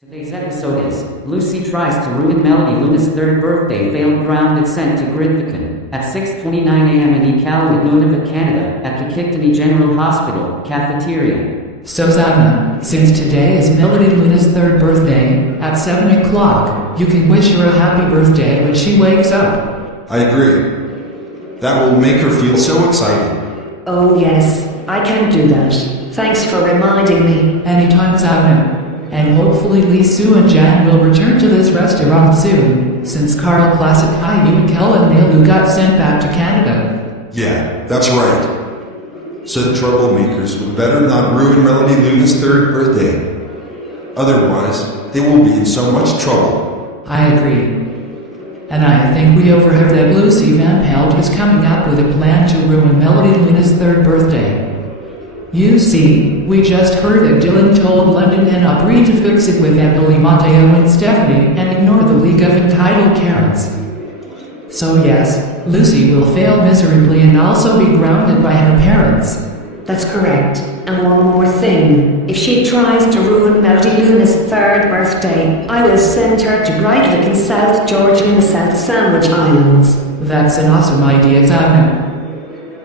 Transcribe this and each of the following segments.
Today's episode is Lucy tries to ruin Melody Luna's third birthday, failed grounded, sent to Gridvican at 6:29 a.m. in Iqaluit, Nunavut, Canada, at Qikiqtani General Hospital, cafeteria. So Zagna, since today is Melody Luna's third birthday, at 7 o'clock, you can wish her a happy birthday when she wakes up. I agree. That will make her feel so excited. Oh yes, I can do that. Thanks for reminding me. Anytime, Zagna. And hopefully Lisu and Jan will return to this restaurant soon, since Carl Classic Caillou and Kellen Nailu got sent back to Canada. Yeah, that's right. So the troublemakers would better not ruin Melody Luna's third birthday. Otherwise, they will be in so much trouble. I agree. And I think we overheard that Lucy Van Pelt is coming up with a plan to ruin Melody Luna's third birthday. You see, we just heard that Dylan told London and agreed to fix it with Emily, Mateo and Stephanie and ignore the League of Entitled Karens. So yes, Lucy will fail miserably and also be grounded by her parents. That's correct. And one more thing. If she tries to ruin Melody Luna's third birthday, I will send her to Gridvic in South Georgia in the South Sandwich Islands. That's an awesome idea, Zagna.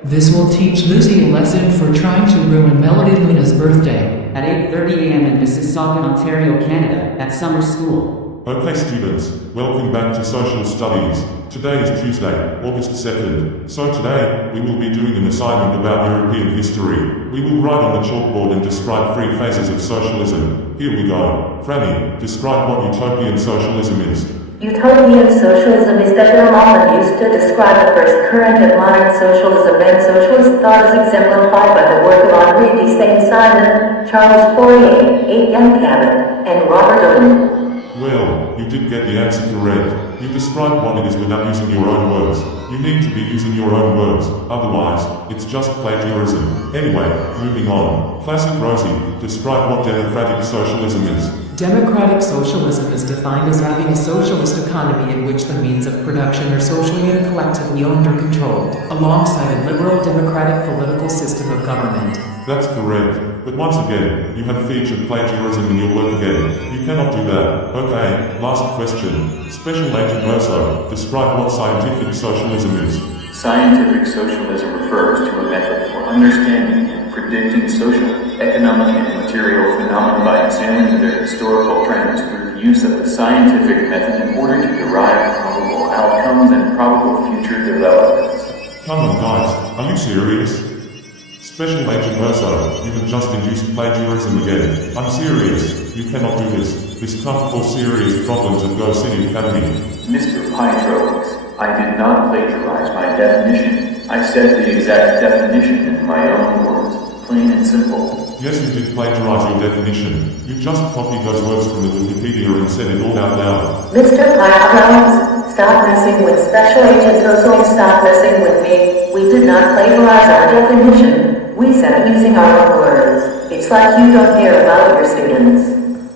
This will teach Lucy a lesson for trying to ruin Melody Luna's birthday. At 8:30 a.m. in Mississauga, Ontario, Canada, at summer school. Okay students, welcome back to Social Studies. Today is Tuesday, August 2nd. So today, we will be doing an assignment about European history. We will write on the chalkboard and describe 3 phases of socialism. Here we go. Franny, describe what utopian socialism is. Utopian socialism is the term often used to describe the first current of modern socialism, and socialist thought is exemplified by the work of Henri de Saint-Simon, Charles Fourier, Etienne Cabot, and Robert Owen. Well, you did get the answer correct. You described what it is without using your own words. You need to be using your own words, otherwise, it's just plagiarism. Anyway, moving on. Classic Rosie, describe what democratic socialism is. Democratic socialism is defined as having a socialist economy in which the means of production are socially and collectively owned or controlled, alongside a liberal democratic political system of government. That's correct, but once again, you have featured plagiarism in your work again. You cannot do that. Okay, last question. Special Agent Merso, describe what scientific socialism is. Scientific socialism refers to a method for understanding and predicting social, economic, and material phenomena by examining their historical trends through the use of the scientific method in order to derive probable outcomes and probable future developments. Come on guys, are you serious? Special Agent Merso, you have just induced plagiarism again. I'm serious, you cannot do this. This can't cause serious problems at Go City Academy. Mr. Pietrowicz, I did not plagiarize my definition. I said the exact definition in my own words, plain and simple. Yes, you did plagiarize your definition. You just copied those words from the Wikipedia and said it all out loud. Mr. Pietrowicz, stop messing with Special Agent Toso and stop messing with me. We did not plagiarize our definition. We said it using our own words. It's like you don't care about your students.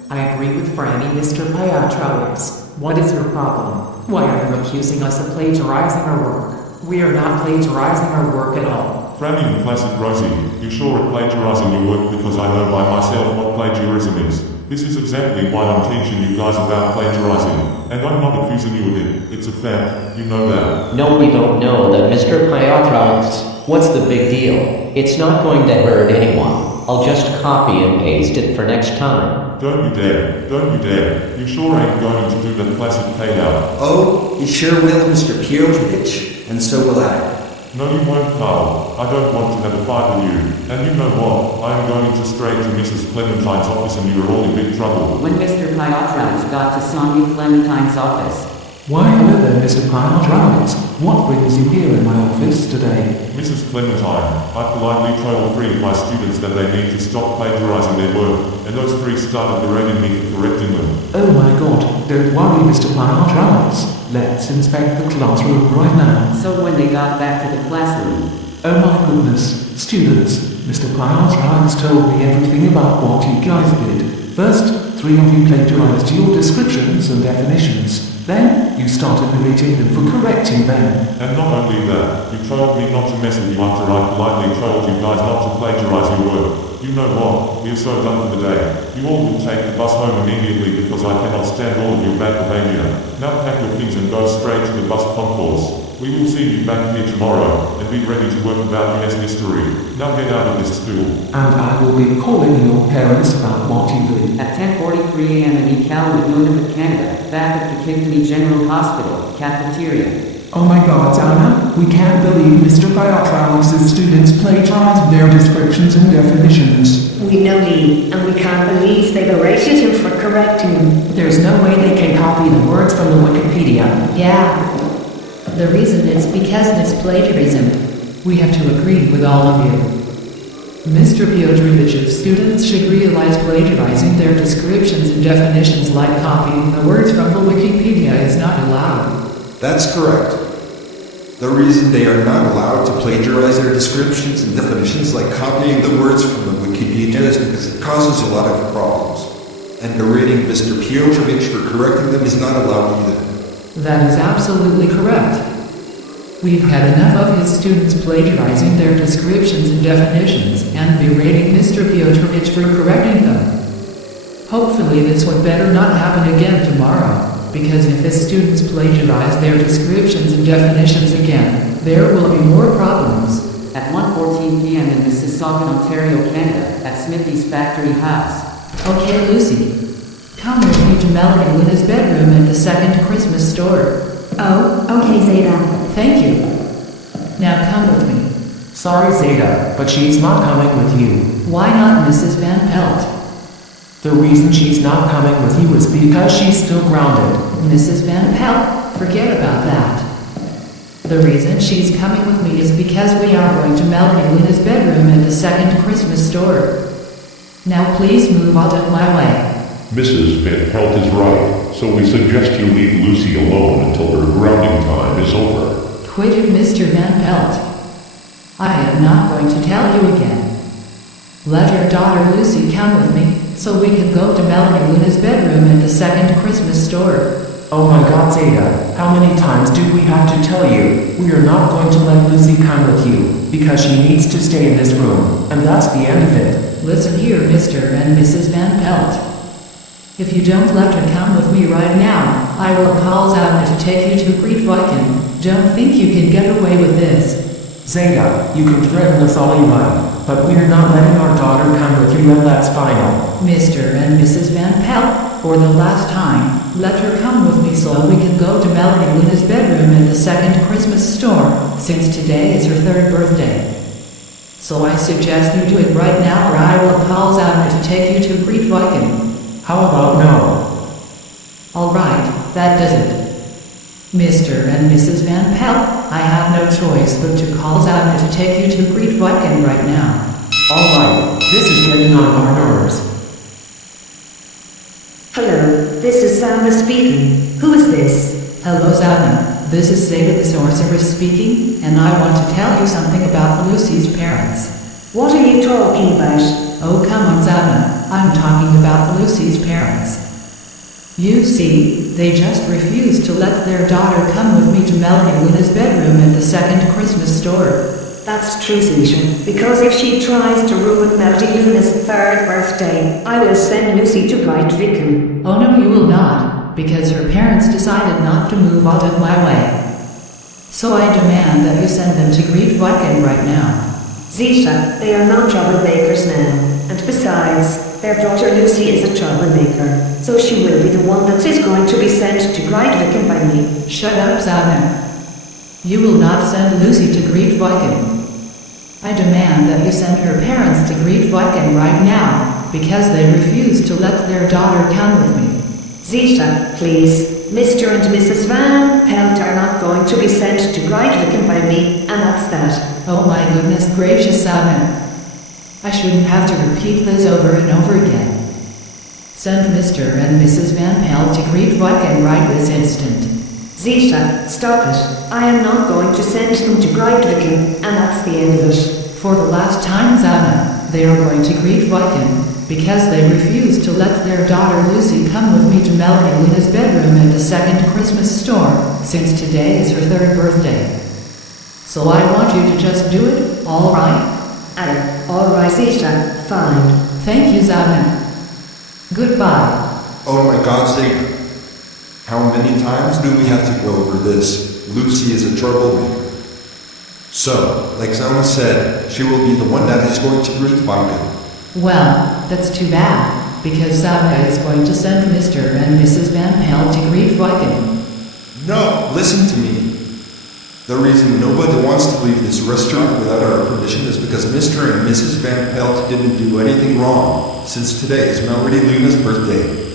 I agree with Franny, Mr. Pietrowicz. What is your problem? Why are you accusing us of plagiarizing our work? We are not plagiarizing our work at all. Franny and Classic Rosie, you sure are plagiarizing your work because I know by myself what plagiarism is. This is exactly why I'm teaching you guys about plagiarizing. And I'm not accusing you of it. It's a fact. You know that. No, we don't know that, Mr. Pietrowicz. What's the big deal? It's not going to hurt anyone. I'll just copy and paste it for next time. Don't you dare. Don't you dare. You sure ain't going to do that classic payout. Oh, you sure will, Mr. Piotrovich, and so will I. No, you won't, Carl. I don't want to have a fight with you. And you know what? I am going to straight to Mrs. Clementine's office and you're all in big trouble. When Mr. Pietrowicz got to Sonia Clementine's office. Why, hello there, Mr. Pietrowicz. What brings you here in my office today? Mrs. Clementine, I politely told 3 of my students that they need to stop plagiarizing their work, and those 3 started berating me for correcting them. Oh my god, don't worry, Mr. Pietrowicz. Let's inspect the classroom right now. So when they got back to the classroom. Oh my goodness, students, Mr. Pietrowicz told me everything about what you guys did. First, 3 of you plagiarized your descriptions and definitions. Then, you started berating them for correcting them. And not only that, you told me not to mess with you after I politely told you guys not to plagiarize your work. You know what? We are so done for the day. You all will take the bus home immediately because I cannot stand all of your bad behavior. Now pack your things and go straight to the bus concourse. We will see you back here tomorrow, and be ready to work about US history. Now get out of this school. And I will be calling your parents about what you did. At 10:43 a.m. in Iqaluit, Nunavut, Canada, back at the Kittany General Hospital, cafeteria. Oh my god, Anna, we can't believe Mr. Biotronics' students plagiarized their descriptions and definitions. We know Lee, and we can't believe they berated him for correcting him. There's no way they can copy the words from the Wikipedia. Yeah. The reason is because it's plagiarism. We have to agree with all of you. Mr. Piotrovich's students should realize plagiarizing their descriptions and definitions like copying the words from the Wikipedia is not allowed. That's correct. The reason they are not allowed to plagiarize their descriptions and definitions like copying the words from the Wikipedia is because it causes a lot of problems. And berating Mr. Piotrovich for correcting them is not allowed either. That is absolutely correct. We've had enough of his students plagiarizing their descriptions and definitions and berating Mr. Piotrovich for correcting them. Hopefully this would better not happen again tomorrow, because if his students plagiarize their descriptions and definitions again, there will be more problems. At 1:14 p.m. in Mississauga, Ontario, Canada, at Smithy's Factory House. Okay, Lucy. Come with me to Melody Luna's bedroom at the second Christmas store. Oh, okay, Zeta. Thank you. Now come with me. Sorry, Zeta, but she's not coming with you. Why not Mrs. Van Pelt? The reason she's not coming with you is because she's still grounded. Mrs. Van Pelt, forget about that. The reason she's coming with me is because we are going to Melody Luna's bedroom at the second Christmas store. Now please move out of my way. Mrs. Van Pelt is right, so we suggest you leave Lucy alone until her grounding time is over. Quit it, Mr. Van Pelt. I am not going to tell you again. Let your daughter Lucy come with me, so we can go to Melody Luna's bedroom at the second Christmas store. Oh my god, Zeta, how many times do we have to tell you? We are not going to let Lucy come with you, because she needs to stay in this room, and that's the end of it. Listen here, Mr. and Mrs. Van Pelt. If you don't let her come with me right now, I will call Zana to take you to Great Viking. Don't think you can get away with this. Zeta, you can threaten us all you like, but we're not letting our daughter come with you, and that's final. Mr. and Mrs. Van Pelt, for the last time, let her come with me so we can go to Melody Luna's bedroom at the second Christmas store, since today is her third birthday. So I suggest you do it right now or I will call Zana to take you to Great Viking. How about no? Alright, that does it. Mr. and Mrs. Van Pelt, I have no choice but to call Zana to take you to Great Viking right now. Alright, this is getting on our nerves. Hello, this is Zana speaking. Who is this? Hello Zana, this is Zeta the Sorceress speaking, and I want to tell you something about Lucy's parents. What are you talking about? Oh come on Zana, I'm talking about Lucy's parents. You see, they just refused to let their daughter come with me to Melody Luna's bedroom at the second Christmas store. That's true, Zisha, because if she tries to ruin Melody Luna's third birthday, I will send Lucy to Great Viking. Oh no, you will not, because her parents decided not to move out of my way. So I demand that you send them to Great Viking right now. Zisha, they are not troublemakers now, and besides, their daughter Lucy is a troublemaker, so she will be the one that is going to be sent to Great Viking by me. Shut up, Zana. You will not send Lucy to Great Viking. I demand that you send her parents to Great Viking right now, because they refuse to let their daughter come with me. Zisha, please. Mr. and Mrs. Van Pelt are not going to be sent to Great Viking by me, and that's that. Oh my goodness gracious, Zana. I shouldn't have to repeat this over and over again. Send Mr. and Mrs. Van Pelt to Great Viking right this instant. Zisha, stop it. I am not going to send them to Great Viking, and that's the end of it. For the last time, Zana, they are going to Great Viking. because they refused to let their daughter Lucy come with me to Melody Luna's bedroom at the second Christmas store, since today is her third birthday. So I want you to just do it, alright? Alright, Zeta, fine. Thank you, Zabna. Goodbye. Oh my God, Zeta. How many times do we have to go over this? Lucy is a troublemaker. So, like Zona said, she will be the one that is going to greet Michael. Well, that's too bad, because Zabna is going to send Mr. and Mrs. Van Pelt to greet Viking. No, listen to me. The reason nobody wants to leave this restaurant without our permission is because Mr. and Mrs. Van Pelt didn't do anything wrong, since today is Melody Luna's birthday.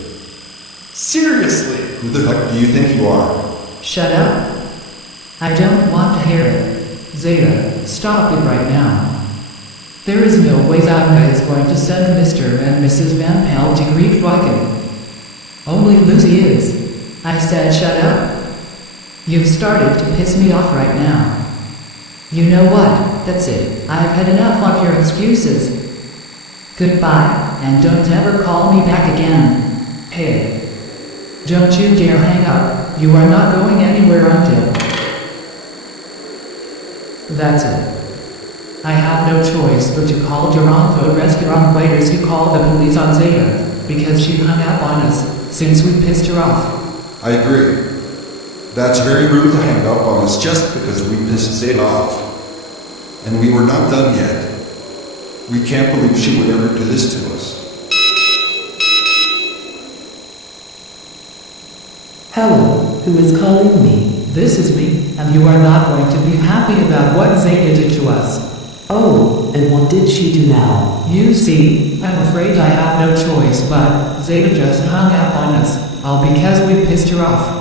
Seriously, who the heck do you think you are? Shut up. I don't want to hear it. Zeta, stop it right now. There is no way Zabna is going to send Mr. and Mrs. Van Pelt to greet Viking. Only Lucy is. I said shut up. You've started to piss me off right now. You know what, that's it. I've had enough of your excuses. Goodbye, and don't ever call me back again. Hey. Don't you dare hang up. You are not going anywhere until... That's it. I have no choice but to call Durango restaurant waiters to call the police on Zeta, because she hung up on us, since we pissed her off. I agree. That's very rude to hang up on us just because we pissed Zeta off. And we were not done yet. We can't believe she would ever do this to us. Hello, who is calling me? This is me, and you are not going to be happy about what Zeta did to us. Oh, and what did she do now? You see, I'm afraid I have no choice, but Zeta just hung up on us, all because we pissed her off.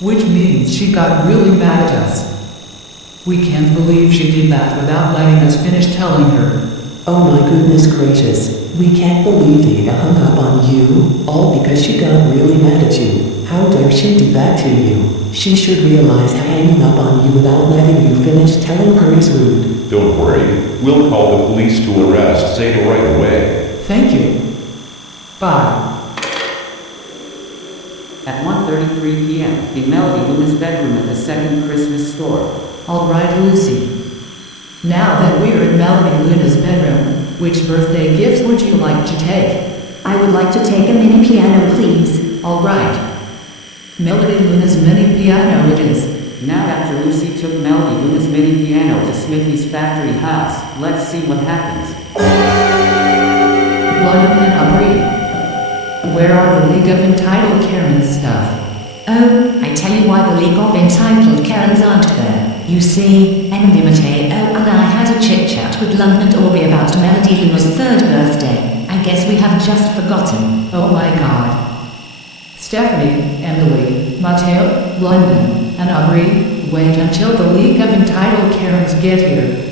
Which means she got really mad at us. We can't believe she did that without letting us finish telling her. Oh my goodness gracious, we can't believe Zeta hung up on you, all because she got really mad at you. How dare she do that to you? She should realize hanging up on you without letting you finish telling her is rude. Don't worry, we'll call the police to arrest Zeta right away. Thank you. Bye. At 1:33 p.m., in Melody Luna's bedroom at the second Christmas store. All right, Lucy. Now that we're in Melody Luna's bedroom, which birthday gift would you like to take? I would like to take a mini piano, please. All right. Melody Luna's mini piano it is. Now after Lucy took Melody Luna's mini piano to Smithy's factory house, let's see what happens. London and Aubrey. Where are the League of Entitled Karens stuff? Oh, I tell you why the League of Entitled Karens aren't there. You see, anonymity. Oh, and I had a chit-chat with London and Aubrey about Melody Luna's third birthday. I guess we have just forgotten. Oh my god. Stephanie, Emily, Mateo, London, and Aubrey, wait until the League of Entitled Karens get here.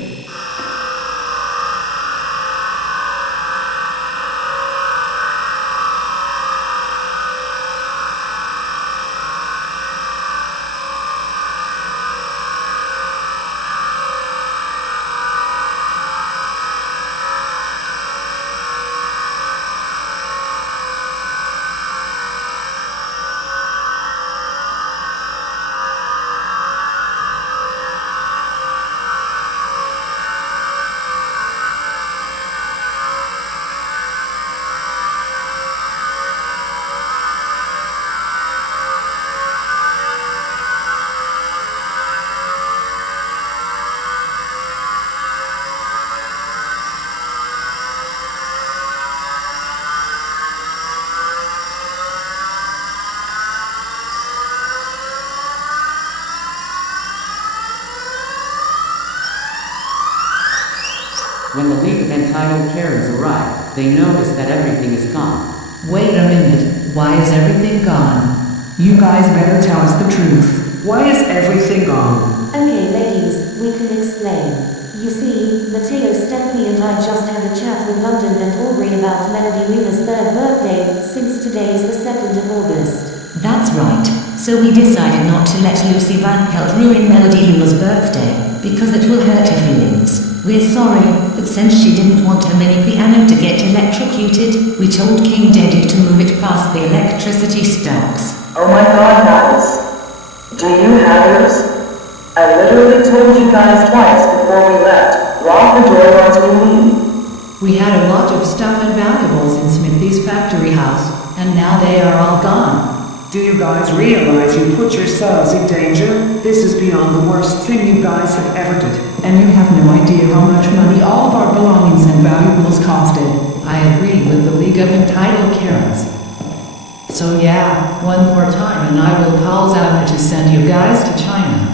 When the League of Entitled Karens arrive, they notice that everything is gone. Wait a minute, why is everything gone? You guys better tell us the truth. Why is everything gone? Okay, ladies, we can explain. You see, Mateo, Stephanie and I just had a chat with London and Aubrey about Melody Luna's third birthday, since today is the 2nd of August. That's right. So we decided not to let Lucy Van Pelt ruin Melody Luna's birthday, because it will hurt her feelings. We're sorry, but since she didn't want her mini piano to get electrocuted, we told King Dedede to move it past the electricity stocks. Oh my god, guys. Do you have yours? I literally told you guys twice before we left. Lock the door once we leave. We had a lot of stuff and valuables in Smithy's factory house, and now they are all gone. Do you guys realize you put yourselves in danger? This is beyond the worst thing you guys have ever did. And you have no idea how much money all of our belongings and valuables costed. I agree with the League of Entitled Karens. So yeah, one more time and I will call Zana to send you guys to China.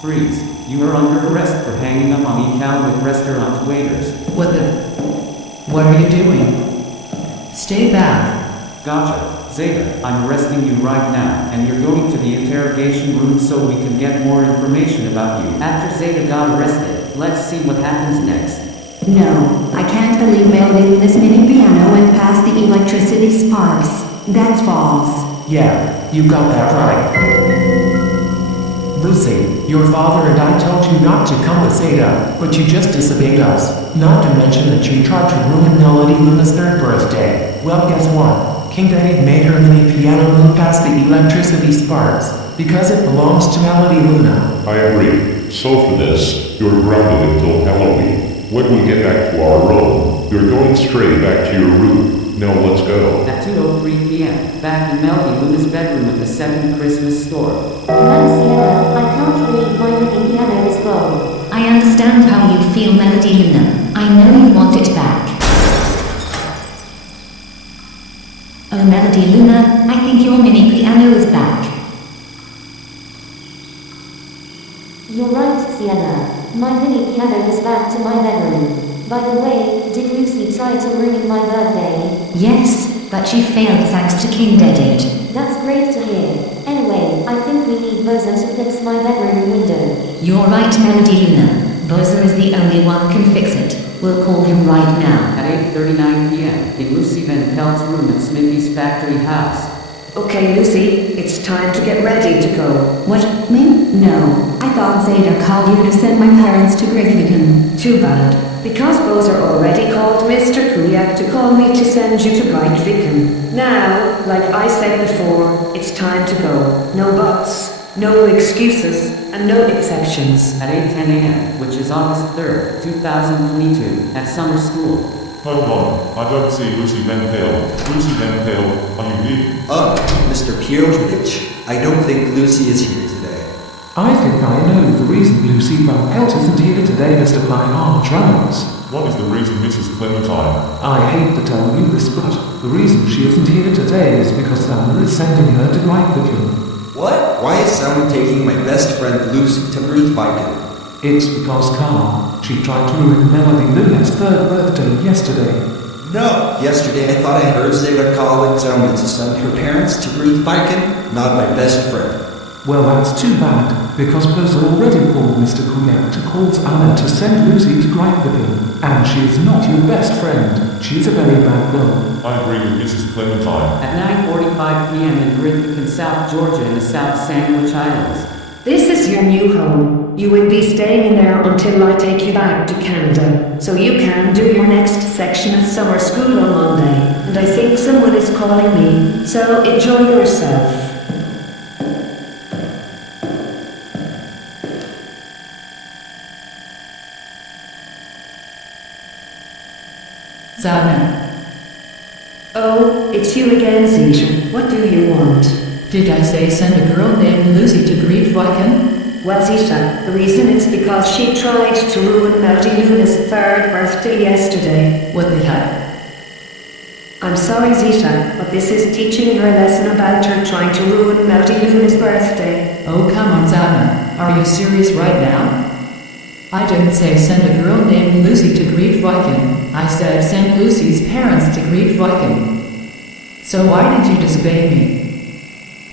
Freeze. You are under arrest for hanging up on Economic restaurant waiters. What are you doing? Stay back. Gotcha. Zeta, I'm arresting you right now, and you're going to the interrogation room so we can get more information about you. After Zeta got arrested, let's see what happens next. No, I can't believe Melody Luna's mini piano went past the electricity sparks. That's false. Yeah, you got that right. Lucy, your father and I told you not to come with Zeta, but you just disobeyed us. Not to mention that you tried to ruin Melody Luna's 3rd birthday. Well, guess what? King Dedede made her mini piano move past the electricity sparks, because it belongs to Melody Luna. I agree. So for this, you're grounded until Halloween. When we get back to our room, you're going straight back to your room. Now let's go. At 2:03 p.m., back in Melody Luna's bedroom at the 2nd Christmas store. Sienna, I can't believe my mini piano is gone. I understand how you feel, Melody Luna. I know you want it back. Oh, Melody Luna, I think your mini piano is back. You're right, Sienna. My mini piano is back to my bedroom. By the way, did Lucy try to ruin my birthday? Yes, but she failed thanks to King Dedede. That's great to hear. Anyway, I think we need Bowser to fix my bedroom window. You're right, Melody Luna. Bowser is the only one can fix it. We'll call him right now. At 8:39 p.m., in Lucy Van Pelt's room at Smithy's factory house. Okay, Lucy, it's time to get ready to go. What, me? No. I thought Zeta called you to send my parents to Grytviken. Too bad. Because Bowser already called Mr. Kuliak to call me to send you to Grytviken. Now, like I said before, it's time to go. No buts, no excuses, and no exceptions. At 8:10 a.m., which is August 3rd, 2022, at summer school. Hold on, I don't see Lucy Van Pelt. Lucy Van Pelt, are you here? Mr. Piotrowicz, I don't think Lucy is here today. I think I know the reason Lucy Van Pelt isn't here today, Mr. Piotrowicz. What is the reason, Mrs. Clementine? I hate to tell you this, but the reason she isn't here today is because Santa is sending her to Grytviken. What? Why is someone taking my best friend Lucy to Grytviken? It's because Carl, she tried to ruin Melody Luna's 3rd birthday yesterday. No! Yesterday I thought I heard Zeta calling someone to send her parents to Grytviken, not my best friend. Well, that's too bad, because Bowser already called Mr. Kuliak to call Anna to send Lucy to Grytviken, and she is not your best friend. She's a very bad girl. I agree with Mrs. Clementine. At 9:45 p.m. in Grytviken, South Georgia in the South Sandwich Islands. This is your new home. You will be staying in there until I take you back to Canada, so you can do your next section of summer school on Monday. And I think someone is calling me, so enjoy yourself. Zana, Oh, it's you again, Zisha. What do you want? did I say send a girl named Lucy to Grytviken? Well, Zisha, the reason it's because she tried to ruin Melody Luna's 3rd birthday yesterday. What did I? I'm sorry, Zisha, but this is teaching her a lesson about her trying to ruin Melody Luna's birthday. Oh, come on, Zana. Are you serious right now? I didn't say send a girl named Lucy to Grytviken. I said send Lucy's parents to Grytviken. So why did you disobey me?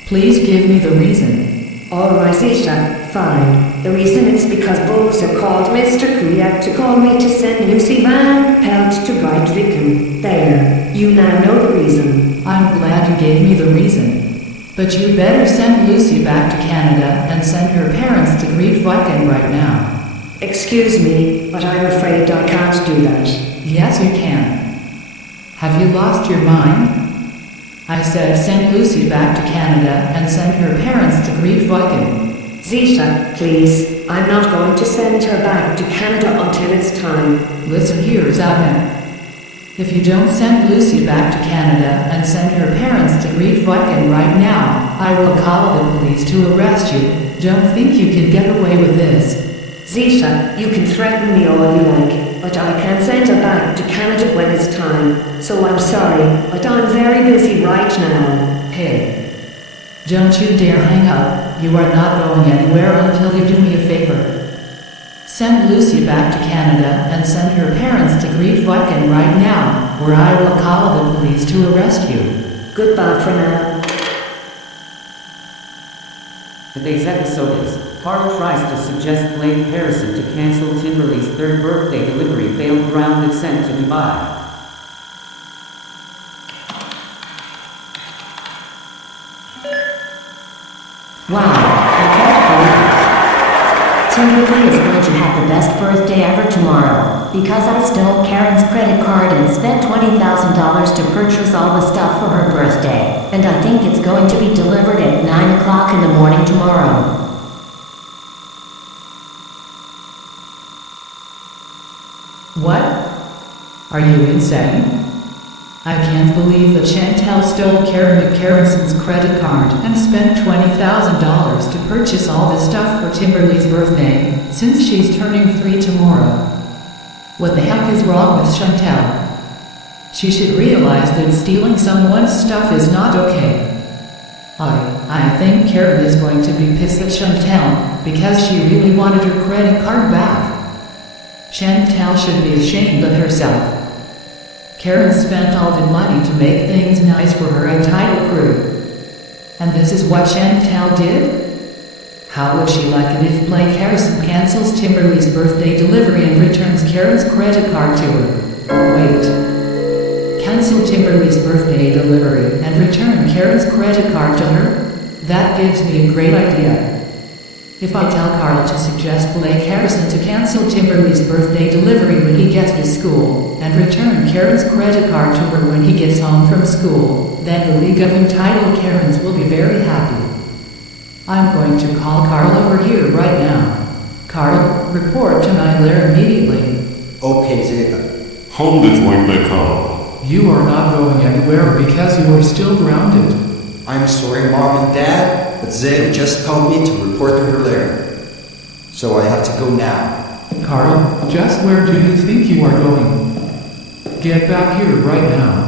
Please give me the reason. All right, Zisha, fine. The reason is because Bowser called Mr. Kuliak to call me to send Lucy Van Pelt to Grytviken. There, you now know the reason. I'm glad you gave me the reason. But you better send Lucy back to Canada and send her parents to Grytviken right now. Excuse me, but I'm afraid I can't do that. Yes, you can. Have you lost your mind? I said send Lucy back to Canada and send her parents to Great Viking. Zita, please. I'm not going to send her back to Canada until it's time. Listen here, Zagna. If you don't send Lucy back to Canada and send her parents to Great Viking right now, I will call the police to arrest you. Don't think you can get away with this. Zita, you can threaten me all you like, but I can send her back to Canada when it's time. So I'm sorry, but I'm very busy right now. Hey, don't you dare hang up. You are not going anywhere until you do me a favor. Send Lucy back to Canada and send her parents to Great Viking right now, or I will call the police to arrest you. Goodbye for now. Today's episode is Carl tries to suggest Blake Harrison to cancel Timberley's third birthday delivery, failed, grounded, sent to Dubai. Wow, I can't believe it. Timberley is going to have the best birthday ever tomorrow, because I stole Karen's credit card and spent $20,000 to purchase all the stuff for her birthday, and I think it's going to be delivered at 9 o'clock in the morning tomorrow. What? Are you insane? I can't believe that Chantel stole Karen McCarrison's credit card and spent $20,000 to purchase all the stuff for Timberley's birthday, since she's turning 3 tomorrow. What the heck is wrong with Chantel? She should realize that stealing someone's stuff is not okay. I think Karen is going to be pissed at Chantel, because she really wanted her credit card back. Chantel should be ashamed of herself. Karen spent all the money to make things nice for her entitled crew. And this is what Chantel did? How would she like it if Blake Harrison cancels Timberley's birthday delivery and returns Karen's credit card to her? Wait. Cancel Timberley's birthday delivery and return Karen's credit card to her? That gives me a great idea. If I tell Carl to suggest Blake Harrison to cancel Timberley's birthday delivery when he gets to school, and return Karen's credit card to her when he gets home from school, then the League of Entitled Karens will be very happy. I'm going to call Carl over here right now. Carl, report to my lair immediately. Okay, Zeta. Hold it right there, Carl. You are not going anywhere because you are still grounded. I'm sorry, Mom and Dad, but Zeta just called me to report to her lair. So I have to go now. Carl, just where do you think you are going? Get back here right now.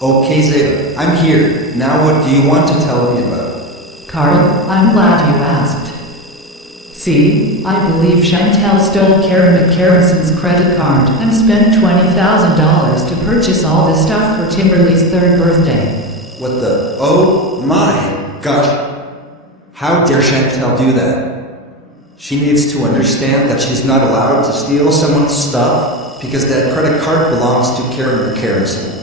Okay, Zeta, I'm here. Now what do you want to tell me about? Carl, I'm glad you asked. See, I believe Chantel stole Karen McCarrison's credit card and spent $20,000 to purchase all the stuff for Timberley's third birthday. What the? Oh my gosh. How dare Chantel do that? She needs to understand that she's not allowed to steal someone's stuff because that credit card belongs to Karen McCarrison.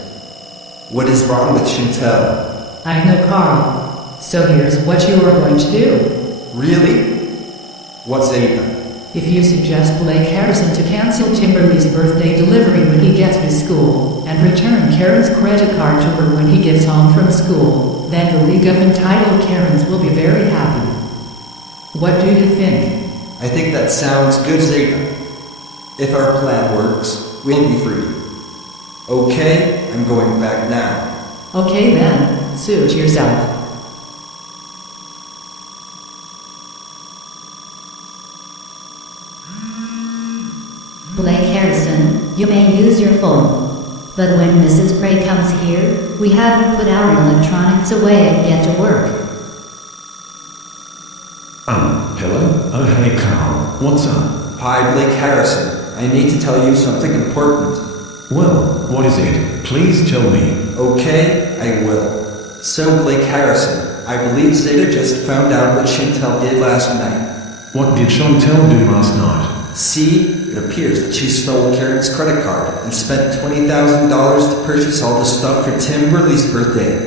What is wrong with Chantel? I know, Carl. So here's what you are going to do. Really? What's Zeta? If you suggest Blake Harrison to cancel Timberley's birthday delivery when he gets to school, and return Karen's credit card to her when he gets home from school, then the League of Entitled Karens will be very happy. What do you think? I think that sounds good, Zeta. If our plan works, we'll be free. Okay, I'm going back now. Okay then, suit yourself. Blake Harrison, you may use your phone. But when Mrs. Gray comes here, we haven't put our electronics away and get to work. Hello? Oh, hey, Carl. What's up? Hi, Blake Harrison. I need to tell you something important. Well, what is it? Please tell me. Okay, I will. So, Blake Harrison, I believe Zeta just found out what Chantel did last night. What did Chantel do last night? See, it appears that she stole Karen's credit card and spent $20,000 to purchase all the stuff for Timberley's birthday.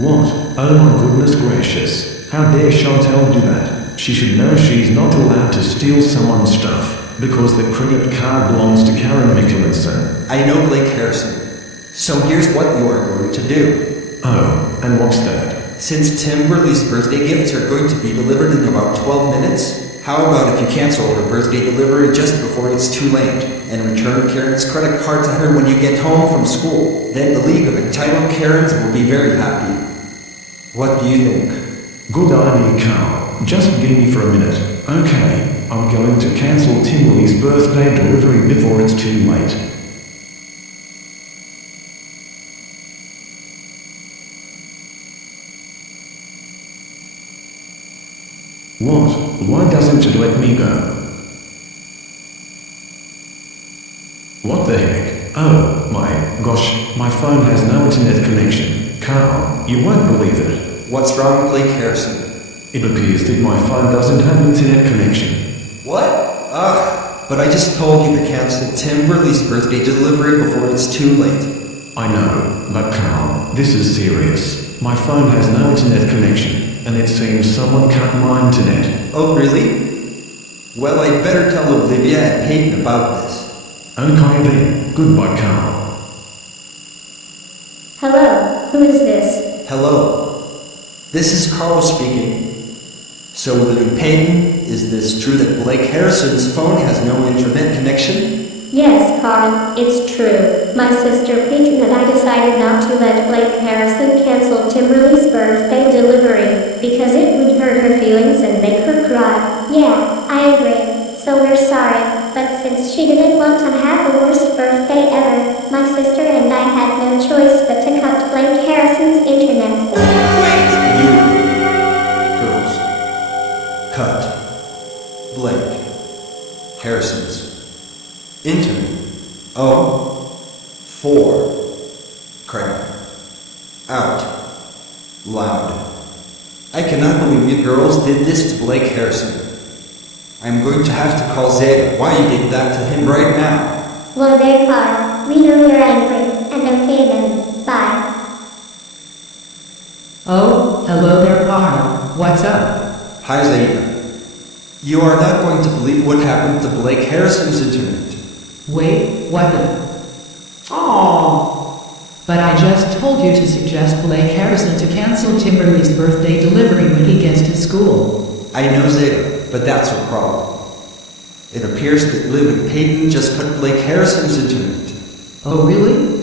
What? Oh my goodness gracious. How dare Chantal do that? She should know she's not allowed to steal someone's stuff, because the credit card belongs to Karen Mickelson. I know Blake Harrison. So here's what you are going to do. Oh, and what's that? Since Timberly's birthday gifts are going to be delivered in about 12 minutes, how about if you cancel her birthday delivery just before it's too late, and return Karen's credit card to her when you get home from school? Then the League of Entitled Karens will be very happy. What do you think? Good idea, Carl. Just give me for a minute. Okay, I'm going to cancel Timberly's birthday delivery before it's too late. What? Why doesn't it let me go? What the heck? Oh, my gosh, my phone has no internet connection. Carl, you won't believe it. What's wrong with Blake Harrison? It appears that my phone doesn't have internet connection. What? Ugh, but I just told you to cancel Timberly's birthday delivery before it's too late. I know, but Carl, this is serious. My phone has no internet connection, and it seems someone cut my internet. Oh, really? Well, I'd better tell Olivia and Peyton about this. Okay then, goodbye, Carl. Hello, who is this? Hello. This is Carl speaking. So, Olivia Peyton, is this true that Blake Harrison's phone has no internet connection? Yes, Carl, it's true. My sister Peyton and I decided not to let Blake Harrison cancel Timberly's birthday delivery because it would hurt her feelings and make her cry. Yeah, I agree. So we're sorry, but since she didn't want to have the worst birthday ever, my sister and I had no choice but to cut Blake Harrison's internet. Girls. Cut. Blake Harrison's internet. Oh. 4. Crap. Out. Loud. I cannot believe you girls did this to Blake Harrison. I'm going to have to call Zeta. Why you did that to him right now? Well there, Carl. We know you're angry. And okay then. Bye. Oh, hello there, Carl. What's up? Hi, Zeta. You are not going to believe what happened to Blake Harrison's internet. Wait, what the? Oh. But I just told you to suggest Blake Harrison to cancel Timberly's birthday delivery when he gets to school. I know, Zeta, but that's a problem. It appears that Liv and Peyton just cut Blake Harrison's internet. Oh, really?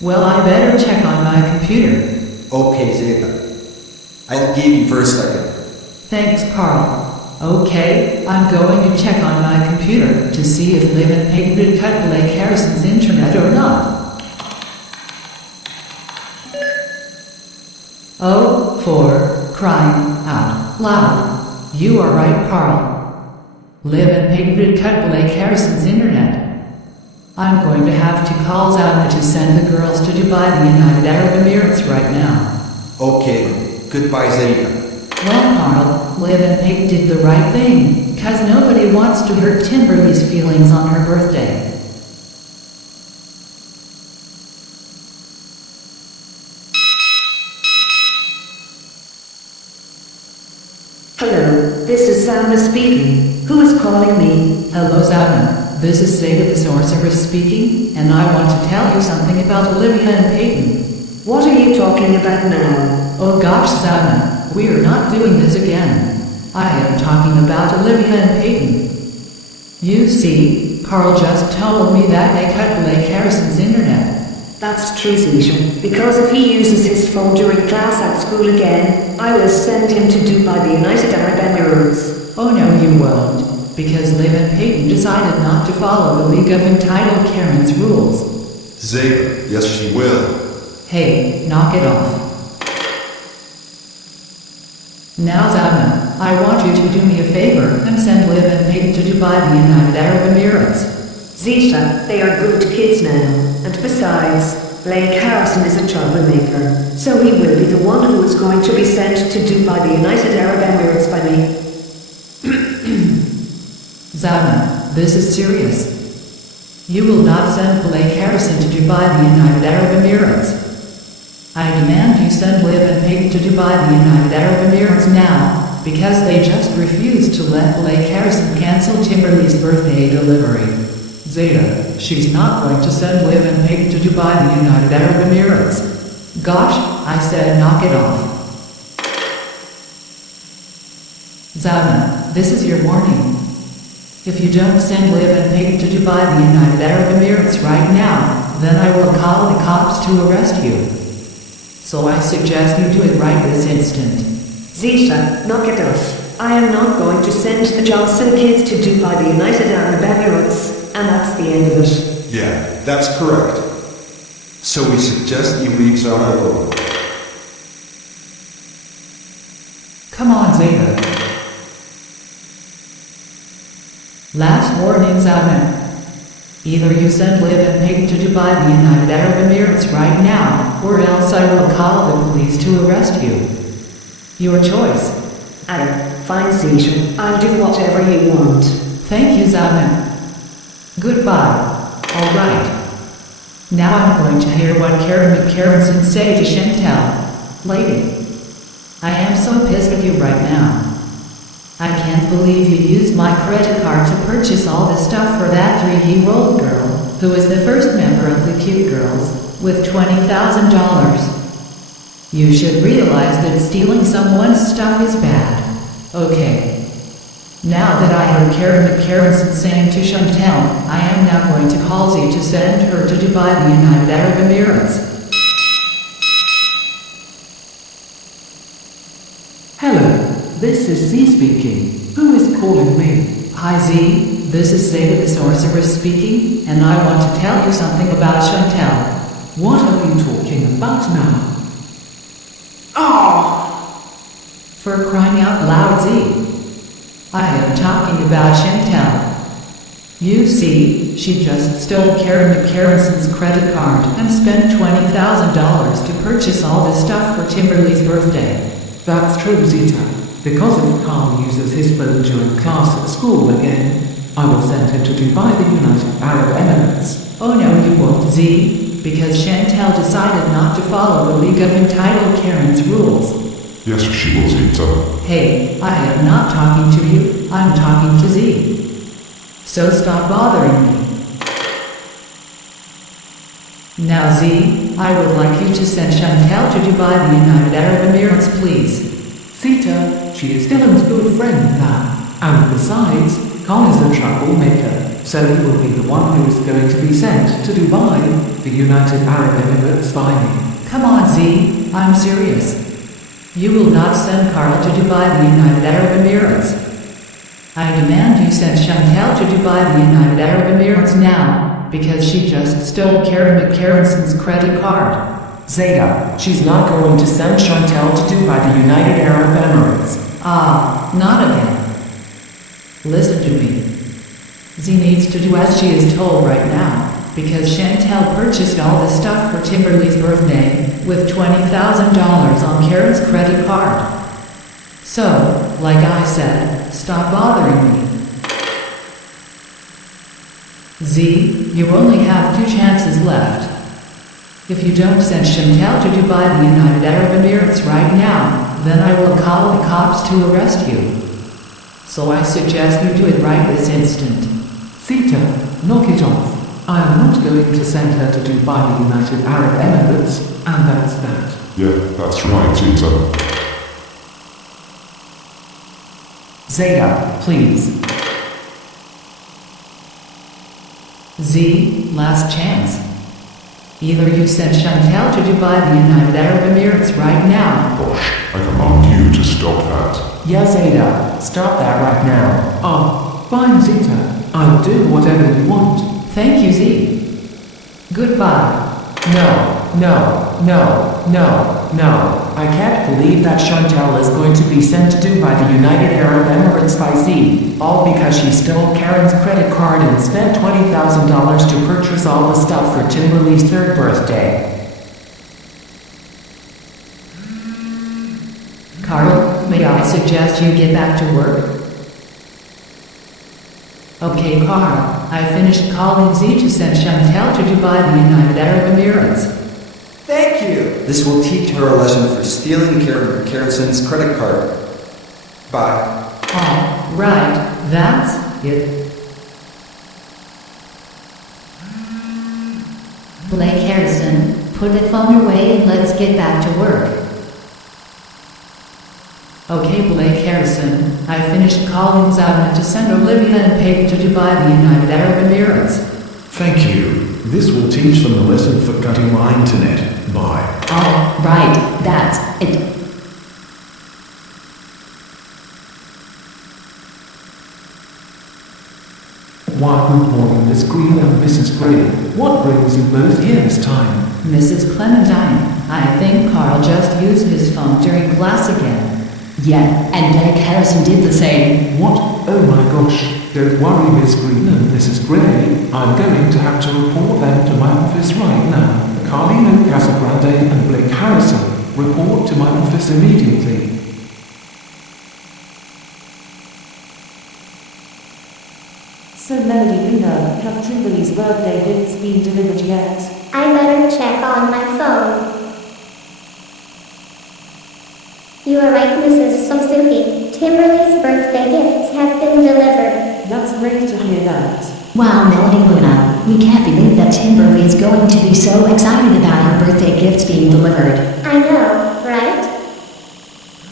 Well, I better check on my computer. Okay, Zeta. I'll give you for a second. Thanks, Carl. Okay, I'm going to check on my computer to see if Liv and Peyton did cut Blake Harrison's internet or not. Oh, for crying out loud. You are right, Carl. Liv and Peyton did cut Blake Harrison's internet. I'm going to have to call Zana to send the girls to Dubai, the United Arab Emirates right now. Okay, goodbye, Zeta. Well, Carl, Liv and Peyton did the right thing, cause nobody wants to hurt Timberly's feelings on her birthday. Hello, this is Zana speaking. Who is calling me? Hello, Zana. This is Zeta the Sorceress speaking, and I want to tell you something about Olivia and Peyton. What are you talking about now? Oh gosh, Zana, we are not doing this again. I am talking about Olivia and Peyton. You see, Carl just told me that they cut Blake Harrison's internet. That's true, Zisha, because if he uses his phone during class at school again, I will send him to Dubai, the United Arab Emirates. Oh no, you won't, because Liv and Peyton decided not to follow the League of Entitled Karen's rules. Zeta, yes she will. Hey, knock it off. Now, Zana, I want you to do me a favor and send Liv and Peyton to Dubai, the United Arab Emirates. Zisha, they are good kids now. And besides, Blake Harrison is a troublemaker. So he will be the one who is going to be sent to Dubai, the United Arab Emirates by me. Zana, this is serious. You will not send Blake Harrison to Dubai, the United Arab Emirates. I demand you send Liv and Peyton to Dubai, the United Arab Emirates now, because they just refused to let Blake Harrison cancel Timberly's birthday delivery. Zeta, she's not going to send Liv and Peyton to Dubai, the United Arab Emirates. Gosh, I said knock it off. Zana, this is your warning. If you don't send Liv and Peyton to Dubai, the United Arab Emirates right now, then I will call the cops to arrest you. So I suggest you do it right this instant. Zita, knock it off. I am not going to send the Johnson kids to Dubai, the United Arab Emirates, and that's the end of it. Yeah, that's correct. So we suggest you leave Zana alone. Come on, Zeta. Last warning, Zana. Either you send Liv and Peyton to Dubai, the United Arab Emirates right now, or else I will call the police to arrest you. Your choice. Fine, Zita. I'll do whatever you want. Thank you, Zana. Goodbye. Alright. Now I'm going to hear what Karen McCarranson say to Chantel. Lady. I am so pissed at you right now. I can't believe you used my credit card to purchase all this stuff for that 3-year-old girl, who is the first member of the Cute Girls, with $20,000. You should realize that stealing someone's stuff is bad. Okay. Now that I heard Karen McCarranson saying to Chantel, I am now going to call Z to send her to Dubai, the United Arab Emirates. Hello, this is Z speaking. Who is calling me? Hi Z, this is Zeta the Sorceress speaking, and I want to tell you something about Chantel. What are you talking about now? For crying out loud, Z. I am talking about Chantel. You see, she just stole Karen McCarranson's credit card and spent $20,000 to purchase all this stuff for Timberly's birthday. That's true, Zita. Because if Carl uses his phone during class at school again, I will send him to Dubai, the United Arab Emirates. Oh no, you won't, Z, because Chantel decided not to follow the League of Entitled Karens rules. Yes, she will, Zita. Hey, I am not talking to you, I'm talking to Z. So stop bothering me. Now Z, I would like you to send Chantel to Dubai, the United Arab Emirates, please. Zita, she is Dylan's good friend now. And besides, Carl is a troublemaker, so he will be the one who is going to be sent to Dubai, the United Arab Emirates by me. Come on Z, I'm serious. You will not send Carl to Dubai, the United Arab Emirates. I demand you send Chantel to Dubai, the United Arab Emirates now, because she just stole Karen McCarranson's credit card. Zeta, she's not going to send Chantel to Dubai, the United Arab Emirates. Not again. Listen to me. Z needs to do as she is told right now, because Chantel purchased all the stuff for Timberly's birthday, with $20,000 on Karen's credit card. So, like I said, stop bothering me. Z, you only have 2 chances left. If you don't send Chantel to Dubai, the United Arab Emirates right now, then I will call the cops to arrest you. So I suggest you do it right this instant. Zita, knock it off. I am not going to send her to Dubai, the United Arab Emirates, and that's that. Yeah, that's right, Zita. Zeta, please. Z, last chance. Either you send Chantel to Dubai, the United Arab Emirates right now. Gosh, I command you to stop that. Yes, Zeta, stop that right now. Fine, Zita. I'll do whatever you want. Thank you, Z. Goodbye. No. I can't believe that Chantel is going to be sent to Dubai, the United Arab Emirates by Z, all because she stole Karen's credit card and spent $20,000 to purchase all the stuff for Timberly's 3rd birthday. Carl, may I suggest you get back to work? Okay, Carl, I finished calling Z to send Chantel to Dubai, the United Arab Emirates. Thank you. This will teach her a lesson for stealing Karen's credit card. Bye. All right, that's it. Blake Harrison, put the phone away and let's get back to work. Okay, Blake Harrison, I finished calling Zavna to send Olivia and Peyton to Dubai, the United Arab Emirates. Thank you. This will teach them a lesson for cutting my internet. Bye. All right, that's it. Why, good morning, Miss Green and Mrs. Gray. What brings you both here this time? Mrs. Clementine, I think Carl just used his phone during class again. Yeah, and Blake Harrison did the same. What? Oh my gosh. Don't worry, Miss Green and Mrs. Gray. I'm going to have to report them to my office right now. Carlino Casagrande and Blake Harrison, report to my office immediately. So Melody Luna, have Kimberly's birthday gifts been delivered yet? I better check on my phone. You are right, Mrs. Suzuki. Timberly's birthday gifts have been delivered. That's great to hear that. Wow, Melody Luna, we can't believe that Timberly is going to be so excited about her birthday gifts being delivered. I know, right?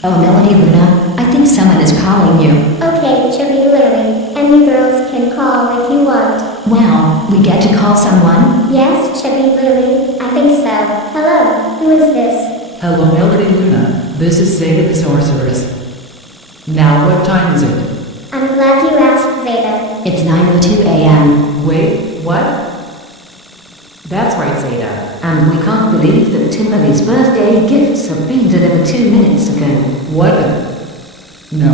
Oh, Melody Luna, I think someone is calling you. Okay, Chubby Lily. And you girls can call if you want. Wow, we get to call someone? Yes, Chubby Lily. I think so. Hello, who is this? Hello, Melody Luna. This is Zeta the Sorceress. Now, what time is it? I'm glad you asked, Zeta. It's 9:02 a.m. Wait, what? That's right, Zeta. And we can't believe that Timberly's birthday gifts have been delivered 2 minutes ago. What? No.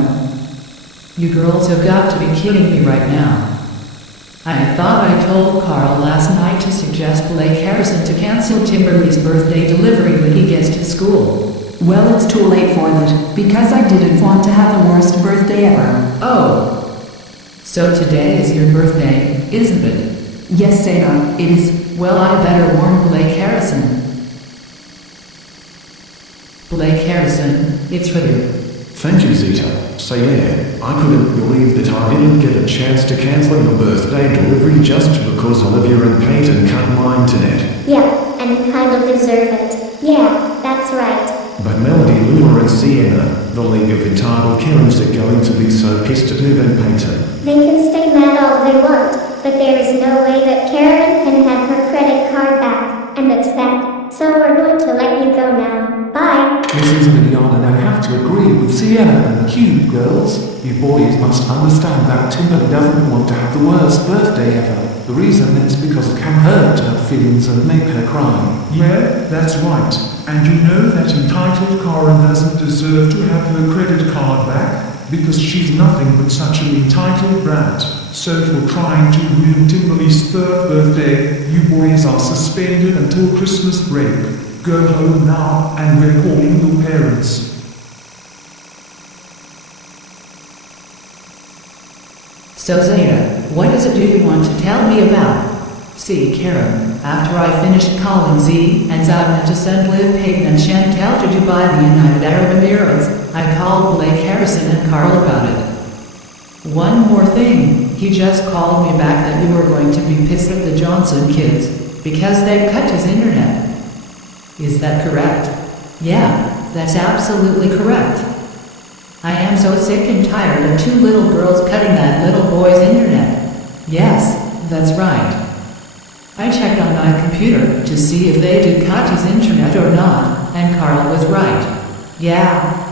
You girls have got to be kidding me right now. I thought I told Carl last night to suggest Blake Harrison to cancel Timberly's birthday delivery when he gets to school. Well, it's too late for that, because I didn't want to have the worst birthday ever. Oh. So today is your birthday, isn't it? Yes, Zeta, it is. Well, I better warn Blake Harrison. Blake Harrison, it's for you. Thank you, Zeta. So yeah, I couldn't believe that I didn't get a chance to cancel your birthday delivery just because Olivia and Peyton cut my internet. Yeah, and you kind of deserve it. Yeah, that's right. But Melody, Luna and Sienna, the League of Entitled Karens, are going to be so pissed at Liv and Peyton. They can stay mad all they want, but there is no way that Karen can have her credit card back, and it's that. So we're going to let you go now. Bye. Mrs. Mignon and I have to agree with Sienna and the Cube girls. You boys must understand that Timberly doesn't want to have the worst birthday ever. The reason is because it can hurt her feelings and make her cry. Yeah, that's right. And you know that entitled Karen doesn't deserve to have her credit card back, because she's nothing but such an entitled brat. So for trying to ruin Timberly's third birthday, you boys are suspended until Christmas break. Go home now, and we're calling your parents. So Zeta, what is it you want to tell me about? See, Karen, after I finished calling Z and Zavna to send Liv, Peyton and Chantel to Dubai, the United Arab Emirates, I called Blake Harrison and Carl about it. One more thing, he just called me back that you were going to be pissed at the Johnson kids, because they cut his internet. Is that correct? Yeah, that's absolutely correct. I am so sick and tired of 2 little girls cutting that little boy's internet. Yes, that's right. I checked on my computer to see if they did cut his internet or not, and Carl was right. Yeah.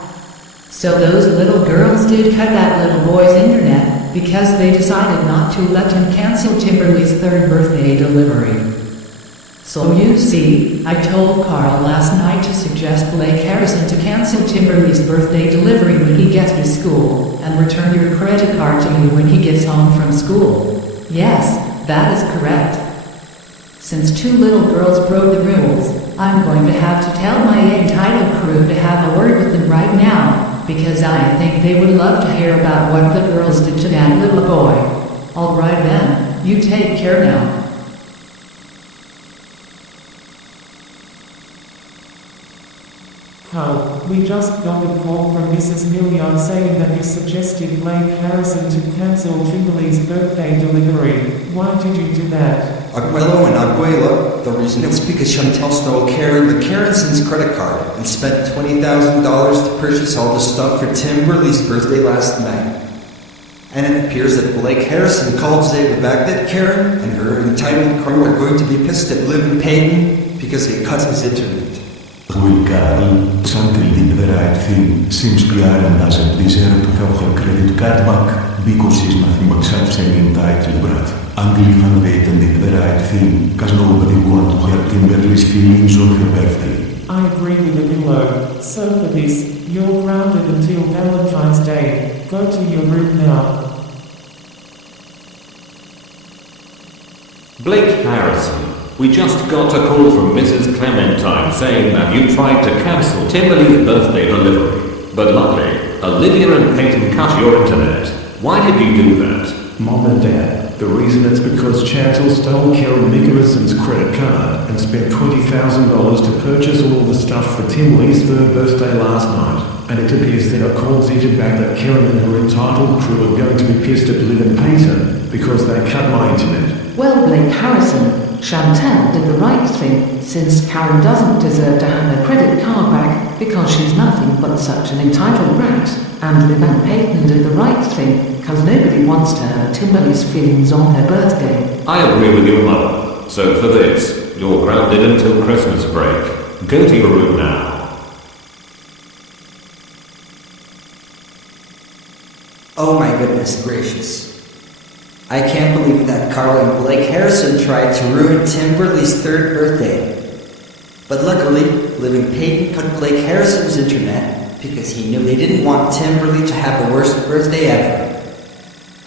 So those little girls did cut that little boy's internet because they decided not to let him cancel Timberly's third birthday delivery. So you see, I told Carl last night to suggest Blake Harrison to cancel Timberly's birthday delivery when he gets to school, and return your credit card to you when he gets home from school. Yes, that is correct. Since 2 little girls broke the rules, I'm going to have to tell my entitled crew to have a word with them right now, because I think they would love to hear about what the girls did to that little boy. Alright then, you take care now. Carl, we just got a call from Mrs. Milliard saying that you suggested Blake Harrison to cancel Kimberly's birthday delivery. Why did you do that? Abuelo and Abuela, the reason it's because Chantel stole Karen McCarronson's credit card and spent $20,000 to purchase all the stuff for Tim Burley's birthday last night. And it appears that Blake Harrison called Zeta back that Karen and her entitled crew are going to be pissed at Liv and Payton because they cut his internet. Well, Carl, something did the right thing. Seems Karen doesn't deserve to have her credit card back because she's nothing but such an entitled brat. Uncle Van Veiten did the right thing, cause nobody wanted to hurt Kimberly's feelings on her birthday. I agree with Abuelo. So for this, you're grounded until Valentine's Day. Go to your room now. Blake Harrison, we just got a call from Mrs. Clementine saying that you tried to cancel Timberly's birthday delivery. But luckily, Olivia and Peyton cut your internet. Why did you do that? Mom and Dad, the reason it's because Chantel stole Karen Mickerson's credit card and spent $20,000 to purchase all the stuff for Tim Lee's third birthday last night. And it appears that I called Zeta back that Karen and her entitled crew are going to be pissed at Liv and Peyton because they cut my internet. Well, Blake Harrison, Chantel did the right thing, since Karen doesn't deserve to have her credit card back because she's nothing but such an entitled brat. And Liv and Peyton did the right thing, because nobody wants to hurt Timberly's feelings on her birthday. I agree with your mother. So for this, you're grounded until Christmas break. Go to your room now. Oh my goodness gracious. I can't believe that Carl and Blake Harrison tried to ruin Tim Burley's third birthday. But luckily, Liv and Peyton cut Blake Harrison's internet because he knew they didn't want Tim Burley to have the worst birthday ever.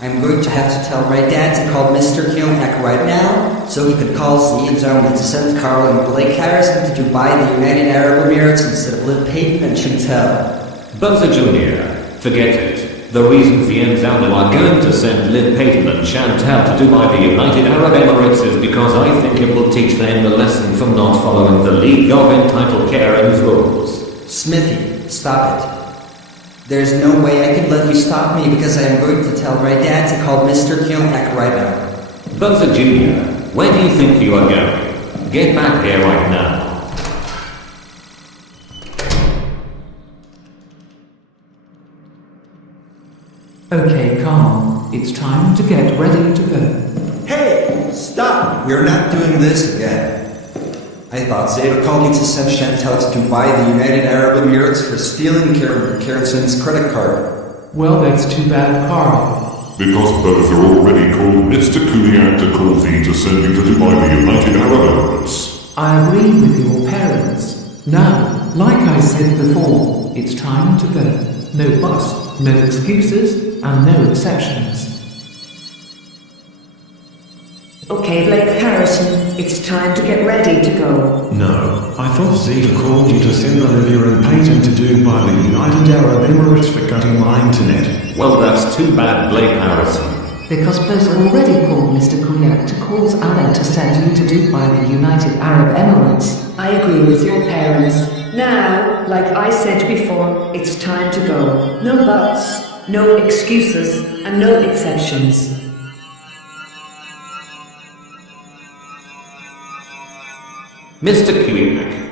I'm going to have to tell my dad to call Mr. Kilhack right now so he could call Z and Zoma to send Carl and Blake Harrison to Dubai, the United Arab Emirates, instead of Liv Peyton and Chantel. Buzzer Jr., forget it. The reason the Enzano are going to send Liv Peyton and Chantel to Dubai, the United Arab Emirates, is because I think it will teach them a lesson from not following the League of Entitled Karen's rules. Smithy, stop it. There's no way I can let you stop me because I am going to tell my dad to call Mr. Kilhack right now. Buzzer Jr., where do you think you are going? Get back here right now. Okay, Carl, it's time to get ready to go. Hey, stop! We're not doing this again. I thought Zeta called me to send Chantel to Dubai, the United Arab Emirates, for stealing Karen McCarronson's credit card. Well, that's too bad, Carl. Because Buzzer already called Mr. Kuliak to call Z to send you to Dubai, the United Arab Emirates. I agree with your parents. Now, like I said before, it's time to go. No buts, no excuses, and no exceptions. Okay, Blake Harrison, it's time to get ready to go. No, I thought Zeta called you to send Olivia and Peyton to Dubai, the United Arab Emirates, for cutting my internet. Well, that's too bad, Blake Harrison. Because Buzz already called Mr. Kuliak to cause Alan to send you to Dubai, the United Arab Emirates. I agree with your parents. Now, like I said before, it's time to go. No buts, no excuses, and no exceptions. Mr. Kuliak.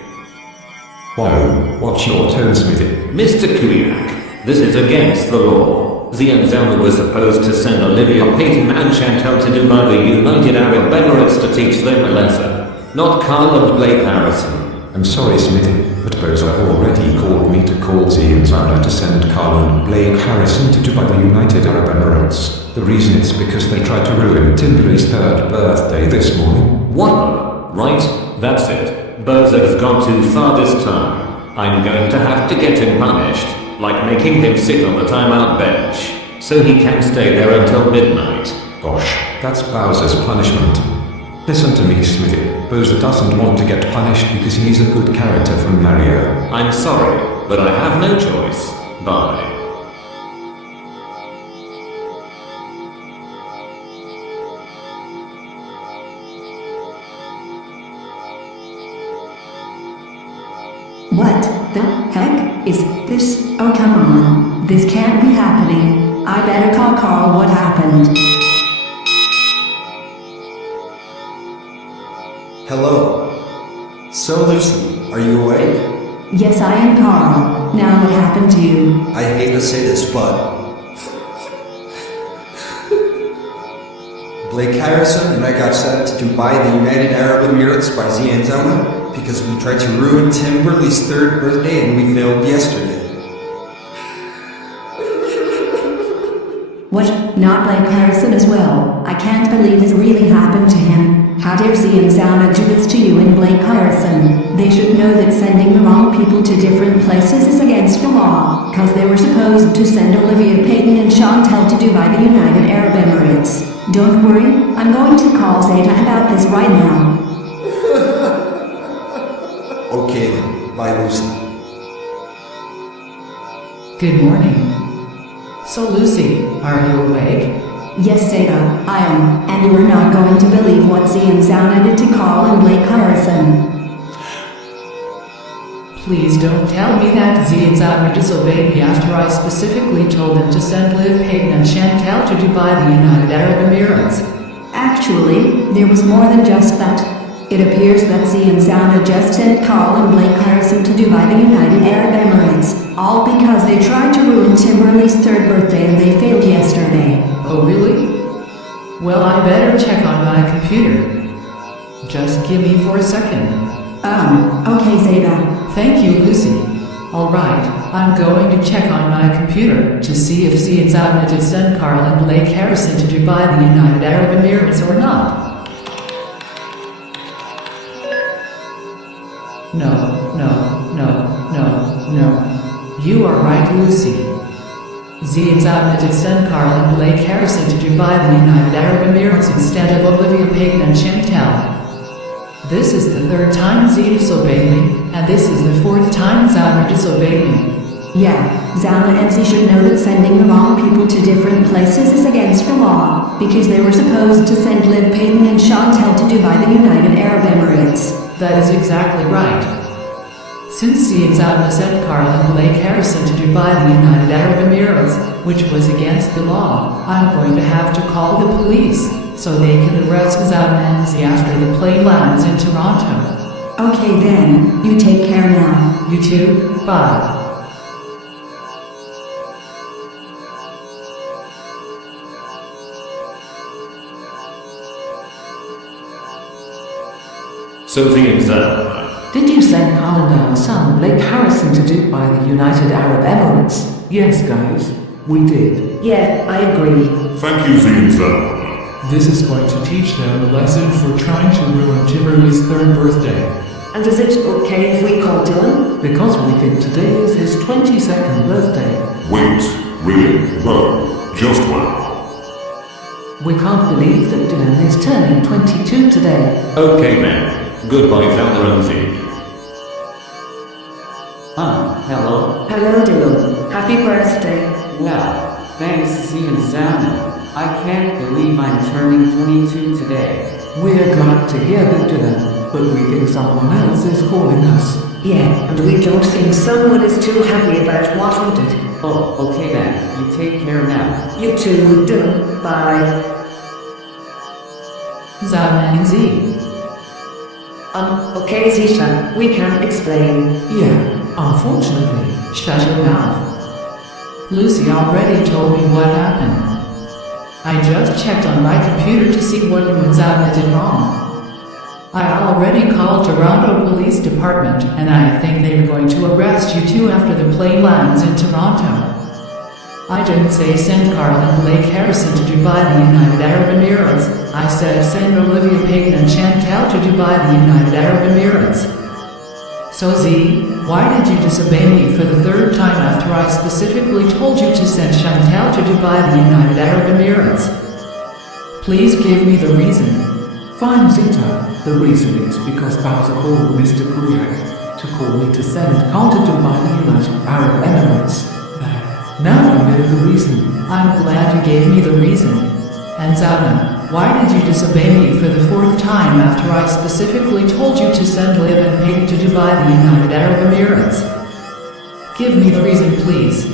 Whoa, what's your tone, Smithy? Mr. Kuliak, this is against the law. Z and Zelda were supposed to send Olivia, Peyton, and Chantel to Dubai, the United Arab Emirates, to teach them a lesson. Not Carl and Blake Harrison. I'm sorry, Smithy, but Bozza already called me to call Z and Zara to send Carl and Blake Harrison to Dubai, the United Arab Emirates. The reason is because they tried to ruin Timberly's third birthday this morning. What? Right? That's it. Bozza has gone too far this time. I'm going to have to get him punished, like making him sit on the timeout bench, so he can stay there until midnight. Gosh, that's Bowser's punishment. Listen to me, Smithy. Bowser doesn't want to get punished because he's a good character from Mario. I'm sorry, but I have no choice. Bye. What the heck? better call Carl what happened. Hello. So, Lucy, are you awake? Yes, I am Carl. Now what happened to you? I hate to say this, but Blake Harrison and I got sent to Dubai, the United Arab Emirates by Z and Zona because we tried to ruin Tim Burley's 3rd birthday and we failed yesterday. What? Not Blake Harrison as well? I can't believe this really happened to him. How dare Z and Zona do this to you and Blake Harrison? They should know that sending the wrong people to different places is against the law, cause they were supposed to send Olivia Payton and Chantel to Dubai, the United Arab Emirates. Don't worry, I'm going to call Zeta about this right now. Okay then, bye Lucy. Good morning. So Lucy, are you awake? Yes, Zeta, I am, and you are not going to believe what Z and Zana did to Carl and Blake Harrison. Please don't tell me that Z and Zana disobeyed me after I specifically told them to send Liv Payton and Chantel to Dubai, the United Arab Emirates. Actually, there was more than just that. It appears that Z and Zana just sent Carl and Blake Harrison to Dubai, the United Arab Emirates, all because they tried to ruin Tim Burley's 3rd birthday and they failed yesterday. Oh really? Well, I better check on my computer. Just give me for a second. Okay, Zeta. Thank you, Lucy. Alright, I'm going to check on my computer to see if Z and Zana did send Carl and Blake Harrison to Dubai, the United Arab Emirates or not. No. You are right, Lucy. Z and Zana did send Carl and Blake Harrison to Dubai, the United Arab Emirates instead of Olivia Payton and Chantel. This is the 3rd time Z disobeyed me, and this is the 4th time Zana disobeyed me. Yeah, Zana and Z should know that sending the wrong people to different places is against the law, because they were supposed to send Liv Payton and Chantel to Dubai, the United Arab Emirates. That is exactly right. Since Z and Zana sent Carl and Blake Harrison to Dubai, the United Arab Emirates, which was against the law, I'm going to have to call the police, so they can arrest Zana and Z after the plane lands in Toronto. Okay then, you take care now. You too, bye. So Z and Zana. Did you send Carl and our son Blake Harrison to Dubai, the United Arab Emirates? Yes, guys, we did. Yeah, I agree. Thank you, Z and Zana. This is going to teach them a lesson for trying to ruin Timberley's 3rd birthday. And is it okay if we call Dylan? Because we think today is his 22nd birthday. Wait, really? No, just wow. We can't believe that Dylan is turning 22 today. Okay then. Goodbye, Zana and Z. Hello? Hello, Dylan. Happy birthday. Well, thanks Z and Zana. I can't believe I'm turning 22 today. We're glad to hear that, Dylan, but we think someone else is calling us. Yeah, and we don't think someone is too happy about what we did. Oh, okay then. You take care now. You too, Dylan. Bye. Zana and Z. Okay, Zisha, we can't explain. Yeah, unfortunately. Shut your mouth. Lucy already told me what happened. I just checked on my computer to see what you and Zana did wrong. I already called Toronto Police Department, and I think they were going to arrest you two after the plane lands in Toronto. I didn't say send Carl and Blake Harrison to Dubai, the United Arab Emirates. I said send Olivia Payton and Chantel to Dubai, the United Arab Emirates. So Z, why did you disobey me for the 3rd time after I specifically told you to send Chantel to Dubai, the United Arab Emirates? Please give me the reason. Fine, Zita. The reason is because Bowser called Mr. Kuyak to call me to send Carl to Dubai, the United Arab Emirates. Now I know the reason. I'm glad you gave me the reason. And Zana, why did you disobey me for the 4th time after I specifically told you to send Liv and Payton to Dubai, the United Arab Emirates? Give me the reason, please.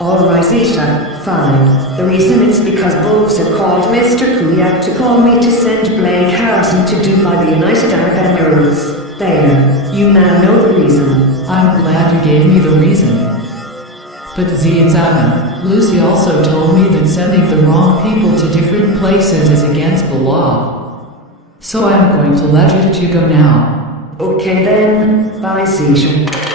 Alright, Zita, fine. The reason it's because Bulldozer called Mr. Kuyak to call me to send Blake Harrison to Dubai, the United Arab Emirates. There, you now know the reason. I'm glad you gave me the reason. But Z and Zana, Lucy also told me that sending the wrong people to different places is against the law. So I'm going to let you go now. Okay then, bye Zita.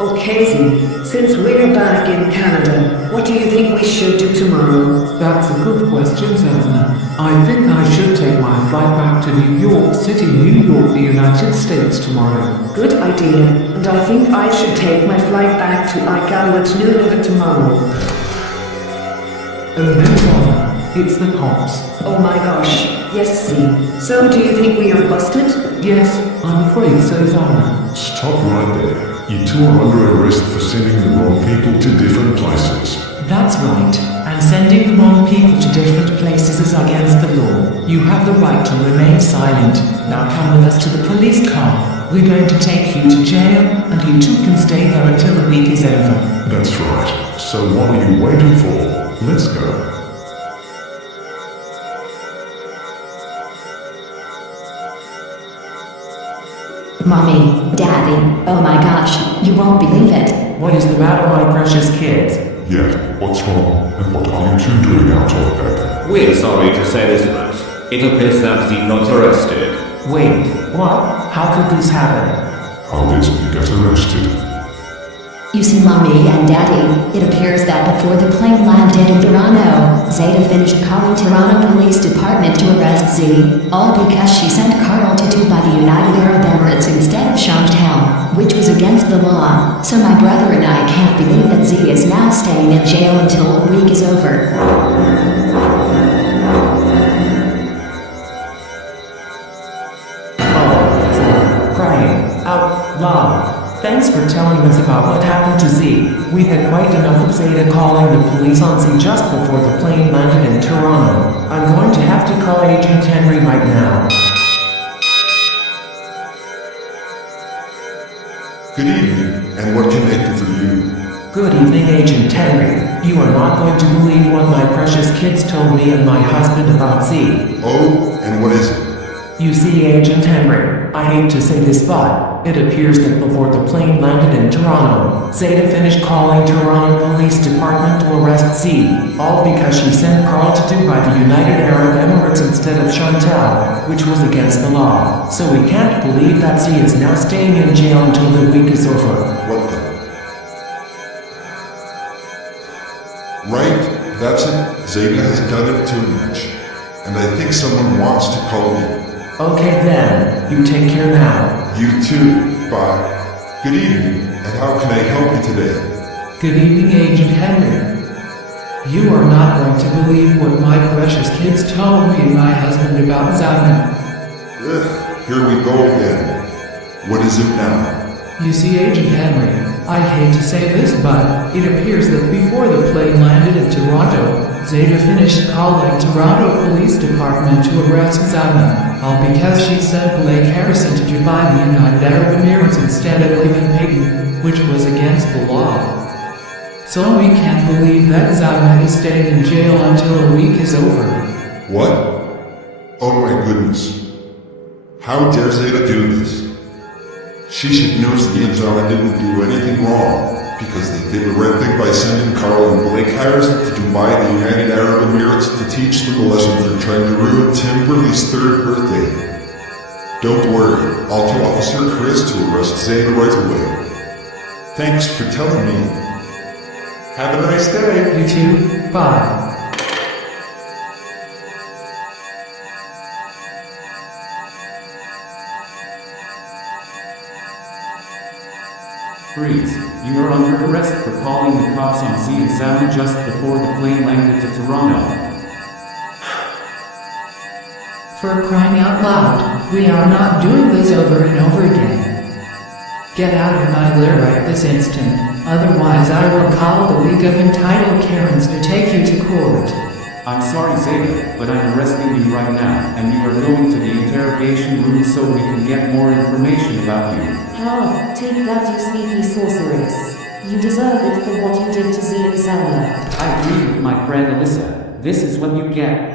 Okay, Z, since we're back in Canada, what do you think we should do tomorrow? That's a good question, Zana. I think I should take my flight back to New York City, New York, the United States tomorrow. Good idea, and I think I should take my flight back to Iqaluit, Nunavut tomorrow. Oh no, Zana, it's the cops. Oh my gosh, yes, Z. So do you think we are busted? Yes, I'm afraid so, Zana. Stop right there. You two are under arrest for sending the wrong people to different places. That's right. And sending the wrong people to different places is against the law. You have the right to remain silent. Now come with us to the police car. We're going to take you to jail, and you two can stay there until the week is over. That's right. So what are you waiting for? Let's go. Mommy, Daddy, oh my gosh, you won't believe it. What is the matter, my precious kids? Yeah, what's wrong? And what are you two doing out of bed? We're sorry to say this, but it appears that he got arrested. Wait, what? How could this happen? How did he get arrested? You see, Mommy and Daddy, it appears that before the plane landed in Toronto, Zeta finished calling Toronto Police Department to arrest Z, all because she sent Carl to Dubai, the United Arab Emirates instead of Chantal, which was against the law. So my brother and I can't believe that Z is now staying in jail until the week is over. Oh, crying out loud. Thanks for telling us about what happened to Z. We had quite enough of Zeta calling the police on Z just before the plane landed in Toronto. I'm going to have to call Agent Henry right now. Good evening, and what can I do for you? Good evening, Agent Henry. You are not going to believe what my precious kids told me and my husband about Z. Oh, and what is it? You see, Agent Henry, I hate to say this, but it appears that before the plane landed in Toronto, Zeta finished calling Toronto Police Department to arrest Z, all because she sent Carl to Dubai, the United Arab Emirates instead of Chantal, which was against the law. So we can't believe that Z is now staying in jail until the week is over. What the? Right, that's it. Zeta has done it too much. And I think someone wants to call me. Okay then, you take care now. You too. Bye. Good evening, and how can I help you today? Good evening, Agent Henry. You are not going to believe what my precious kids told me and my husband about Zana. Ugh, here we go again. What is it now? You see, Agent Henry, I hate to say this, but it appears that before the plane landed in Toronto, Zeta finished calling Toronto Police Department to arrest Zana, all because she sent Blake Harrison to Dubai, the United Arab Emirates instead of leaving Peyton, which was against the law. So we can't believe that Zana is staying in jail until the week is over. What? Oh my goodness. How dare Zeta do this? She should know Steve and Zana didn't do anything wrong, because they did the right thing by sending Carl and Blake Harrison to Dubai, the United Arab Emirates, to teach them a lesson for trying to ruin Timberley's 3rd birthday. Don't worry, I'll tell Officer Chris to arrest Zeta right away. Thanks for telling me. Have a nice day. You too. Bye. Freeze. You are under arrest for calling the cops on Z and Zana just before the plane landed to Toronto. For crying out loud, we are not doing this over and over again. Get out of my glare right this instant, otherwise I will call the League of Entitled Karens to take you to court. I'm sorry, Zeta, but I'm arresting you right now, and you are going to the interrogation room so we can get more information about you. How? Take that, you sneaky sorceress. You deserve it for what you did to Z and Zelda. I agree with my friend Alyssa. This is what you get.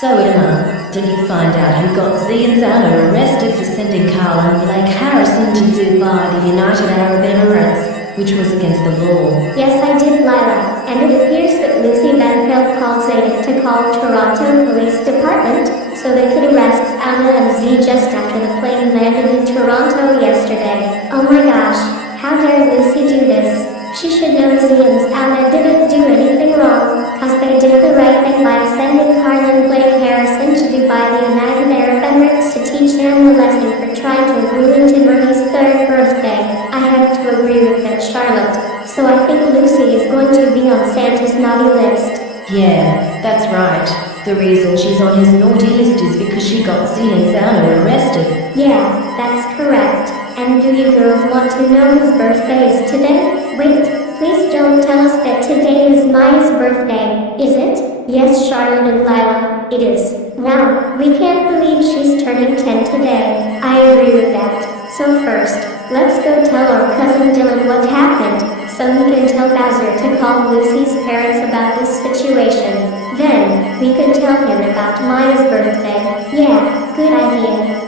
So, Emma, did you find out who got Z and Zana arrested for sending Carl and Blake Harrison to Dubai, the United Arab Emirates, which was against the law? Yes, I did, Lila. And it appears that Lucy Van Pelt called Zeta to call Toronto Police Department so they could arrest Anna and Z just after the plane landed in Toronto yesterday. Oh my gosh, how dare Lucy do this? She should know Z and Anna didn't do anything wrong, cause they did the right thing by sending Carl and Blake Harrison to Dubai, the United Arab Emirates, to teach them the lesson for trying to ruin Timberley's 3rd birthday. I have to agree with that, Charlotte. So I think Lucy is going to be on Santa's naughty list. Yeah, that's right. The reason she's on his naughty list is because she got Z and Zana arrested. Yeah, that's correct. And do you girls want to know whose birthday is today? Wait, please don't tell us that today is Maya's birthday, is it? Yes, Charlotte and Lila, it is. Wow, we can't believe she's turning 10 today. I agree with that. So first, let's go tell our cousin Dylan what happened, so he can tell Bowser to call Lucy's parents about this situation. Then, we can tell him about Maya's birthday. Yeah, good idea.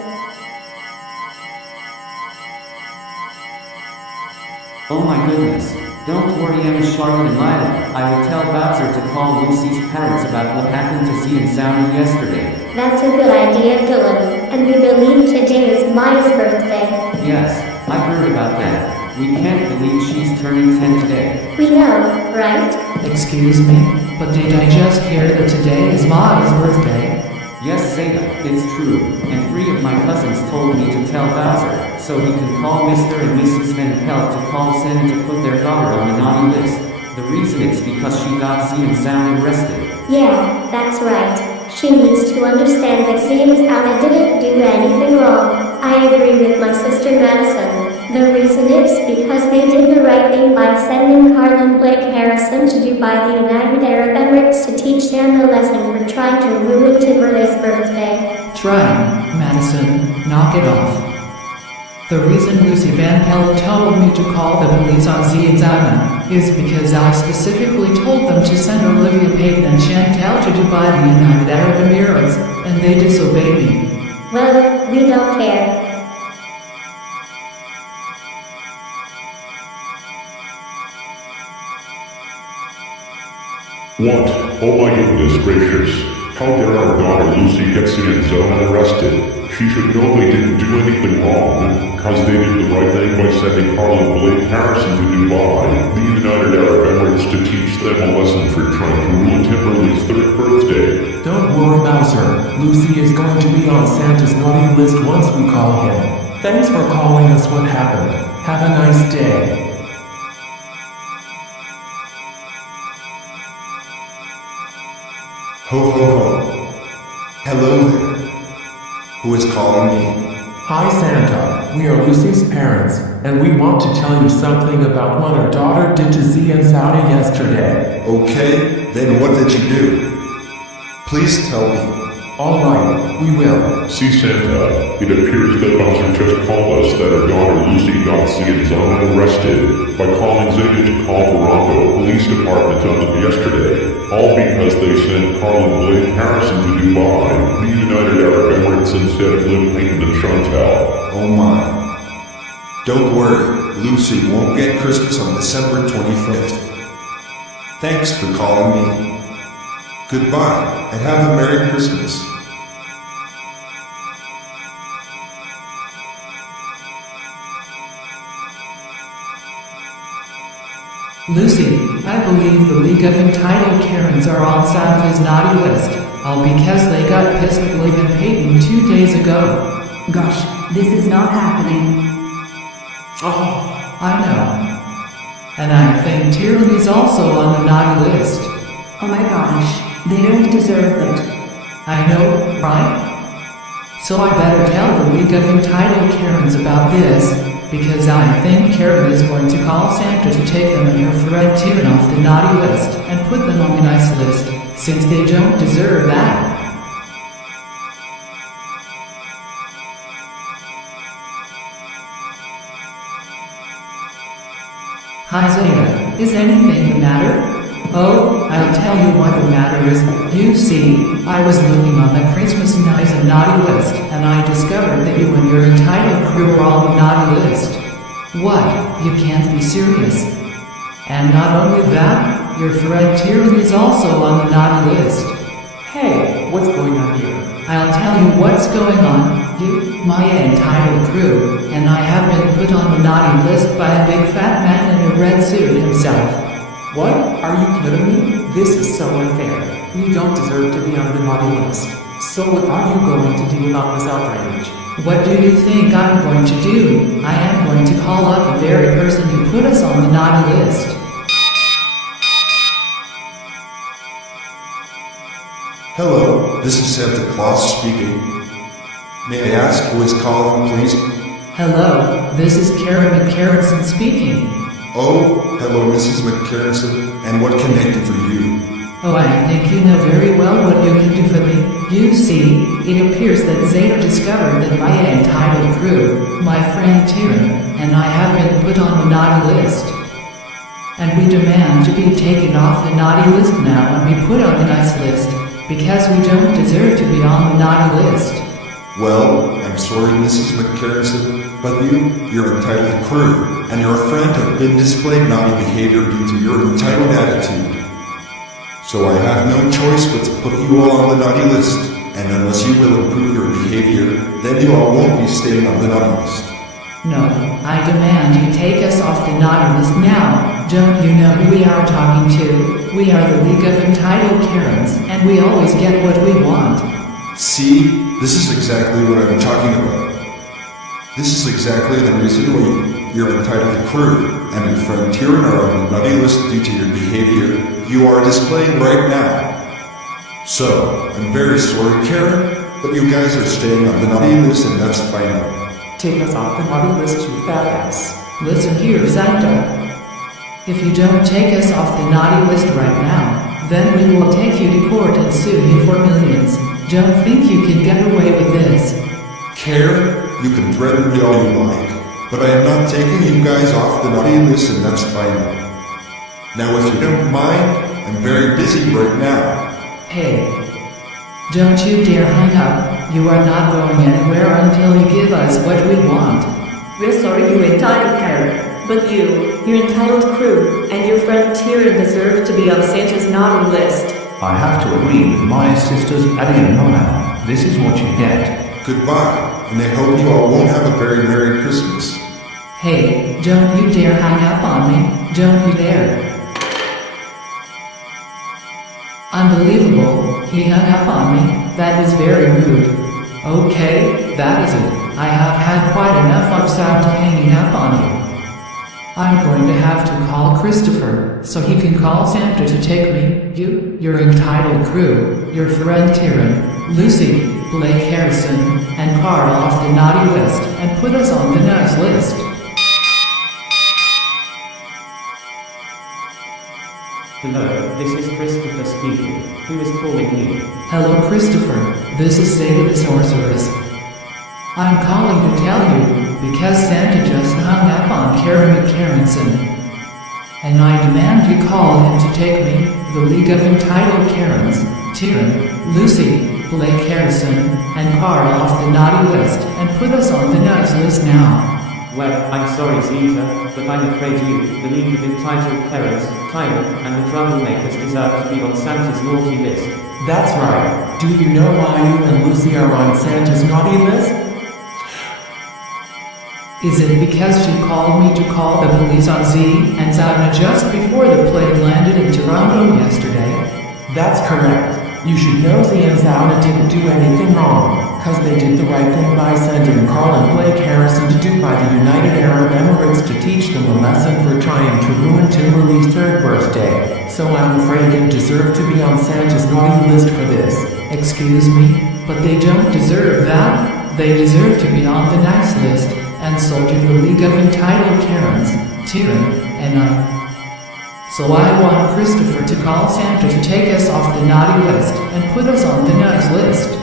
Oh my goodness. Don't worry, Emma, Charlotte, and Lila. I will tell Bowser to call Lucy's parents about what happened to Z and Zana yesterday. That's a good idea, Dylan. And we believe today is Maya's birthday. Yes, I heard about that. We can't believe she's turning 10 today. We know, right? Excuse me, but did I just hear that today is Maya's birthday? Yes, Zeta, it's true. And 3 of my cousins told me to tell Bowser, so he can call Mr. and Mrs. Van Pelt to call Santa to put their daughter on the naughty list. The reason is because she got Z and Zana arrested. Yeah, that's right. She needs to understand that Z and Zana didn't do anything wrong. I agree with my sister Madison. The reason is because they did the right thing by sending Carl and Blake Harrison to Dubai, the United Arab Emirates, to teach them the lesson for trying to ruin Timberley's birthday. Trying, Madison, knock it off. The reason Lucy Van Pelt told me to call the police on Z and Zana is because I specifically told them to send Olivia Payton and Chantel to Dubai, the United Arab Emirates, and they disobeyed me. Well, we don't care. What? Oh my goodness gracious. How dare our daughter Lucy get Z and Zana arrested? She should know they didn't do anything wrong, cause they did the right thing by sending Carl and Blake Harrison to Dubai, the United Arab Emirates, to teach them a lesson for trying to ruin Timberley's 3rd birthday. Don't worry, Bowser. Lucy is going to be on Santa's naughty list once we call him. Thanks for calling us what happened. Have a nice day. Ho ho ho. Hello there. Who is calling me? Hi Santa, we are Lucy's parents, and we want to tell you something about what our daughter did to Z and Zana yesterday. Okay, then what did you do? Please tell me. Alright, we will. See Santa, it appears that Bowser just called us that our daughter Lucy got Z and Zana arrested by calling Zeta to call Toronto Police Department on them yesterday, all because they sent Carl and Blake Harrison to Dubai, the United Arab Emirates, instead of Liv Payton and Chantal. Oh my. Don't worry, Lucy won't get Christmas on December 25th. Thanks for calling me. Goodbye, and have a Merry Christmas. Lucy, I believe the League of Entitled Karens are on Santa's naughty list, all because they got pissed at Liv and Peyton 2 days ago. Gosh, this is not happening. Oh, I know. And I think Tyranny's also on the naughty list. Oh my gosh, they don't deserve it. I know, right? So I better tell the League of Entitled Karens about this, because I think Karen is going to call Santa to take them and her friend Tyrion off the naughty list and put them on the nice list, since they don't deserve that. Hi Zeta, is anything the matter? Oh, I'll tell you what the matter is. You see, I was looking on the Christmas nice and naughty list, and I discovered that you and your entitled crew are on the naughty list. What? You can't be serious. And not only that, your friend Tyrion is also on the naughty list. Hey, what's going on here? I'll tell you what's going on. You, my entitled crew, and I have been put on the naughty list by a big fat man in a red suit himself. What? Are you kidding me? This is so unfair. You don't deserve to be on the naughty list. So what are you going to do about this outrage? What do you think I'm going to do? I am going to call up the very person who put us on the naughty list. Hello, this is Santa Claus speaking. May I ask who is calling, please? Hello, this is Karen McCarrison speaking. Oh, hello, Mrs. McCarrison, and what can I do for you? Oh, I think you know very well what you can do for me. You see, it appears that Zeta discovered that my entitled crew, my friend Tyrion, and I have been put on the naughty list. And we demand to be taken off the naughty list now and be put on the nice list, because we don't deserve to be on the naughty list. Well, I'm sorry, Mrs. McCarrison, but your entitled crew, and your friend have been displaying naughty behavior due to your entitled attitude. So I have no choice but to put you all on the naughty list, and unless you will improve your behavior, then you all won't be staying on the naughty list. No, I demand you take us off the naughty list now. Don't you know who we are talking to? We are the League of Entitled Karens, and we always get what we want. See, this is exactly what I'm talking about. This is exactly the reason why your entitled crew and your friend Tyrion are on the naughty list due to your behavior you are displaying right now. So, I'm very sorry, Karen, but you guys are staying on the naughty list and that's final. Take us off the naughty list, you fat ass. Listen here, Santa. If you don't take us off the naughty list right now, then we will take you to court and sue you for millions. Don't think you can get away with this. Karen, you can threaten me all you like, but I am not taking you guys off the naughty list and that's final. Now if you don't mind, I'm very busy right now. Hey, don't you dare hang up. You are not going anywhere until you give us what we want. We're sorry, you entitled Karen, but you, your entitled crew, and your friend Tyrion deserve to be on Santa's naughty list. I have to agree with my sisters Addie and Nona. This is what you get. Goodbye, and I hope you all won't have a very Merry Christmas. Hey, don't you dare hang up on me. Don't you dare. Unbelievable, he hung up on me. That was very rude. Okay, that is it. I have had quite enough of Santa hanging up on you. I'm going to have to call Christopher, so he can call Santa to take me, you, your entitled crew, your friend Tyrion, Lucy, Blake Harrison, and Carl off the naughty list, and put us on the nice list. Hello, this is Christopher speaking. Who is calling me? Hello Christopher, this is Zeta the Sorceress. I'm calling to tell you, because Santa just hung up on Karen McCarrison. And I demand you call him to take me, the League of Entitled Karens, Tyrion, Lucy, Blake Harrison, and Carl off the naughty list, and put us on the nice list now. Well, I'm sorry, Zeta, but I'm afraid you, the League of Entitled Karens, Tyler, and the Troublemakers deserve to be on Santa's naughty list. That's right. Do you know why you and Lucy are on Santa's naughty list? Is it because she called me to call the police on Z and Zana just before the plane landed in Toronto yesterday? That's correct. You should know Z and Zana didn't do anything wrong, cause they did the right thing by sending Carl and Blake Harrison to Dubai, the United Arab Emirates, to teach them a lesson for trying to ruin Timberlee's third birthday. so I'm afraid they deserve to be on Santa's naughty list for this. Excuse me, but they don't deserve that. They deserve to be on the nice list, and so do the League of Entitled Karens, Tyrann, and I. So I want Christopher to call Santa to take us off the naughty list and put us on the nice list.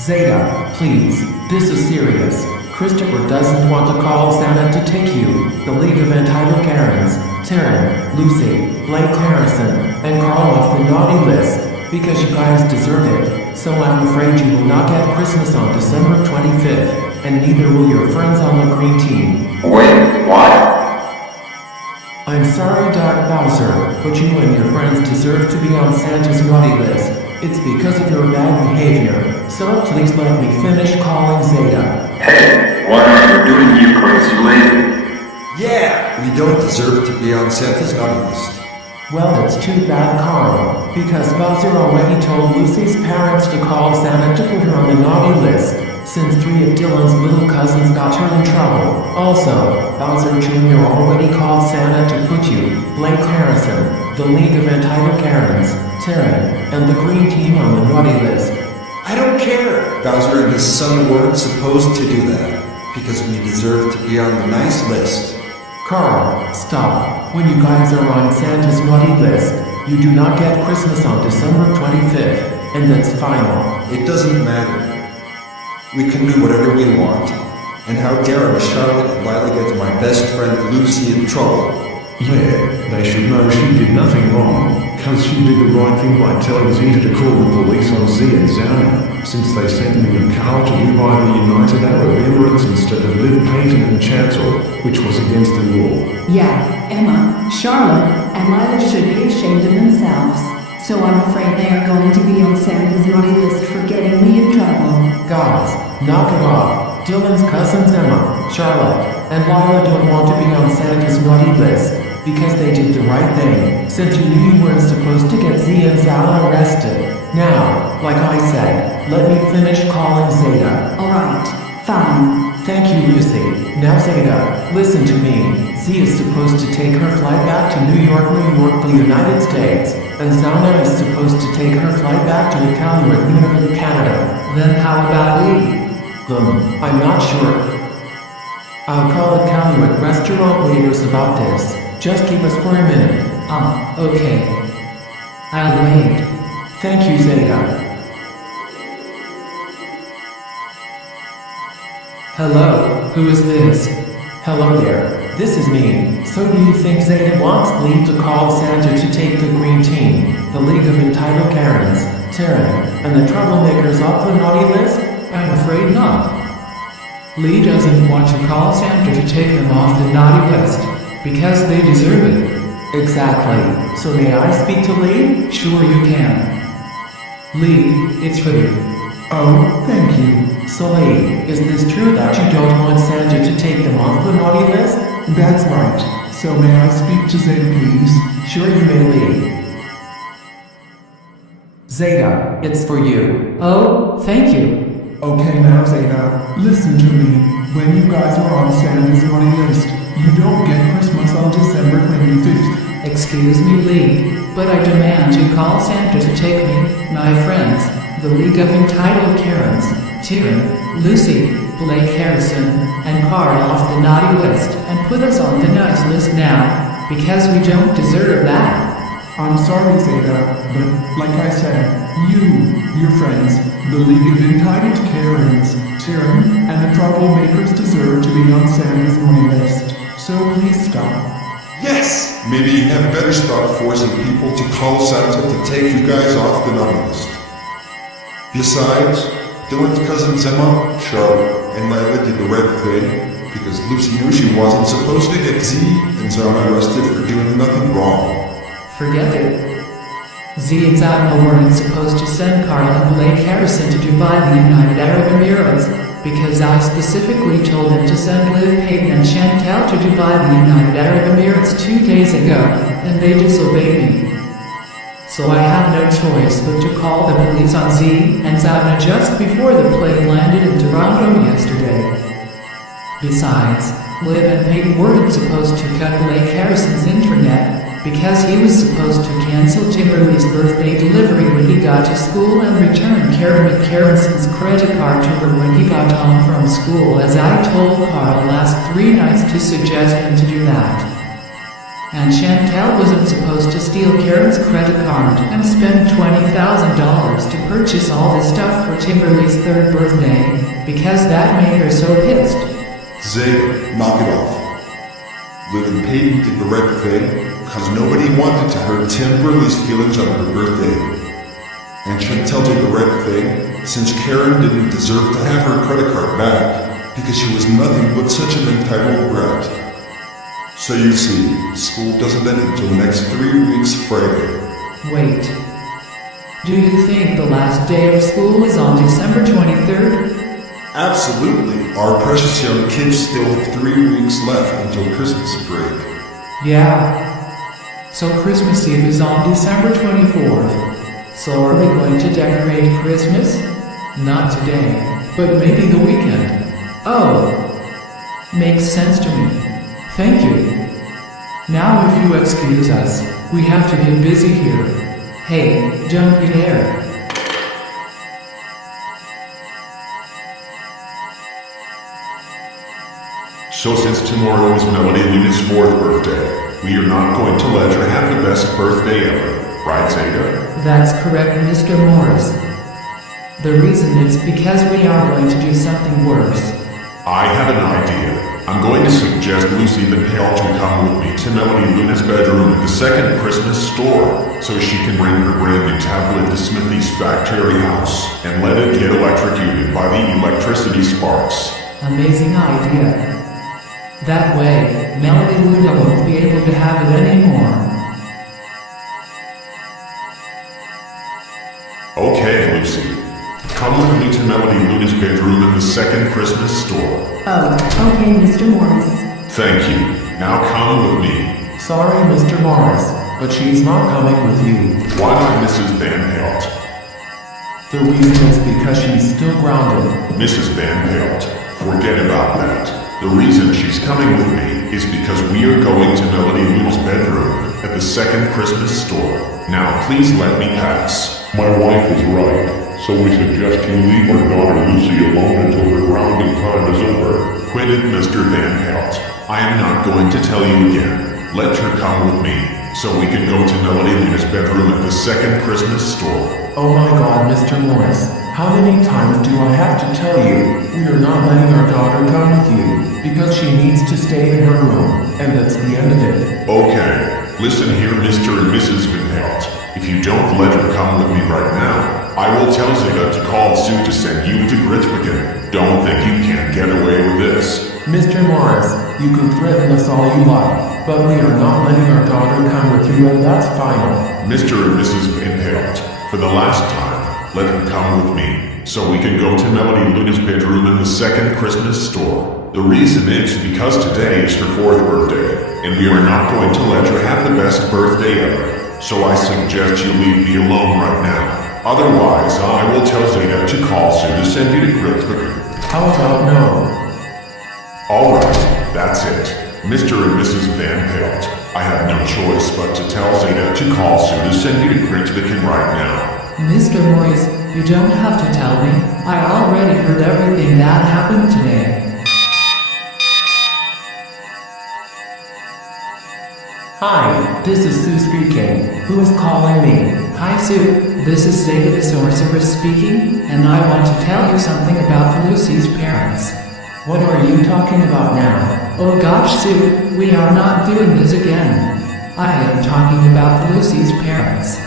Zeta, please, this is serious. Christopher doesn't want to call Santa to take you, the League of Entitled Karens, Tyrann, Lucy, Blake Harrison, and Carl off the naughty list, because you guys deserve it. So I'm afraid you will not get Christmas on December 25th, and neither will your friends on the green team. Wait, why? I'm sorry, Dark Bowser, but you and your friends deserve to be on Santa's naughty list. It's because of your bad behavior, so please let me finish calling Zeta. Hey, what are you doing, you crazy lady? Yeah! We don't deserve to be on Santa's naughty list. Well, it's too bad, Carl, because Bowser already told Lucy's parents to call Santa to put her on the naughty list, since 3 of Dylan's little cousins got her in trouble. Also, Bowser Jr. already called Santa to put you, Blake Harrison, the League of Entitled Karens, Tyrann, and the green team on the naughty list. I don't care! Bowser and his son weren't supposed to do that, because we deserve to be on the nice list. Carl, stop. When you guys are on Santa's naughty list, you do not get Christmas on December 25th, and that's final. It doesn't matter. We can do whatever we want. And how dare Miss Charlotte and Lila get my best friend Lucy in trouble? Yeah, they should know she did nothing wrong, because she did the right thing by telling Zeta to call the police on Z and Zana, since they sent me and Carl to live by the United Arab Emirates instead of Liv Payton and Chancel, which was against the law. Yeah, Emma, Charlotte, and Lila should be ashamed of themselves. So I'm afraid they are going to be on Santa's naughty list for getting me in trouble. Guys, knock it off. Dylan's cousins Emma, Charlotte, and Lila don't want to be on Santa's naughty list, because they did the right thing, since you knew you weren't supposed to get Z and Zala arrested. Now, like I said, let me finish calling Zeta. Alright, fine. Thank you, Lucy. Now Zeta, listen to me. Z is supposed to take her flight back to New York, the United States, and Zana is supposed to take her flight back to Iqaluit, Nunavut, Canada. Then how about Lee? I'm not sure. I'll call Iqaluit restaurant waiters about this. Just keep us for a minute. Okay. I'll wait. Thank you, Zeta. Hello, who is this? Hello there. This is me. So do you think Zeta wants Lee to call Santa to take the green team, the League of Entitled Karens, Tyrann, and the troublemakers off the naughty list? I'm afraid not. Lee doesn't want to call Santa to take them off the naughty list, because they deserve it. Exactly. So may I speak to Lee? Sure you can. Lee, it's for you. Oh, thank you. So Lee, is this true that you don't want Santa to take them off the naughty list? That's right. So may I speak to Zeta, please? Sure you may, Lee. Zeta, it's for you. Oh, thank you. Okay now, Zeta, listen to me. When you guys are on Santa's naughty list, you don't get Christmas on December 25th. Excuse me, Lee, but I demand you call Santa to take me, my friends, the League of Entitled Karens, Tyrann, Lucy, Blake Harrison, and Carl off the naughty list and put us on the nice list now, because we don't deserve that. I'm sorry, Zeta, but like I said, you, your friends, the League of Entitled Karens, Tyrann, and the troublemakers deserve to be on Santa's naughty list. So please stop. Yes! Maybe you had better stop forcing people to call Santa to take you guys off the naughty list. Besides, Dylan's cousins Emma, Charlotte, and Lila did the right thing, because Lucy knew she wasn't supposed to get Z and Zana arrested for doing nothing wrong. Forget it. Z and Zana weren't supposed to send Carl and Blake Harrison to Dubai, the United Arab Emirates, because I specifically told them to send Liv Payton and Chantal to Dubai, the United Arab Emirates 2 days ago, and they disobeyed me. So I had no choice but to call the police on Z and Zana just before the plane landed in Toronto yesterday. Besides, Liv and Payton weren't supposed to cut Blake Harrison's internet, because he was supposed to cancel Timberly's birthday delivery when he got to school and return Karen McCarranson's credit card to her when he got home from school, as I told Carl last 3 nights to suggest him to do that. And Chantel wasn't supposed to steal Karen's credit card and spend $20,000 to purchase all this stuff for Timberly's 3rd birthday, because that made her so pissed. Zeta, knock it off. Liv and Peyton did the right thing because nobody wanted to hurt Timberly's feelings on her birthday. And Chantel did the right thing since Karen didn't deserve to have her credit card back because she was nothing but such an entitled brat. So you see, school doesn't end until next 3 weeks Friday. Wait. Do you think the last day of school is on December 23rd? Absolutely. Our precious young kids still have 3 weeks left until Christmas break. Yeah. So Christmas Eve is on December 24th. So are we going to decorate Christmas? Not today, but maybe the weekend. Oh. Makes sense to me. Thank you. Now if you excuse us, we have to get busy here. Hey, don't you dare. So since tomorrow is Melody Luna's 4th birthday, we are not going to let her have the best birthday ever, right Zeta? That's correct, Mr. Morris. The reason is because we are going to do something worse. I have an idea. I'm going to suggest Lucy Van Pelt to come with me to Melody Luna's bedroom at the 2nd Christmas store, so she can bring her brand new tablet to Smithy's factory house, and let it get electrocuted by the electricity sparks. Amazing idea. That way, Melody Luna won't be able to have it anymore. Okay, Lucy. Come with me to Melody Luna's bedroom in the 2nd Christmas store. Oh, okay, Mr. Morris. Thank you. Now come with me. Sorry, Mr. Morris, but she's not coming with you. Why not Mrs. Van Pelt? The reason is because she's still grounded. Mrs. Van Pelt, forget about that. The reason she's coming with me is because we are going to Melody Luna's bedroom at the 2nd Christmas store. Now please let me pass. My wife is right, so we suggest you leave our daughter Lucy alone until her grounding time is over. Quit it, Mr. Van Pelt. I am not going to tell you again. Let her come with me, so we can go to Melody Luna's bedroom at the 2nd Christmas store. Oh my god, Mr. Morris. How many times do I have to tell you? We are not letting our daughter come with you, because she needs to stay in her room, and that's the end of it. Okay, listen here, Mr. and Mrs. Van Pelt. If you don't let her come with me right now, I will tell Zeta to call Sue to send you to Gritviken. Don't think you can't get away with this. Mr. Morris, you can threaten us all you like, but we are not letting our daughter come with you, and that's final. Mr. and Mrs. Van Pelt, for the last time, let her come with me, so we can go to Melody Luna's bedroom in the 2nd Christmas store. The reason is because today is her 4th birthday, and we are not going to let her have the best birthday ever. So I suggest you leave me alone right now. Otherwise, I will tell Zeta to call Sue to send you to Gritviken. How about no? Alright, that's it. Mr. and Mrs. Van Pelt, I have no choice but to tell Zeta to call Sue to send you to Gritviken right now. Mr. Morris, you don't have to tell me. I already heard everything that happened today. Hi, this is Sue speaking. Who is calling me? Hi Sue, this is Zeta the Sorceress speaking, and I want to tell you something about Lucy's parents. What are you talking about now? Oh gosh Sue, we are not doing this again. I am talking about Lucy's parents.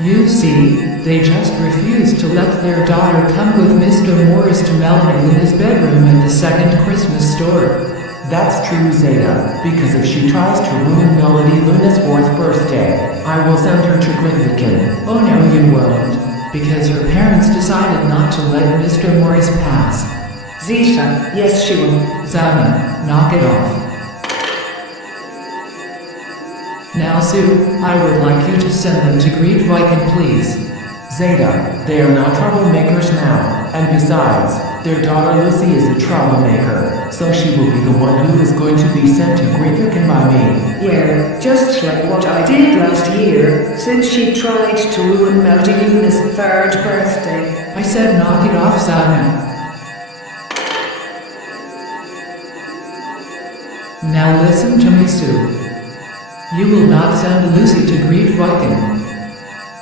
You see, they just refused to let their daughter come with Mr. Morris to Melody Luna's bedroom at the 2nd Christmas store. That's true, Zeta, because if she tries to ruin Melody Luna's 4th birthday, I will send her to Gritviken. Oh no you won't, because her parents decided not to let Mr. Morris pass. Zeta, yes she will. Zana, knock it off. Now Sue, I would like you to send them to Gritviken, please. Zeta, they are not troublemakers now, and besides, their daughter Lucy is a troublemaker, so she will be the one who is going to be sent to Gritviken by me. Yeah, just like what I did last year, since she tried to ruin Melody Luna's 3rd birthday. I said knock it off, Simon. Now listen to me, Sue. You will not send Lucy to greet Riken.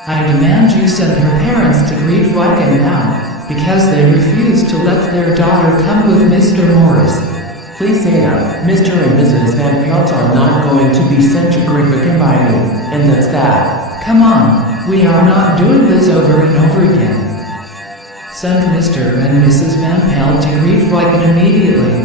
I demand you send her parents to greet Riken now, because they refuse to let their daughter come with Mr. Morris. Please say that. Mr. and Mrs. Van Pelt are not going to be sent to Grimmicken by me, and that's that. Come on, we are not doing this over and over again. Send Mr. and Mrs. Van Pelt to greet Riken immediately.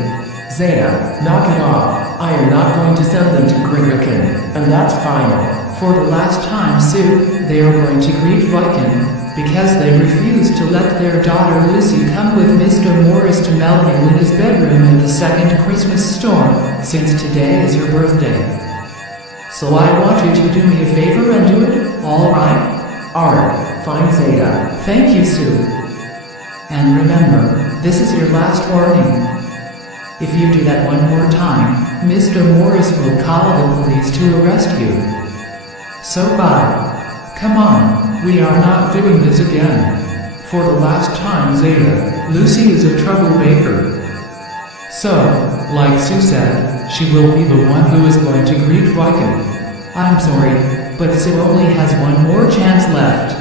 Zeta, knock it off. I am not going to send them to Grimmicken, and that's final. For the last time, Sue, they are going to greet Riken, because they refuse to let their daughter Lucy come with Mr. Morris to Melody Luna's bedroom at the 2nd Christmas storm, since today is her birthday. So I want you to do me a favor and do it, alright? Alright, fine, Zeta. Thank you, Sue. And remember, this is your last warning. If you do that one more time, Mr. Morris will call the police to arrest you. So bye. Come on, we are not doing this again. For the last time, Zeta, Lucy is a troublemaker. So, like Sue said, she will be the one who is going to greet Riken. I'm sorry, but Sue only has one more chance left.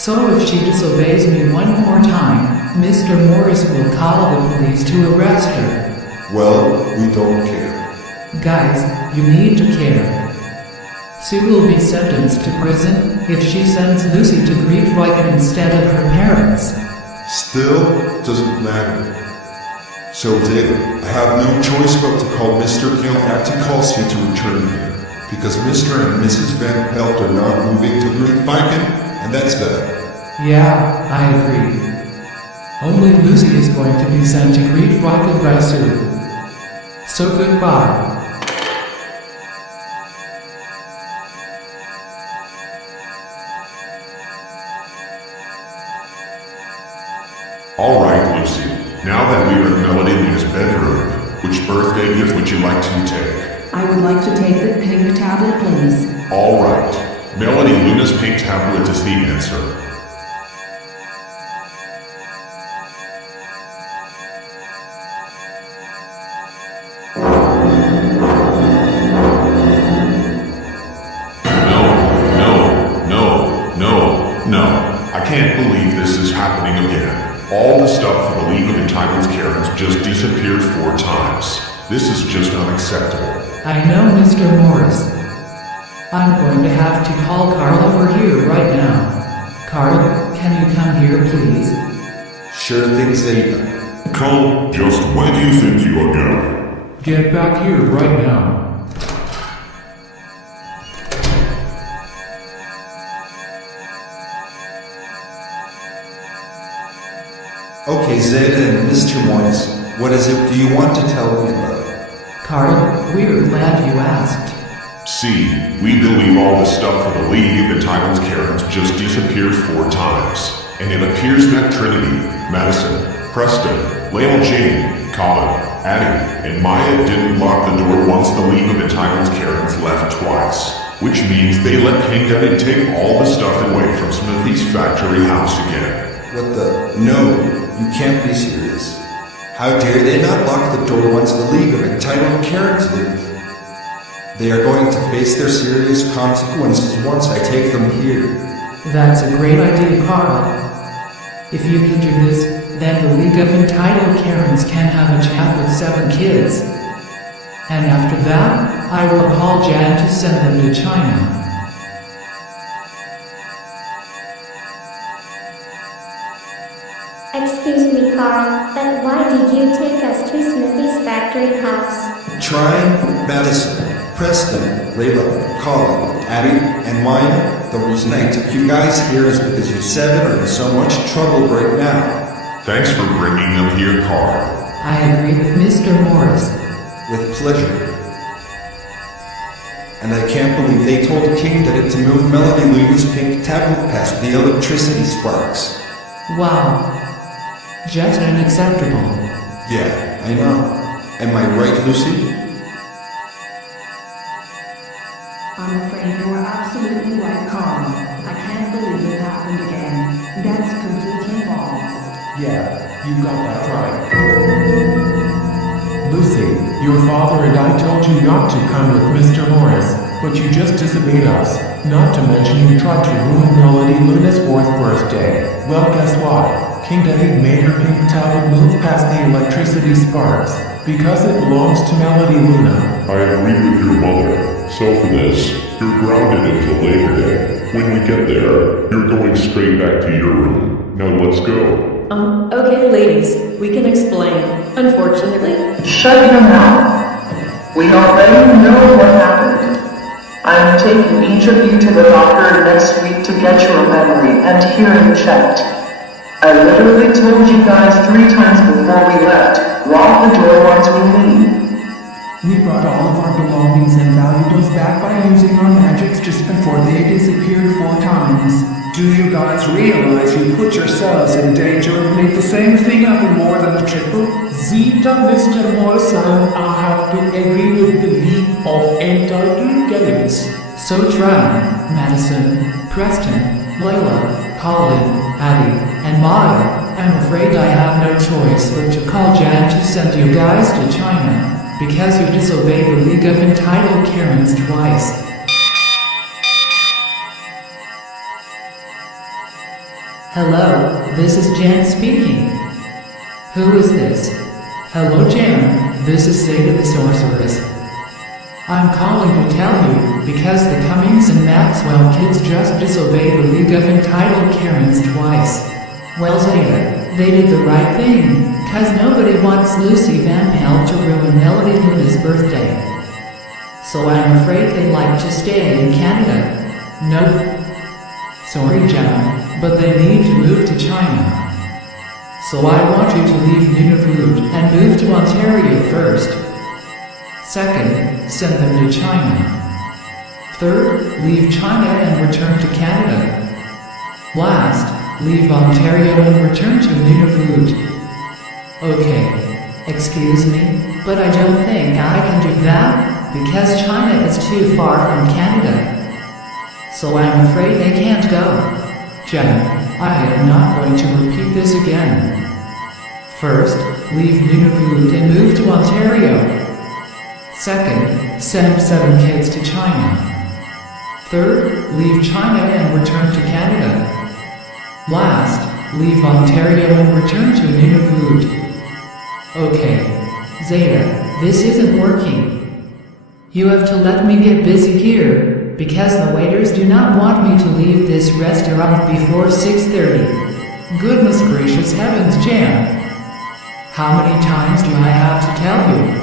So if she disobeys me one more time, Mr. Morris will call the police to arrest her. Well, we don't care. Guys, you need to care. Sue will be sentenced to prison if she sends Lucy to greet Riken instead of her parents. Still, doesn't matter. So David, I have no choice but to call Mr. Anticolcia to return here, because Mr. and Mrs. Van Pelt are not moving to greet Riken, and that's bad. Yeah, I agree. Only Lucy is going to be sent to greet Riken by Sue. So goodbye. Alright, Lucy. Now that we are in Melody Luna's bedroom, which birthday gift would you like to take? I would like to take the pink tablet, please. Alright. Melody Luna's pink tablet is the answer. No. I can't believe this is happening again. All the stuff for the League of Entitled Karens just disappeared 4 times. This is just unacceptable. I know, Mr. Morris. I'm going to have to call Carl over here right now. Carl, can you come here, please? Sure thing, Zeta. Carl, just where do you think you are going? Get back here right now. Okay, Zeta and Mr. Morris, what is it do you want to tell me about? Carl, we're glad you asked. See, we believe all the stuff for the League of Entitled Karens just disappeared 4 times. And it appears that Trinity, Madison, Preston, Layla Jane, Colin, Addie, and Maya didn't lock the door once the League of Entitled Karens left twice. Which means they let King David take all the stuff away from Smithy's factory house again. What the? No. You can't be serious. How dare they not lock the door once the League of Entitled Karens leave? They are going to face their serious consequences once I take them here. That's a great idea, Carl. If you can do this, then the League of Entitled Karens can have a chat with 7 kids. And after that, I will call Jan to send them to China. Excuse me, Carl, but why did you take us to Smithy's factory house? Trine, Madison, Preston, Layla, Colin, Addie, and Maya, the reason I took you guys here is because you 7 are in so much trouble right now. Thanks for bringing them here, Carl. I agree with Mr. Morris. With pleasure. And I can't believe they told King David to move Melody Luna's pink tablet past the electricity sparks. Wow. Just unacceptable. Yeah, I know. Am I right, Lucy? I'm afraid you are absolutely right, Carl. I can't believe it happened again. That's completely false. Yeah, you got that right. Lucy, your father and I told you not to come with Mr. Morris, but you just disobeyed us. Not to mention you tried to ruin Melody Luna's 4th birthday. Well, guess what? King David made her pink towel move past the electricity sparks, because it belongs to Melody Luna. I agree with your mother. So for this, you're grounded until Labor Day. When we get there, you're going straight back to your room. Now let's go. Okay, ladies, we can explain. Unfortunately, Shut your mouth. We already know what happened. I'm taking each of you to the doctor next week to get your memory and hearing checked. I literally told you guys 3 times before we left, lock the door once we leave. We brought all of our belongings and valuables back by using our magics just before they disappeared 4 times. Do you guys realize you put yourselves in danger and made the same thing happen more than the triple? Zeta, Mr. Morrison, I have to agree with the League of Entitled Carrots. So try, Madison, Preston, Layla, Colin, Abby, and Maya. I'm afraid I have no choice but to call Jan to send you guys to China, because you disobeyed the League of Entitled Karens twice. Hello, this is Jan speaking. Who is this? Hello, Jan. This is Zeta the Sorceress. I'm calling to tell you, because the Cummings and Maxwell kids just disobeyed the League of Entitled Karens twice. Well, Zeta, they did the right thing, cause nobody wants Lucy Van Pelt to ruin Melody Luna's birthday. So I'm afraid they'd like to stay in Canada. Nope. Sorry, Jan, but they need to move to China. So I want you to leave Nunavut and move to Ontario first. Second, send them to China. Third, leave China and return to Canada. Last, leave Ontario and return to Nunavut. Okay, excuse me, but I don't think I can do that, because China is too far from Canada. So I'm afraid they can't go. Jen, I am not going to repeat this again. First, leave Nunavut and move to Ontario. Second, send 7 kids to China. Third, leave China and return to Canada. Last, leave Ontario and return to Nunavut. Okay, Zeta, this isn't working. You have to let me get busy here, because the waiters do not want me to leave this restaurant before 6:30. Goodness gracious heavens, Jan. How many times do I have to tell you?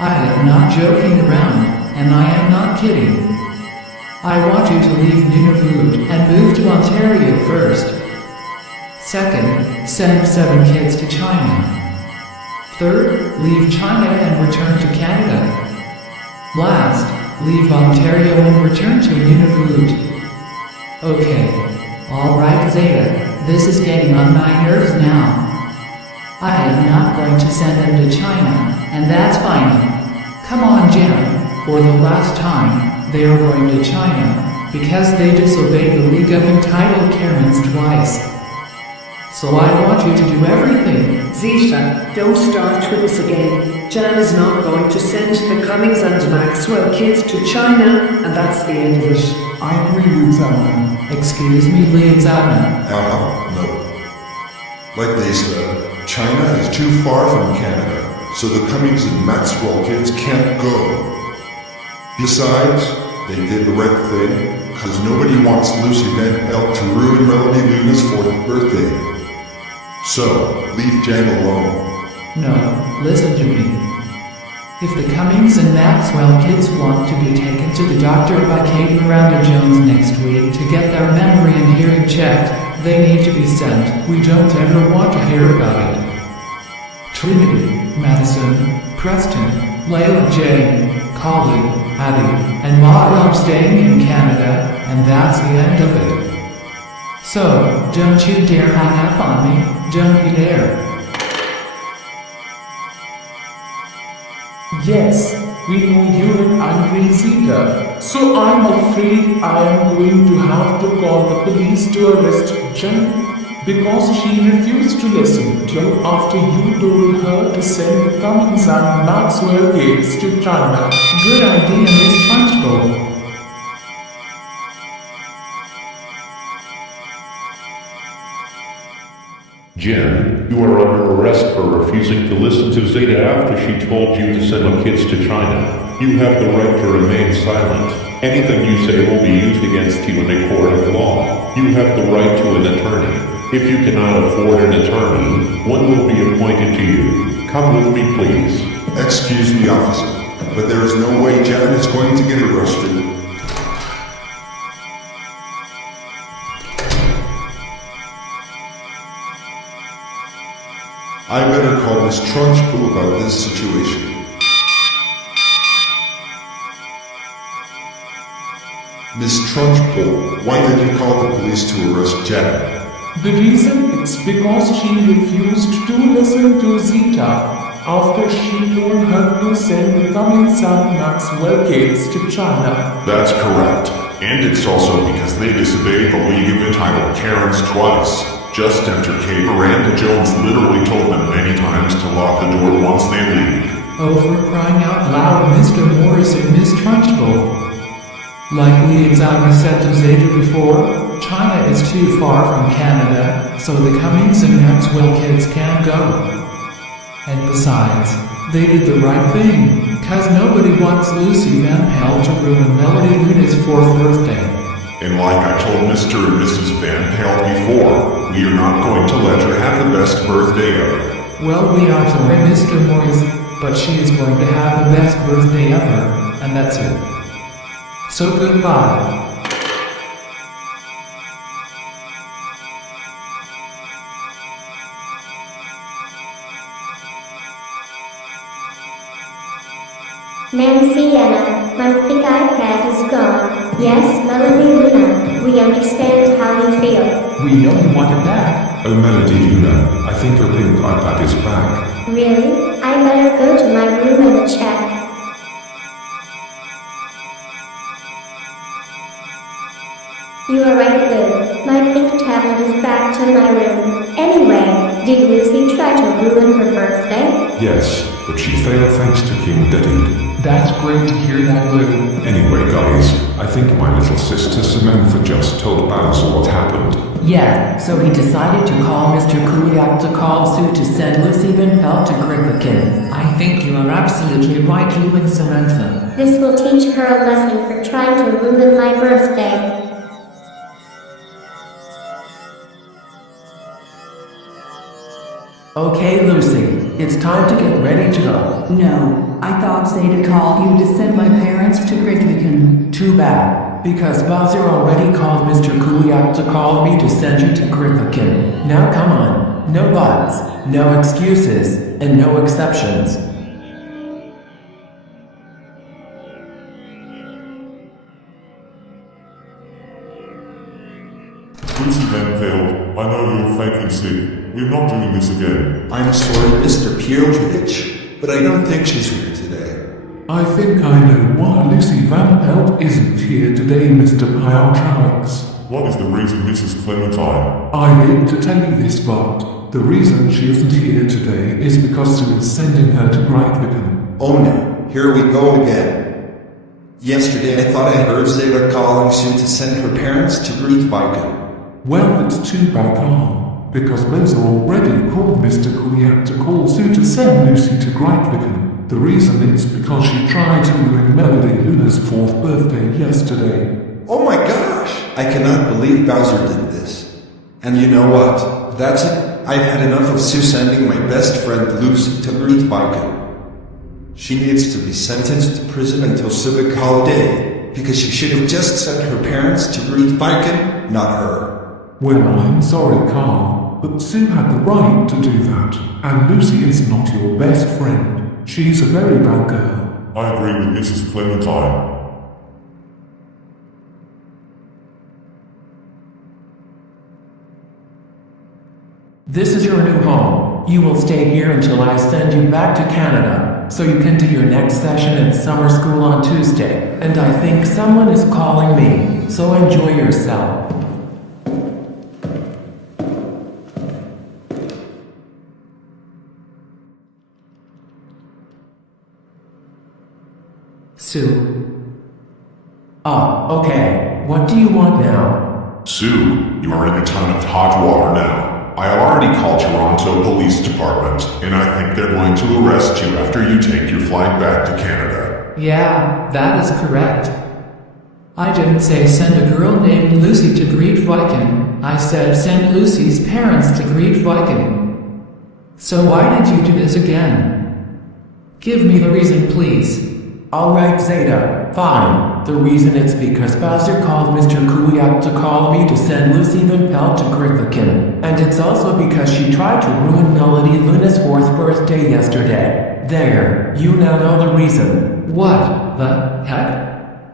I am not joking around, and I am not kidding. I want you to leave Nunavut and move to Ontario first. Second, send 7 kids to China. Third, leave China and return to Canada. Last, leave Ontario and return to Nunavut. Okay. Alright, Zeta, this is getting on my nerves now. I am not going to send them to China, and that's fine. Come on, Jim. For the last time, they are going to China, because they disobeyed the League of Entitled Karens twice. So I want you to do everything. Zeta, don't start with us again. Jan is not going to send the Cummings and Maxwell kids to China, and that's the end of it. I agree with Zana. Excuse me, Liam Zana. No. Like they said, China is too far from Canada, so the Cummings and Maxwell kids can't go. Besides, they did the right thing, because nobody wants Lucy Van Pelt to ruin Melody Luna's 4th birthday. So, leave Jan alone. No, listen to me. If the Cummings and Maxwell kids want to be taken to the doctor by Kate Miranda Jones next week to get their memory and hearing checked, they need to be sent. We don't ever want to hear about it. Trinity, Madison, Preston, Layla Jane, Colin, Abby, and Maud are staying in Canada, and that's the end of it. So, don't you dare hang up on me, don't you dare. Yes, we know you're an agree, Zeta. So I'm afraid I am going to have to call the police to arrest Jen because she refused to listen till after you told her to send the Cummings and Maxwell Gates to China. Good idea, Miss Trunchbull. Jen, you are under arrest for refusing to listen to Zeta after she told you to send the kids to China. You have the right to remain silent. Anything you say will be used against you in a court of law. You have the right to an attorney. If you cannot afford an attorney, one will be appointed to you. Come with me, please. Excuse me, officer, but there is no way Jen is going to get arrested. I better call Miss Trunchbull about this situation. Miss Trunchbull, why did you call the police to arrest Jen? The reason is because she refused to listen to Zeta after she told her to send the Cummings and Maxwell Gates to China. That's correct. And it's also because they disobeyed the League of Entitled Karens twice. Just after Kay Miranda Jones literally told them many times to lock the door once they leave. Oh, for crying out loud, Mr. Morris and Miss Trunchbull. Like we exactly said to Zeta before, China is too far from Canada, so the Cummings and Maxwell kids can't go. And besides, they did the right thing, cause nobody wants Lucy Van Pelt to ruin Melody Luna's 4th birthday. And like I told Mr. and Mrs. Van Pelt before, we are not going to let her have the best birthday ever. Well, we are sorry, Mr. Morris, but she is going to have the best birthday ever, and that's it. So goodbye. Nancy Anna, my pink iPad is gone. Yes, Melody Luna, we understand how you feel. We know you want it back. Oh, Melody Luna, I think your pink iPad is back. Really? I better go to my room and check. You are right, Lou. My pink tablet is back to my room. Anyway, did Lucy try to ruin her birthday? Yes, but she failed thanks to King Dedede. That's great to hear that, Lou. Anyway, guys, I think my little sister Samantha just told Basil what happened. Yeah, so he decided to call Mr. Kuliak to call Sue to send Lucy Van Pelt to Krivikin. I think you are absolutely right, Lou and Samantha. This will teach her a lesson for trying to ruin my birthday. Okay, Lucy, it's time to get ready to go. No, I thought Zeta called you to send my parents to Gridviken. Too bad, because Bowser already called Mr. Kuliak to call me to send you to Gridviken. Now come on, no buts, no excuses, and no exceptions. Lucy Van Pelt, I know you're faking sick. We're not doing this again. I'm sorry, Mr. Piotrovich, but I don't think she's here today. I think I know why Lucy Van Pelt isn't here today, Mr. Piotrovich. What is the reason, Mrs. Clementine? I hate to tell you this, but the reason she isn't here today is because Sue is sending her to Gridviken. Oh no, here we go again. Yesterday I thought I heard Zeta calling Sue to send her parents to Gridviken. Well, it's too back on, because Liz already called Mr. Kuliak to call Sue to send Lucy to Gridviken. The reason is because she tried to ruin Melody Luna's 4th birthday yesterday. Oh my gosh! I cannot believe Bowser did this. And you know what? That's it. I've had enough of Sue sending my best friend Lucy to Gridviken. She needs to be sentenced to prison until civic holiday, because she should have just sent her parents to Gridviken, not her. Well, I'm sorry, Carl, but Sue had the right to do that, and Lucy is not your best friend. She's a very bad girl. I agree with Mrs. Clementine. This is your new home. You will stay here until I send you back to Canada. so you can do your next session in summer school on Tuesday. And I think someone is calling me, so enjoy yourself. Sue. Ah, okay. What do you want now? Sue, you are in a ton of hot water now. I have already called Toronto Police Department, and I think they're going to arrest you after you take your flight back to Canada. Yeah, that is correct. I didn't say send a girl named Lucy to greet Viking. I said send Lucy's parents to greet Viking. So why did you do this again? Give me the reason, please. Alright, Zeta, fine. The reason it's because Bowser called Mr. Kuyak to call me to send Lucy Van Pelt to Grytviken. And it's also because she tried to ruin Melody Luna's 4th birthday yesterday. There, you now know the reason. What the heck?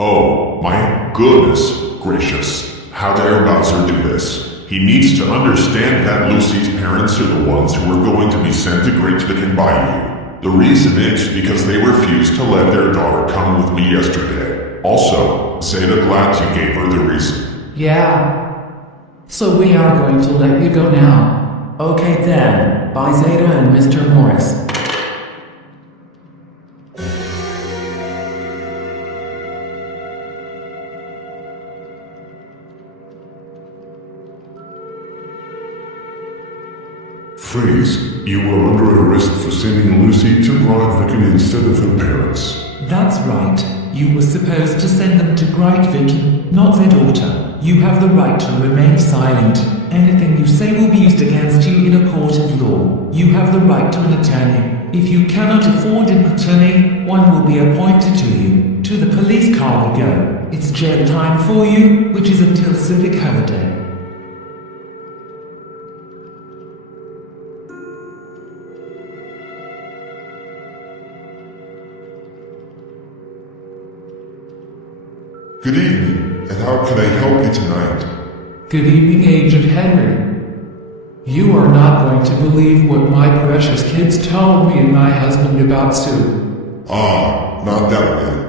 Oh, my goodness gracious. How dare Bowser do this? He needs to understand that Lucy's parents are the ones who are going to be sent to Grytviken by you. The reason is because they refused to let their daughter come with me yesterday. Also, Zeta glad you gave her the reason. Yeah. So we are going to let you go now. Okay then, bye Zeta and Mr. Morris. Freeze, you are under arrest for sending Lucy to Grytviken instead of her parents. That's right. You were supposed to send them to Grytviken, not their daughter. You have the right to remain silent. Anything you say will be used against you in a court of law. You have the right to an attorney. If you cannot afford an attorney, one will be appointed to you. To the police car we go. It's jail time for you, which is until civic holiday. Good evening, and how can I help you tonight? Good evening, Agent Henry. You are not going to believe what my precious kids told me and my husband about Sue. Ah, not that again.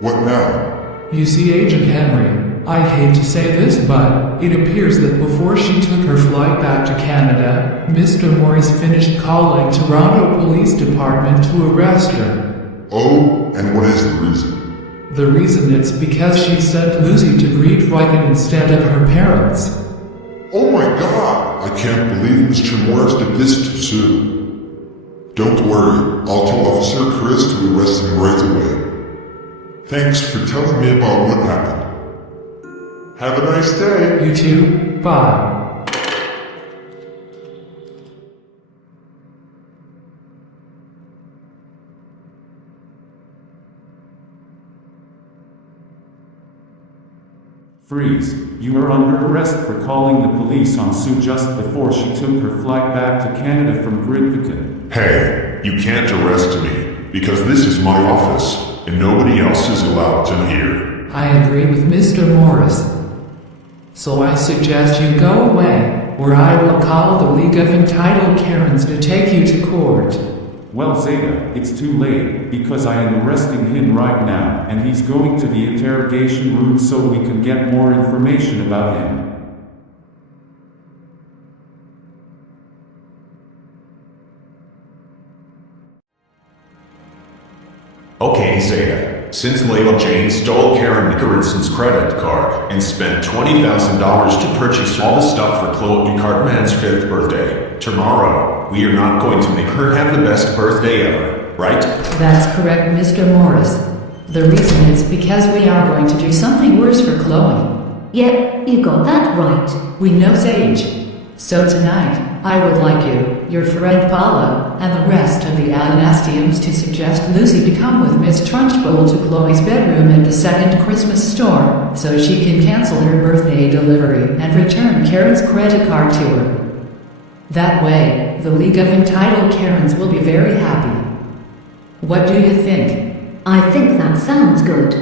What now? You see, Agent Henry, I hate to say this, but it appears that before she took her flight back to Canada, Mr. Morris finished calling Toronto Police Department to arrest her. Oh, and what is the reason? The reason is because she sent Lucy to greet Viking instead of her parents. Oh my god! I can't believe Mr. Morris did this to Sue. Don't worry, I'll tell Officer Chris to arrest him right away. Thanks for telling me about what happened. Have a nice day. You too. Bye. Freeze, you are under arrest for calling the police on Sue just before she took her flight back to Canada from Grytviken. Hey, you can't arrest me, because this is my office, and nobody else is allowed in here. I agree with Mr. Morris. So I suggest you go away, or I will call the League of Entitled Karens to take you to court. Well, Zeta, it's too late, because I am arresting him right now, and he's going to the interrogation room so we can get more information about him. Okay, Zeta. Since Layla Jane stole Karen Nickerson's credit card and spent $20,000 to purchase all the stuff for Chloe Cartman's 5th birthday, tomorrow, we are not going to make her have the best birthday ever, right? That's correct, Mr. Morris. The reason is because we are going to do something worse for Chloe. Yep, you got that right. We know Sage. So tonight, I would like you, your friend Paula, and the rest of the Anastiums to suggest Lucy to come with Miss Trunchbull to Chloe's bedroom at the second Christmas store, so she can cancel her birthday delivery and return Karen's credit card to her. That way, the League of Entitled Karens will be very happy. What do you think? I think that sounds good.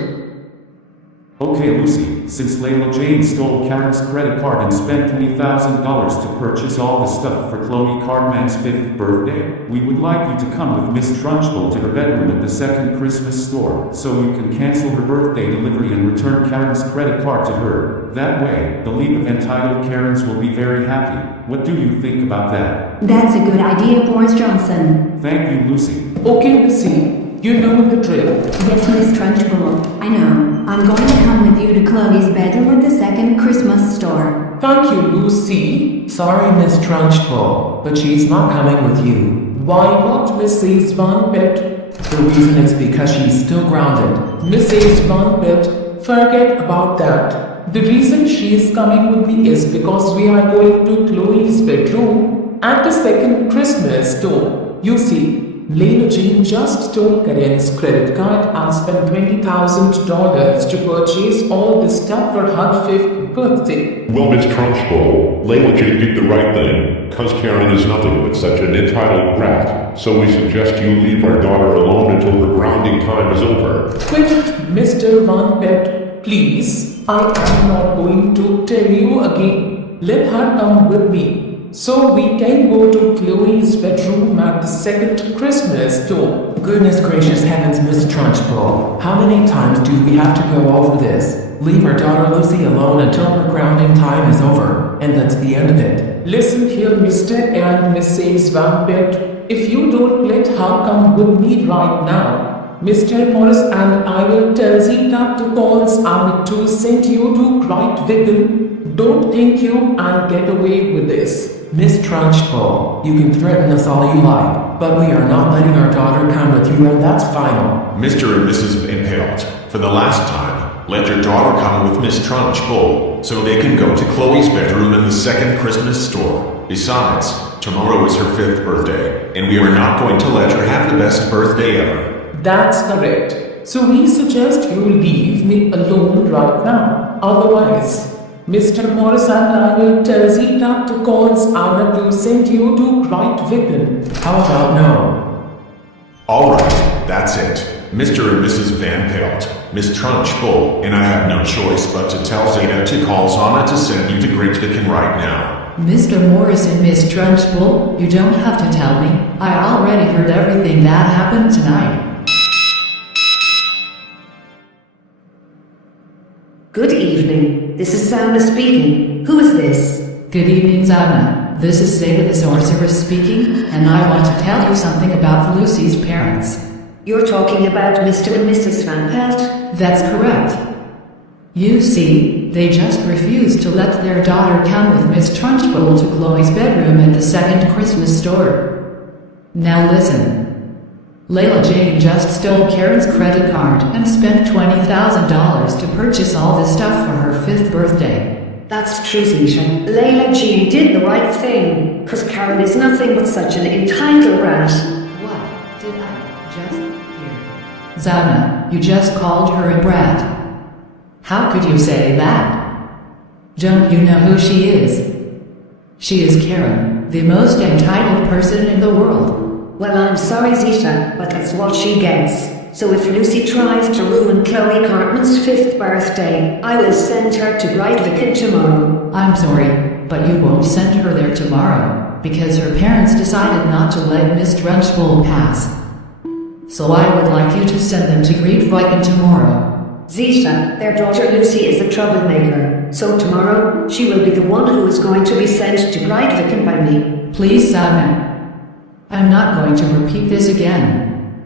Okay, Lucy, since Layla Jane stole Karen's credit card and spent $20,000 to purchase all the stuff for Chloe Cardman's 5th birthday, we would like you to come with Miss Trunchbull to her bedroom at the second Christmas store, so you can cancel her birthday delivery and return Karen's credit card to her. That way, the League of Entitled Karens will be very happy. What do you think about that? That's a good idea, Boris Johnson. Thank you, Lucy. Okay, Lucy. You know the drill. Yes, Miss Trunchbull. I know. I'm going to come with you to Chloe's bedroom at the second Christmas store. Thank you, Lucy. Sorry, Miss Trunchbull, but she's not coming with you. Why not, Mrs. Van Pelt? The reason is because she's still grounded. Mrs. Van Pelt, forget about that. The reason she is coming with me is because we are going to Chloe's bedroom at the second Christmas store. You see, Layla Jane just stole Karen's credit card and spent $20,000 to purchase all the stuff for her 5th birthday. Well, Miss Trunchbull, Layla Jane did the right thing, cause Karen is nothing but such an entitled brat. So we suggest you leave our daughter alone until her grounding time is over. Wait, Mr. Van Pelt, please. I am not going to tell you again. Let her come with me, so we can go to Chloe's bedroom at the second Christmas store. Goodness gracious heavens, Miss Trunchbull. How many times do we have to go over this? Leave our daughter Lucy alone until her grounding time is over, and that's the end of it. Listen here, Mr. and Mrs. Van Pelt. If you don't let her come with me right now, Mr. Morris and I will tell Zeta to call and to send you to Great Wickham. Don't think you and get away with this. Miss Trunchbull, you can threaten us all you like, but we are not letting our daughter come with you, and that's final. Mr. and Mrs. Van Pelt, for the last time, let your daughter come with Miss Trunchbull, so they can go to Chloe's bedroom in the second Christmas store. Besides, tomorrow is her 5th birthday, and we are not going to let her have the best birthday ever. That's correct. So we suggest you leave me alone right now. Otherwise, Mr. Morris and I will tell Zeta to call Anna to send you to Great Wickham. How about no? Alright, that's it. Mr. and Mrs. Van Pelt, Miss Trunchbull, and I have no choice but to tell Zeta to call Anna to send you to Great Wickham right now. Mr. Morris and Miss Trunchbull, you don't have to tell me. I already heard everything that happened tonight. Good evening. This is Zauna speaking. Who is this? Good evening, Zauna. This is Zeta the Sorceress speaking, and I want to tell you something about Lucy's parents. You're talking about Mr. and Mrs. Van Pelt? That's correct. You see, they just refused to let their daughter come with Miss Trunchbull to Chloe's bedroom at the second Christmas store. Now listen. Layla Jane just stole Karen's credit card and spent $20,000 to purchase all the stuff for her 5th birthday. That's true, Zeta. Layla Jane did the right thing, because Karen is nothing but such an entitled brat. What did I just hear? Zauna, you just called her a brat. How could you say that? Don't you know who she is? She is Karen, the most entitled person in the world. Well, I'm sorry, Zeta, but that's what she gets. So if Lucy tries to ruin Chloe Cartman's 5th birthday, I will send her to Great Wickham tomorrow. I'm sorry, but you won't send her there tomorrow, because her parents decided not to let Miss Trunchbull pass. So I would like you to send them to Great Wickham tomorrow. Zeta, their daughter Lucy is a troublemaker, so tomorrow she will be the one who is going to be sent to Great Wickham by me. Please, Zauna. I'm not going to repeat this again.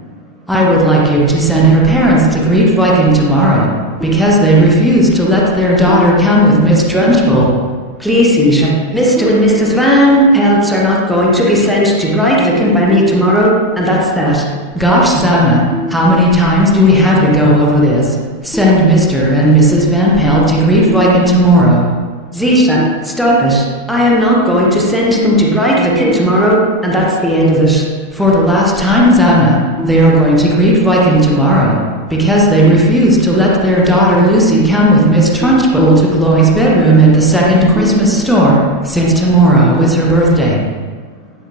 I would like you to send her parents to Great Wickham tomorrow, because they refused to let their daughter come with Miss Trunchbull. Please, Zeta, Mr. and Mrs. Van Pelt are not going to be sent to Great Wickham by me tomorrow, and that's that. Gosh, Zauna, how many times do we have to go over this? Send Mr. and Mrs. Van Pelt to Great Wickham tomorrow. Zeta, stop it. I am not going to send them to Great Wickham tomorrow, and that's the end of it. For the last time, Zauna, they are going to Great Wickham tomorrow, because they refused to let their daughter Lucy come with Miss Trunchbull to Chloe's bedroom at the second Christmas store, since tomorrow is her birthday.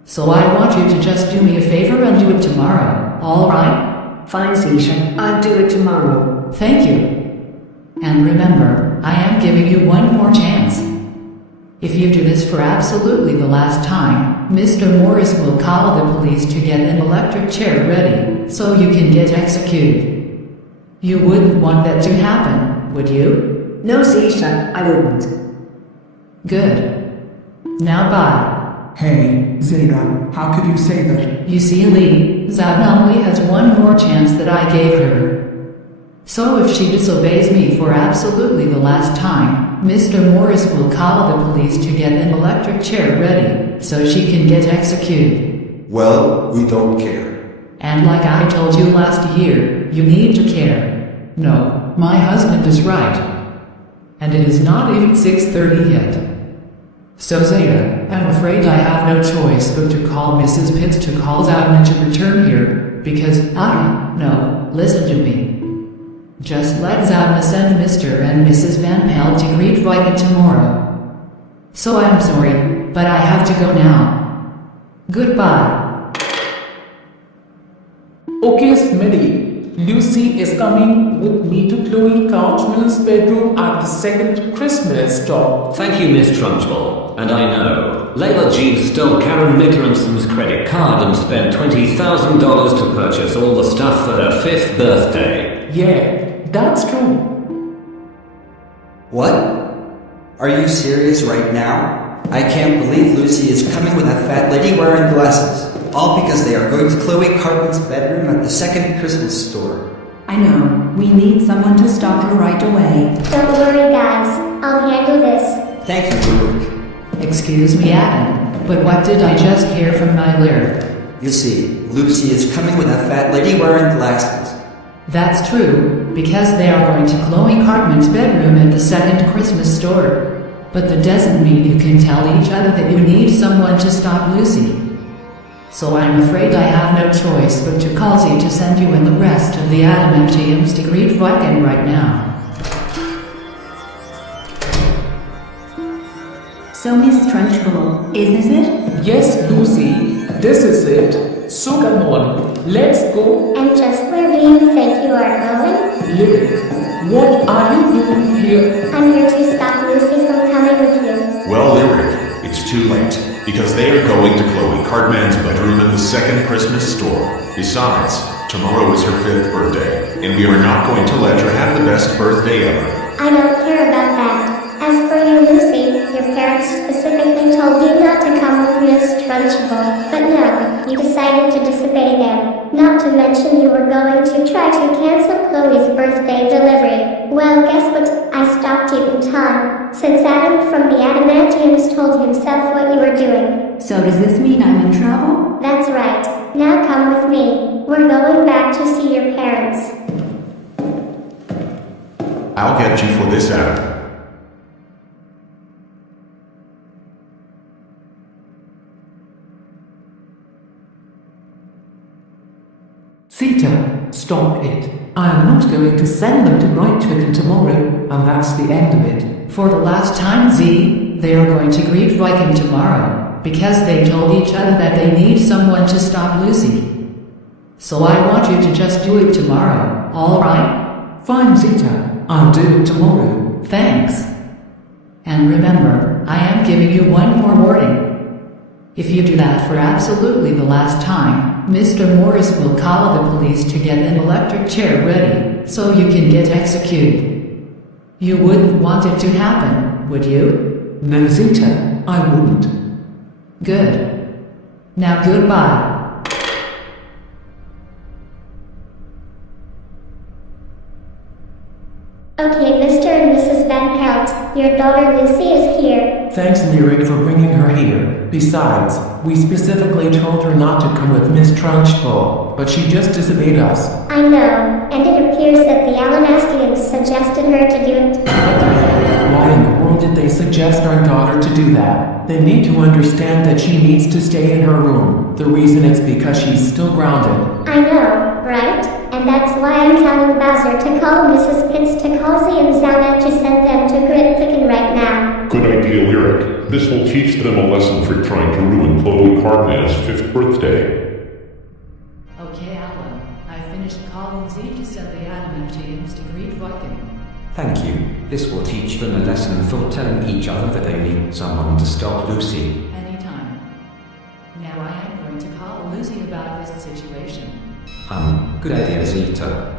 So I want you to just do me a favor and do it tomorrow, alright? Fine, Zeta. I'll do it tomorrow. Thank you. And remember, I am giving you one more chance. If you do this for absolutely the last time, Mr. Morris will call the police to get an electric chair ready, so you can get executed. You wouldn't want that to happen, would you? No, Zisha, I wouldn't. Good. Now bye. Hey, Zeta, how could you say that? You see, Lee, Zab only has one more chance that I gave her. So if she disobeys me for absolutely the last time, Mr. Morris will call the police to get an electric chair ready, so she can get executed. Well, we don't care. And like I told you last year, you need to care. No, my husband is right. And it is not even 6:30 yet. So Zeta, I'm afraid I have no choice but to call Mrs. Pitts to call Zabna to return here, because no, listen to me. Just let Zabna send Mr. and Mrs. Van Pelt to greet Viken tomorrow. So I'm sorry, but I have to go now. Goodbye. Okay, Smitty. Lucy is coming with me to Chloe Couchman's bedroom at the second Christmas stop. Thank you, Miss Trunchbull. And I know, Layla Jean stole Karen Nickerson's credit card and spent $20,000 to purchase all the stuff for her 5th birthday. Yeah, that's true. What? Are you serious right now? I can't believe Lucy is coming with that fat lady wearing glasses. All because they are going to Chloe Cartman's bedroom at the second Christmas store. I know. We need someone to stop her right away. Don't worry, guys. I'll handle this. Thank you, Luke. Excuse me, Adam, but what did I just hear from Nyler? You see, Lucy is coming with that fat lady wearing glasses. That's true, because they are going to Chloe Cartman's bedroom at the second Christmas store. But that doesn't mean you can tell each other that you need someone to stop Lucy. So I'm afraid I have no choice but to call Z to send you and the rest of the adamantiums to greet Viken right now. So, Miss Trunchbull, is this it? Yes, Lucy, this is it. So come on, let's go. And just where do you think you are going? Lyric, what are you doing here? I'm here to stop Lucy from coming with you. Well, Lyric, it's too late, because they are going to Chloe Cartman's bedroom in the second Christmas store. Besides, tomorrow is her 5th birthday, and we are not going to let her have the best birthday ever. I don't care about that. As for you, Lucy, your parents specifically told you not to come with Miss Trunchbull. But no, you decided to disobey them. Not to mention you were going to try to cancel Chloe's birthday delivery. Well, guess what? I stopped you in time, since Adam from the Adamantiums told himself what you were doing. So does this mean I'm in trouble? That's right. Now come with me. We're going back to see your parents. I'll get you for this, Adam. Zeta, stop it. I am not going to send them to Reitwicken tomorrow, and that's the end of it. For the last time, Z, they are going to greet Viken tomorrow, because they told each other that they need someone to stop Lucy. So I want you to just do it tomorrow, alright? Fine, Zeta. I'll do it tomorrow. Thanks. And remember, I am giving you one more warning. If you do that for absolutely the last time, Mr. Morris will call the police to get an electric chair ready, so you can get executed. You wouldn't want it to happen, would you? No, Zeta, I wouldn't. Good. Now goodbye. Okay, Mr. and Mrs. Van Pelt, your daughter Lucy is here. Thanks, Lyric, for bringing her here. Besides, we specifically told her not to come with Miss Trunchbull, but she just disobeyed us. I know, and it appears that the Alanastians suggested her to do it. Why in the world did they suggest our daughter to do that? They need to understand that she needs to stay in her room. The reason is because she's still grounded. I know, right? And that's why I'm telling Bowser to call Mrs. Pitts to call Z and Zana to send them to Gritficken right now. Good idea, Lyric. This will teach them a lesson for trying to ruin Chloe Cartman's 5th birthday. Okay, Alan. I finished calling Z to send the Adamantiums to greet Viken. Thank you. This will teach them a lesson for telling each other that they need someone to stop Lucy. Anytime. Now I am going to call Lucy about this situation. Good idea, Zeta.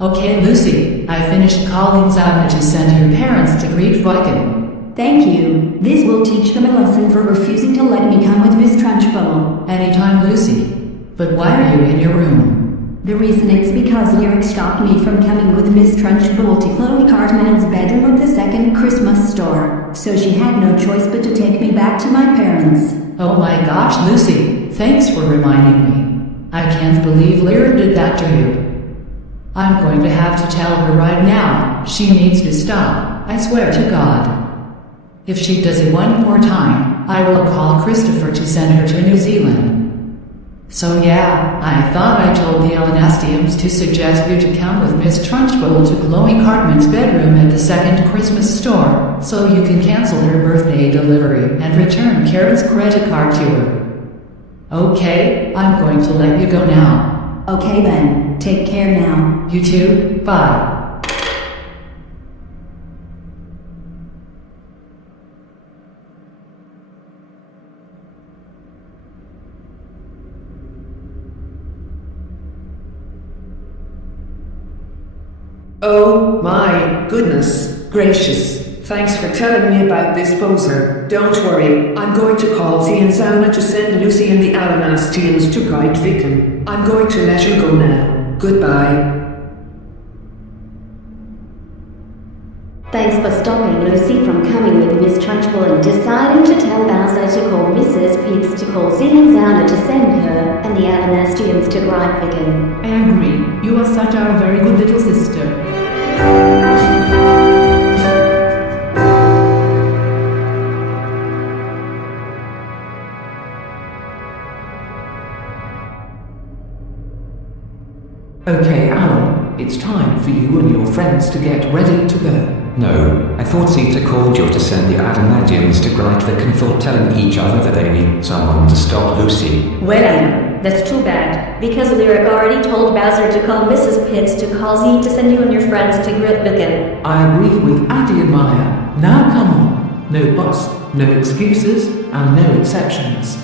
Okay, Lucy, I finished calling Zana to send your parents to greet Viking. Thank you. This will teach them a lesson for refusing to let me come with Miss Trunchbull. Anytime, Lucy. But why are you in your room? The reason it's because Lyric stopped me from coming with Miss Trunchbull to Chloe Cartman's bedroom at the second Christmas store. So she had no choice but to take me back to my parents. Oh my gosh, Lucy. Thanks for reminding me. I can't believe Lyric did that to you. I'm going to have to tell her right now. She needs to stop. I swear to God. If she does it one more time, I will call Christopher to send her to New Zealand. So yeah, I thought I told the Alanastiums to suggest you to come with Miss Trunchbull to Chloe Cartman's bedroom at the second Christmas store, so you can cancel her birthday delivery and return Karen's credit card to her. Okay, I'm going to let you go now. Okay then, take care now. You too, bye. Oh my goodness gracious. Thanks for telling me about this poser. Don't worry, I'm going to call Z and Zana to send Lucy and the Alanastians to guide Vicken. I'm going to let you go now. Goodbye. Thanks for stopping Lucy from coming with Miss Trunchbull and deciding to tell Bowser to call Mrs. Pitts to call Z and Zana to send her and the Alanastians to guide Vicken. I agree. You are such a very good little sister. Okay, Alan, it's time for you and your friends to get ready to go. No, I thought Zeta called you to send the Adamantians to Greitviken for telling each other that they need someone to stop Lucy. Well, that's too bad, because Lyric already told Bowser to call Mrs. Pitts to call Z to send you and your friends to Greitviken. I agree with Addy and Maya. Now come on. No buts, no excuses, and no exceptions.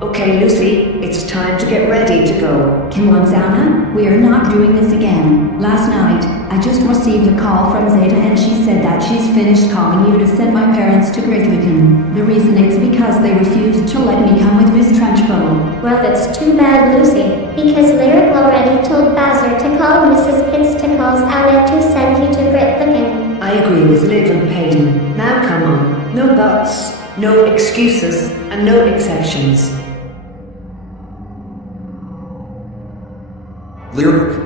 Okay, Lucy, it's time to get ready to go. Come on, Zana, we are not doing this again. Last night, I just received a call from Zeta and she said that she's finished calling you to send my parents to Greitviken. The reason it's because they refused to let me come with Miss Trunchbull. Well, that's too bad, Lucy, because Lyric already told Bowser to call Mrs. Pitts to call Anna to send you to Greitviken. I agree with Liv and Peyton. Now come on. No buts, no excuses, and no exceptions. Lyric,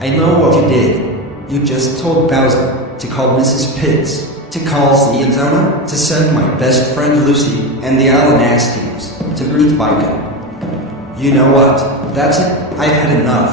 I know what you did. You just told Bowser to call Mrs. Pitts, to call Z and Zona, to send my best friend Lucy and the Alanastians to Greitviken. You know what? That's it. I've had enough.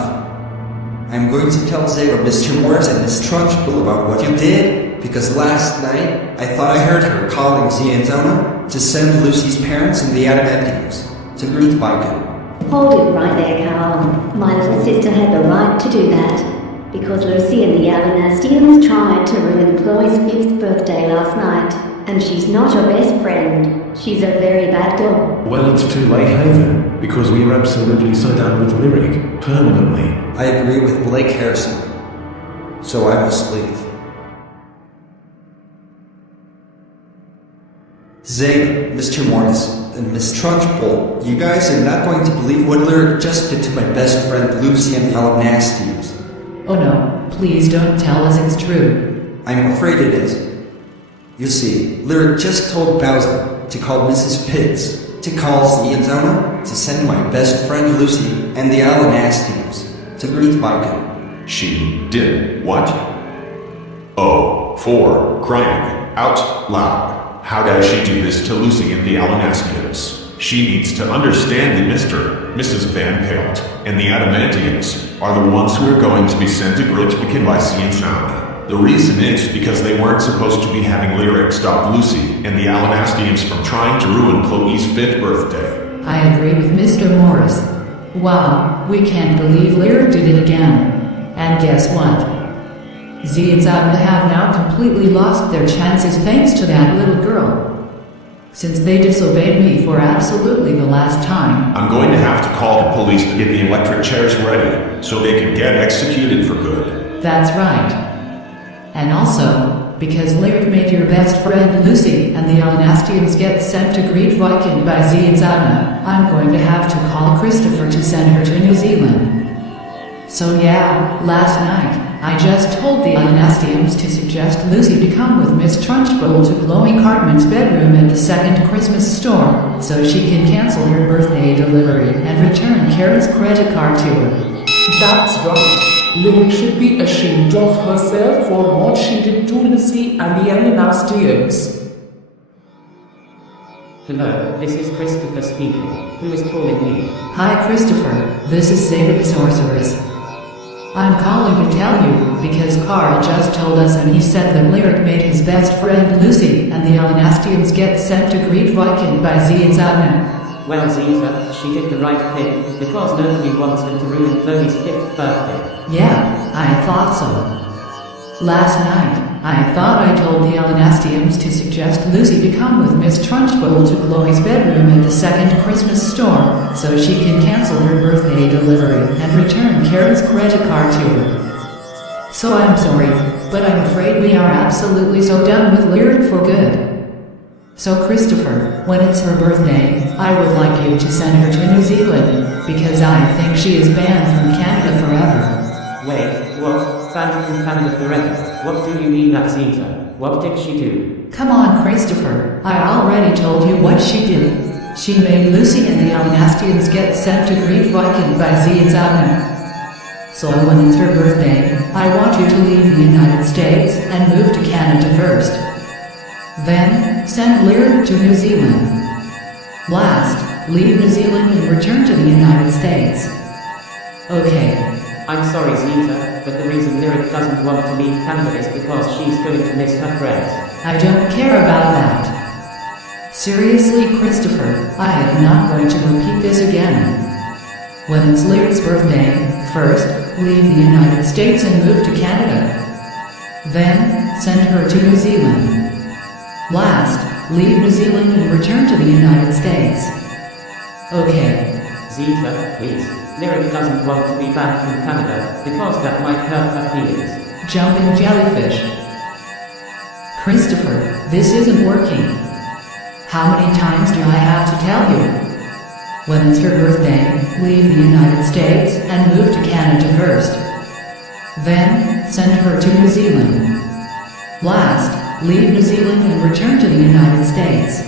I'm going to tell Zeta, Mr. Morris, and Miss Trunchbull about what you did, because last night I thought I heard her calling Z and Zona to send Lucy's parents and the Adamantians to Greitviken. Hold it right there, Carl. My little sister had the right to do that, because Lucy and the Alanastians tried to ruin Chloe's 5th birthday last night, and she's not her best friend. She's a very bad girl. Well, it's too late, Haven, because we are absolutely so done with Lyric, permanently. I agree with Blake Harrison, so I must leave. Zeta, Mr. Morris, and Miss Trunchbull, you guys are not going to believe what Lyric just did to my best friend Lucy and the Alanastians. Oh no, please don't tell us it's true. I'm afraid it is. You see, Lyric just told Bowser to call Mrs. Pitts, to call Z and Zona, to send my best friend Lucy and the Alanastians to Greitviken. She did what? Oh, for crying out loud. How does she do this to Lucy and the Alanastians? She needs to understand that Mrs. Van Pelt and the Adamantians are the ones who are going to be sent to Greitviken by C and Sound. The reason is because they weren't supposed to be having Lyric stop Lucy and the Alanastians from trying to ruin Chloe's 5th birthday. I agree with Mr. Morris. Wow, we can't believe Lyric did it again. And guess what? Z and Zana have now completely lost their chances thanks to that little girl. Since they disobeyed me for absolutely the last time. I'm going to have to call the police to get the electric chairs ready, so they can get executed for good. That's right. And also, because Lyric made your best friend Lucy and the Alanastians get sent to greet Viking by Z and Zana, I'm going to have to call Christopher to send her to New Zealand. So yeah, last night, I just told the Alanastians to suggest Lucy to come with Miss Trunchbull to Chloe Cartman's bedroom at the second Christmas store, so she can cancel her birthday delivery and return Karen's credit card to her. That's right. Lyric should be ashamed of herself for what she did to Lucy and the Alanastians. Hello, this is Christopher speaking. Who is calling me? Hi Christopher, this is Zeta the Sorceress. I'm calling to tell you, because Carl just told us and he said that Lyric made his best friend Lucy and the Alanastians get sent to greet Viking by Z and Zana. Well, Zeta, she did the right thing, because nobody wants them to ruin Chloe's 5th birthday. Yeah, I thought so. Last night, I thought I told the Alanastians to suggest Lucy to come with Miss Trunchbull to Chloe's bedroom at the second Christmas store, so she can cancel her birthday delivery and return Karen's credit card to her. So I'm sorry, but I'm afraid we are absolutely so done with Lyric for good. So Christopher, when it's her birthday, I would like you to send her to New Zealand, because I think she is banned from Canada forever. Wait, what? Banned from Canada forever? What do you mean that, Zeta? What did she do? Come on, Christopher. I already told you what she did. She made Lucy and the Alanastians get sent to greet Viking by Z and Zana. So when it's her birthday, I want you to leave the United States and move to Canada first. Then, send Lyric to New Zealand. Last, leave New Zealand and return to the United States. Okay. I'm sorry, Zeta, but the reason Lyric doesn't want to leave Canada is because she's going to miss her friends. I don't care about that. Seriously, Christopher, I am not going to repeat this again. When it's Lyric's birthday, first, leave the United States and move to Canada. Then, send her to New Zealand. Last, leave New Zealand and return to the United States. Okay. Zeta, please. Lyric doesn't want to be back from Canada, because that might hurt her feelings. Jumping jellyfish. Christopher, this isn't working. How many times do I have to tell you? When it's her birthday, leave the United States and move to Canada first. Then, send her to New Zealand. Last, leave New Zealand and return to the United States.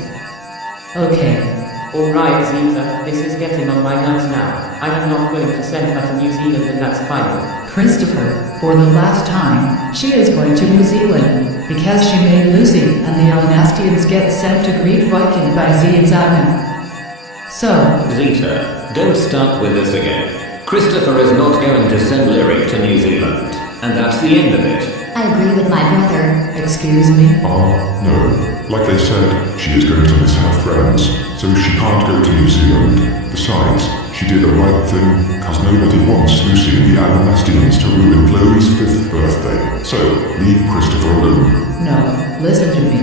Okay. Alright, Zeta, this is getting on my nerves now. I'm not going to send her to New Zealand and that's final. Christopher, for the last time, she is going to New Zealand, because she made Lucy and the Alanastians get sent to greet Viking by Z and Zana. So... Zeta, don't start with this again. Christopher is not going to send Lyric to New Zealand, and that's the end of it. I agree with my brother. Excuse me? No. Like I said, she is going to miss her friends, so she can't go to New Zealand. Besides, she did the right thing, because nobody wants Lucy and the Alanastians to ruin Chloe's 5th birthday. So, leave Christopher alone. No, listen to me.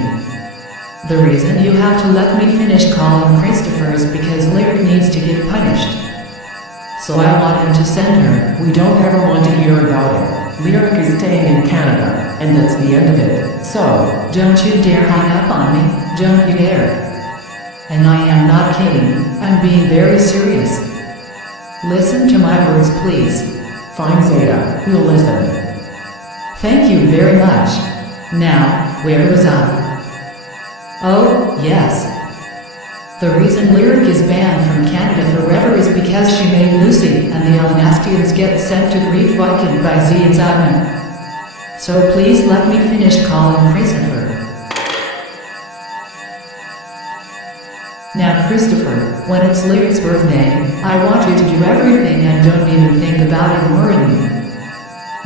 The reason you have to let me finish calling Christopher is because Lyric needs to get punished. So I want him to send her. We don't ever want to hear about it. Lyric is staying in Canada, and that's the end of it. So, don't you dare hang up on me, don't you dare. And I am not kidding, I'm being very serious. Listen to my words, please. Fine, Zeta, we'll listen. Thank you very much. Now, where was I? Oh, yes. The reason Lyric is banned from Canada forever is because she made Lucy and the Alanastians get sent to greet Viking by Z and Zana. So please let me finish calling Christopher. Now Christopher, when it's Lyric's birthday, I want you to do everything and don't even think about ignoring me.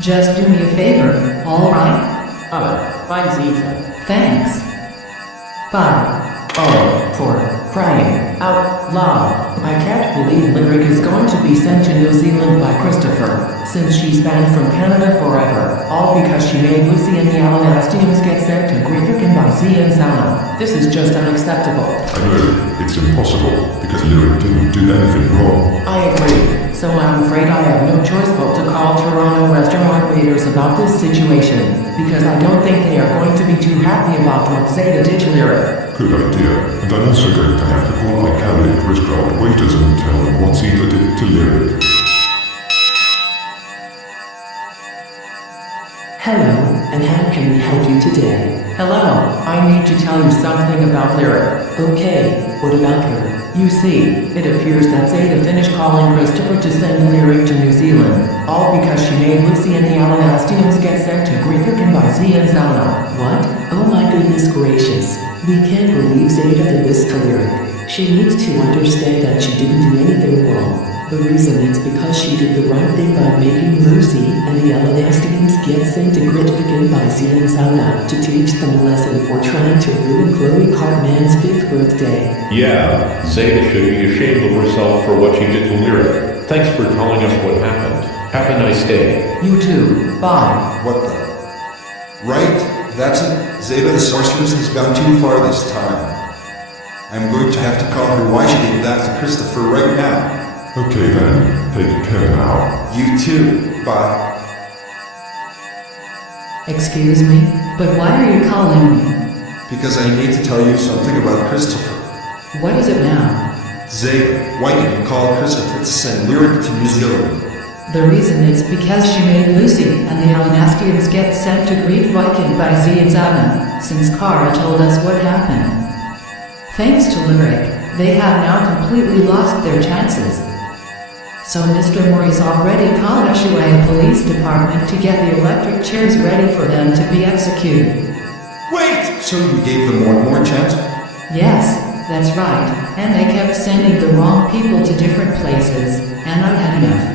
Just do me a favor, alright? Fine, Zeta. Thanks. Bye. Oh, for crying out loud. I can't believe Lyric is going to be sent to New Zealand by Christopher, since she's banned from Canada forever, all because she made Lucy and the Alanastians get sent to Great Britain by sea and Sauna. This is just unacceptable. I know, it's impossible, because Lyric didn't do anything wrong. I agree, so I'm afraid I have no choice but to call Toronto restaurant waiters about this situation, because I don't think they are going to be too happy about what Zeta did to Lyric. Good idea, and I'm also going to have to call my Catholic restaurant waiters and tell them what Zeta did to Lyric. Hello, and how can we help you today? Hello, I need to tell you something about Lyric. Okay, what about her? You see, it appears that Zeta finished calling Christopher to send Lyric to New Zealand, all because she made Lucy and the Alanastians get sent to Great Britain by sea and Sauna. What? Oh my goodness gracious. We can't believe Zeta did this to Lyric. She needs to understand that she didn't do anything wrong. The reason is because she did the right thing by making Lucy and the Alanastians get sent to Great Britain by sea and Sauna to teach them a lesson for trying to ruin Chloe Cartman's 5th birthday. Yeah, Zeta should be ashamed of herself for what she did to Lyric. Thanks for telling us what happened. Have a nice day. You too. Bye. What the? Right? That's it. Zeta the sorceress has gone too far this time. I'm going to have to call her why she did that to Christopher right now. Okay then, take care now. You too. Bye. Excuse me, but why are you calling me? Because I need to tell you something about Christopher. What is it now? Zeta, why did you call Christopher to send Lyric to New Zealand? The reason is because she made Lucy and the Alanastians get sent to Great Viking by Z and Zana, since Kara told us what happened. Thanks to Lyric, they have now completely lost their chances. So Mr. Maurice already called Ushuaia Police Department to get the electric chairs ready for them to be executed. Wait! So you gave them one more chance? Yes, that's right, and they kept sending the wrong people to different places, and I've had enough.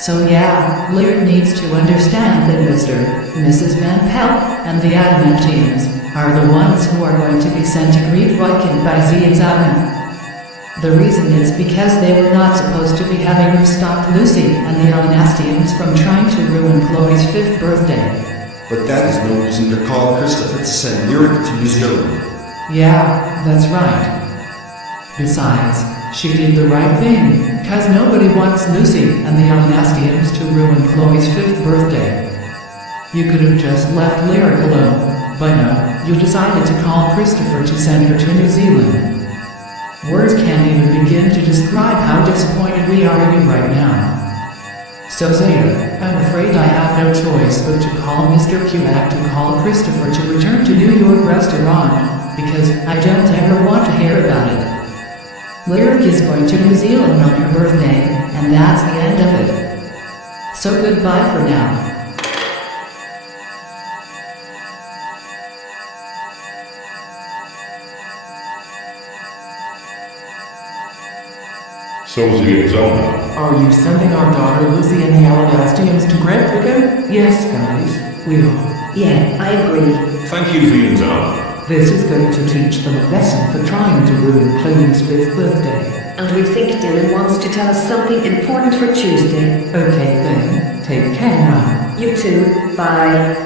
So yeah, Lyric needs to understand that Mr. and Mrs. Van Pelt and the Adamantians are the ones who are going to be sent to Great Viking by Z and Zana. The reason is because they were not supposed to be having her stop Lucy and the Alanastians from trying to ruin Chloe's 5th birthday. But that is no reason to call Christopher to send Lyric to New Zealand. Yeah, that's right. Besides, she did the right thing, cause nobody wants Lucy and the Alanastians to ruin Chloe's 5th birthday. You could have just left Lyric alone, but no, you decided to call Christopher to send her to New Zealand. Words can't even begin to describe how disappointed we are in you right now. So Zeta, I'm afraid I have no choice but to call Mr. Kunak to call Christopher to return to New York Restaurant, because I don't ever want to hear about it. Lyric is going to New Zealand on her birthday, and that's the end of it. So goodbye for now. So Zeta and Zona. Are you sending our daughter Lucy and the Alanastians to Great Britain? Yes, guys, we are. Yeah, I agree. Thank you, Z and Zona. This is going to teach them a lesson for trying to ruin Chloe's 5th birthday. And we think Dylan wants to tell us something important for Tuesday. Okay then, take care now. You too, bye.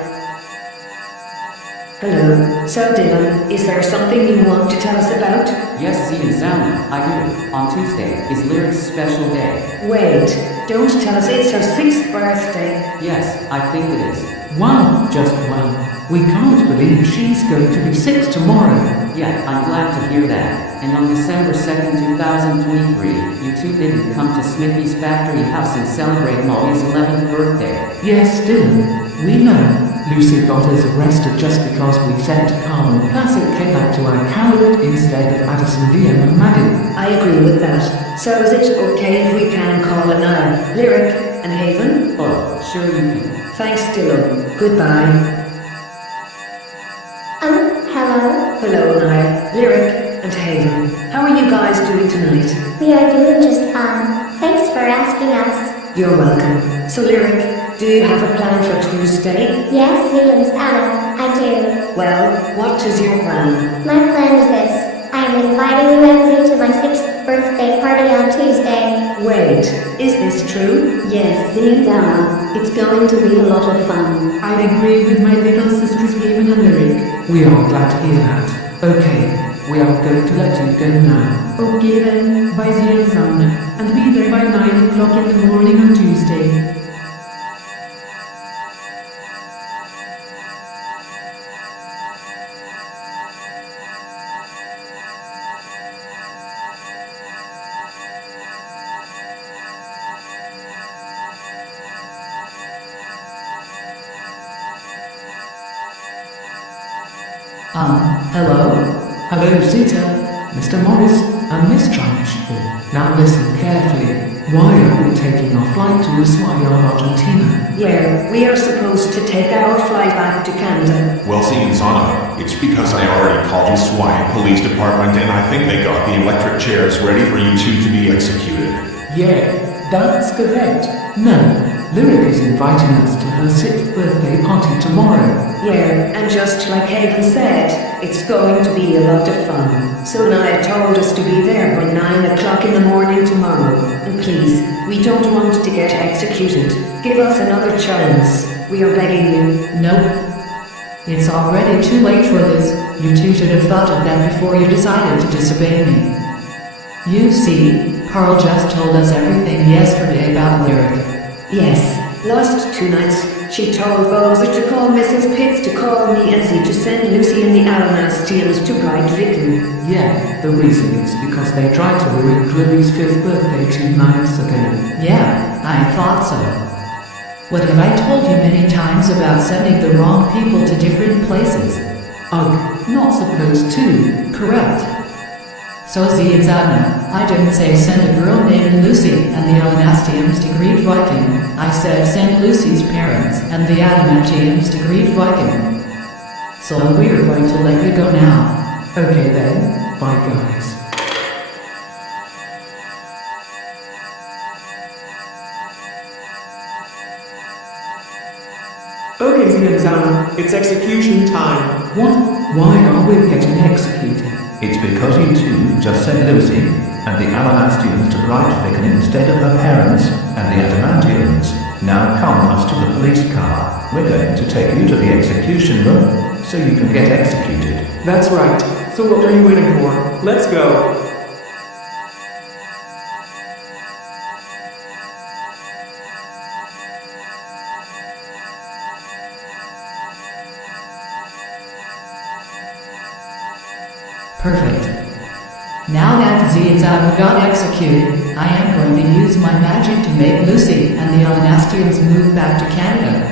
Hello. So Dylan, is there something you want to tell us about? Yes, Z and Zana, I do. On Tuesday is Lyric's special day. Wait, don't tell us it's her 6th birthday. Yes, I think it is. Wow, just wow. We can't believe she's going to be 6 tomorrow. Yeah, I'm glad to hear that. And on December 2nd, 2023, you two didn't come to Smithy's factory house and celebrate Molly's 11th birthday. Yes, Dylan, we know. Lucy got us arrested just because we sent Carmen Placid Kidnap to our coward instead of Addison Liam and Maddie. I agree with that. So is it okay if we can call her now? Lyric and Haven? Oh, sure you can. Thanks, Dylan. Goodbye. Hello? Hello, Niall. Lyric and Haven. How are you guys doing tonight? We are doing just fine. Thanks for asking us. You're welcome. So, Lyric, do you have a plan for Tuesday? Yes, Liam's Anna. I do. Well, what is your plan? My plan is this. I am inviting you and Z to my 6th birthday party on Tuesday. Wait, is this true? Yes, Z and Zana. It's going to be a lot of fun. I agree with my little sister's given a lyric. We are glad to hear that. Okay, we are going to let you go now. Okay then, by the Zana, and be there by 9 o'clock in the morning on Tuesday. Hello? Hello, Zeta, Mr. Morris, and Miss Trunchbull. Now listen carefully. Why are we taking our flight to Ushuaia, Argentina? Yeah, we are supposed to take our flight back to Canada. Well, see, Zana, it's because I already called Ushuaia Police Department and I think they got the electric chairs ready for you two to be executed. Yeah, that's correct. No, Lyric is inviting us to her 6th birthday party tomorrow. Yeah, and just like Haven said, it's going to be a lot of fun. So Naya told us to be there by 9 o'clock in the morning tomorrow. And please, we don't want to get executed. Give us another chance. We are begging you. Nope. It's already too late for this. You two should have thought of that before you decided to disobey me. You see, Carl just told us everything yesterday about Lyric. Yes, last 2 nights, she told Bowser to call Mrs. Pitts to call me and Z to send Lucy and the Alanastians to guide Vicky. Yeah, the reason is because they tried to ruin Chloe's 5th birthday 2 nights ago. Yeah, I thought so. What have I told you many times about sending the wrong people to different places? Ugh, not supposed to. Correct. So Z and Zadna, I didn't say send a girl named Lucy and the Alanastians to greet Viking. I said send Lucy's parents and the Adamantians to greet Viking. So we're going to let you go now. Okay then, bye guys. Okay, Zena and Zana, it's execution time. What? Why are we getting executed? It's because you two just sent Lucy and the Alanastians to Brightvik instead of her parents and the Adamantians. Now come us to the police car. We're going to take you to the execution room so you can get executed. That's right. So what are you waiting for? Let's go. Perfect. Now that Z and Zadna got executed, I am going to use my magic to make Lucy and the Alanastians move back to Canada.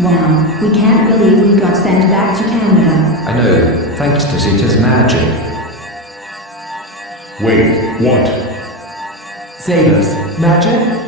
Wow, we can't believe we got sent back to Canada. I know, thanks to Zeta's magic. Wait, what? Zeta's magic?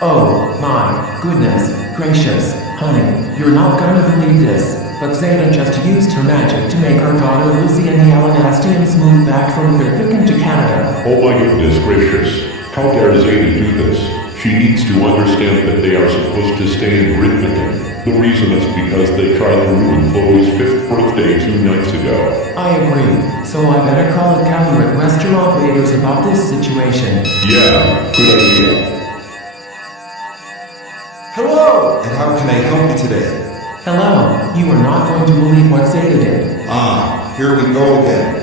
Oh my goodness gracious, honey, you're not gonna believe this, but Zeta just used her magic to make our daughter Lucy and the Alanastians move back from Grytviken to Canada. Oh my goodness gracious. How dare Zeta do this? She needs to understand that they are supposed to stay in Grytviken. The reason is because they tried to ruin Chloe's 5th birthday 2 nights ago. I agree, so I better call the Caloric restaurant waiters about this situation. Yeah, good idea. Hello! And how can I help you today? Hello, you are not going to believe what Zeta did. Ah, here we go again.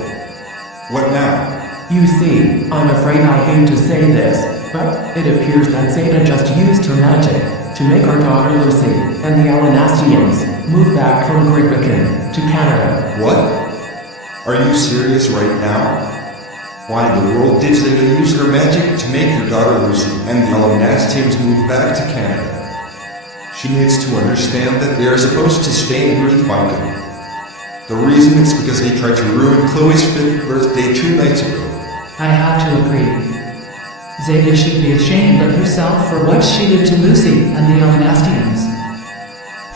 What now? You see, I'm afraid I hate to say this, but it appears that Zeta just used her magic to make our daughter Lucy and the Alanastians move back from Grytviken to Canada. What? Are you serious right now? Why in the world did Zeta use her magic to make her daughter Lucy and the Alanastians move back to Canada? She needs to understand that they are supposed to stay in Grytviken. The reason is because they tried to ruin Chloe's 5th birthday 2 nights ago. I have to agree. Zeta should be ashamed of herself for what she did to Lucy and the Alanastians.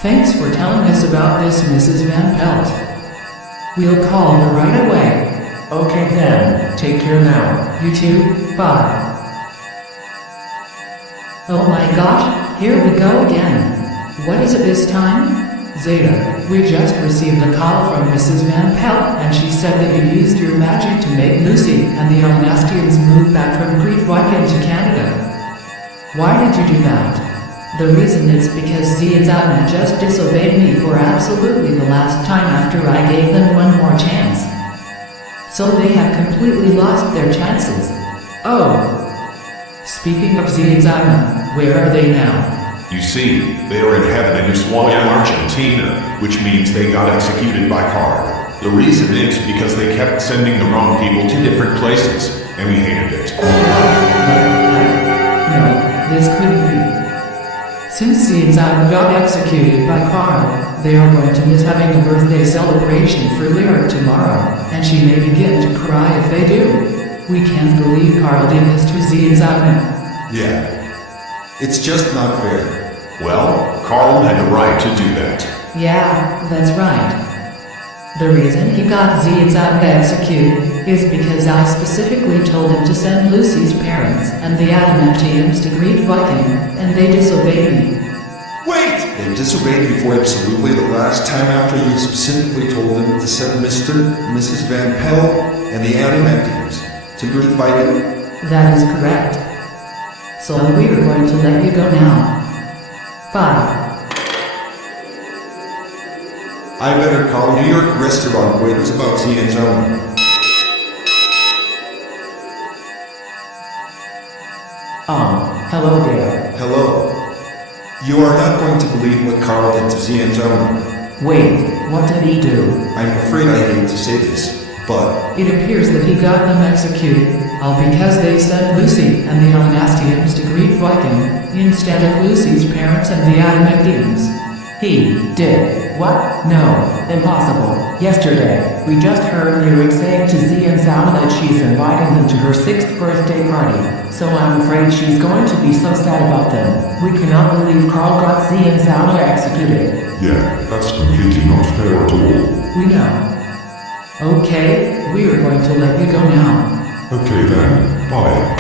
Thanks for telling us about this, Mrs. Van Pelt. We'll call her right away. Okay then, take care now. You too, bye. Oh my gosh, here we go again. What is it this time? Zeta, we just received a call from Mrs. Van Pelt, and she said that you used your magic to make Lucy and the Alnastians move back from Great Viking to Canada. Why did you do that? The reason is because Z and Zana just disobeyed me for absolutely the last time after I gave them one more chance. So they have completely lost their chances. Oh. Speaking of Z and Zana, where are they now? You see, they are in heaven in Ushuaia, Argentina, which means they got executed by card. The reason is because they kept sending the wrong people to different places, and we hated it. No, this couldn't be. Since Z and Zana got executed by Carl, they are going to miss having a birthday celebration for Lyric tomorrow, and she may begin to cry if they do. We can't believe Carl did this to Z and Zana. Yeah. It's just not fair. Well, Carl had the right to do that. Yeah, that's right. The reason he got Z and Zana executed is because I specifically told him to send Lucy's parents and the Adamantiums to Great Viking, and they disobeyed me. Wait! They disobeyed you for absolutely the last time after you specifically told them to send Mr. and Mrs. Van Pelt and the Adamantiums to Great Viking? That is correct. So we are going to let you go now. Bye. I better call New York restaurant waiters about Z and Zona. Hello there. Hello. You are not going to believe what Carl did to Z and Zona. Wait, what did he do? I'm afraid I hate to say this, but it appears that he got them executed, all because they sent Lucy and the Alnastians to Great Viking instead of Lucy's parents and the Adamantiums. He did. What? No, impossible. Yesterday, we just heard Lyric saying to Z and Zana that she's inviting them to her 6th birthday party, so I'm afraid she's going to be so sad about them. We cannot believe Carl got Z and Zana executed. Yeah, that's completely not fair at all. We know. Okay, we are going to let you go now. Okay then, bye.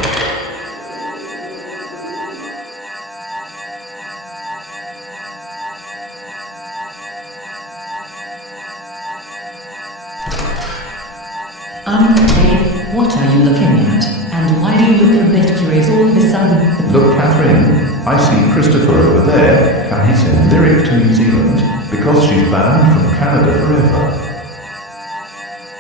Dave, what are you looking at? And why do you look a bit curious all of a sudden? Look, Catherine, I see Christopher over there. Can he send Lyric to New Zealand? Because she's banned from Canada forever.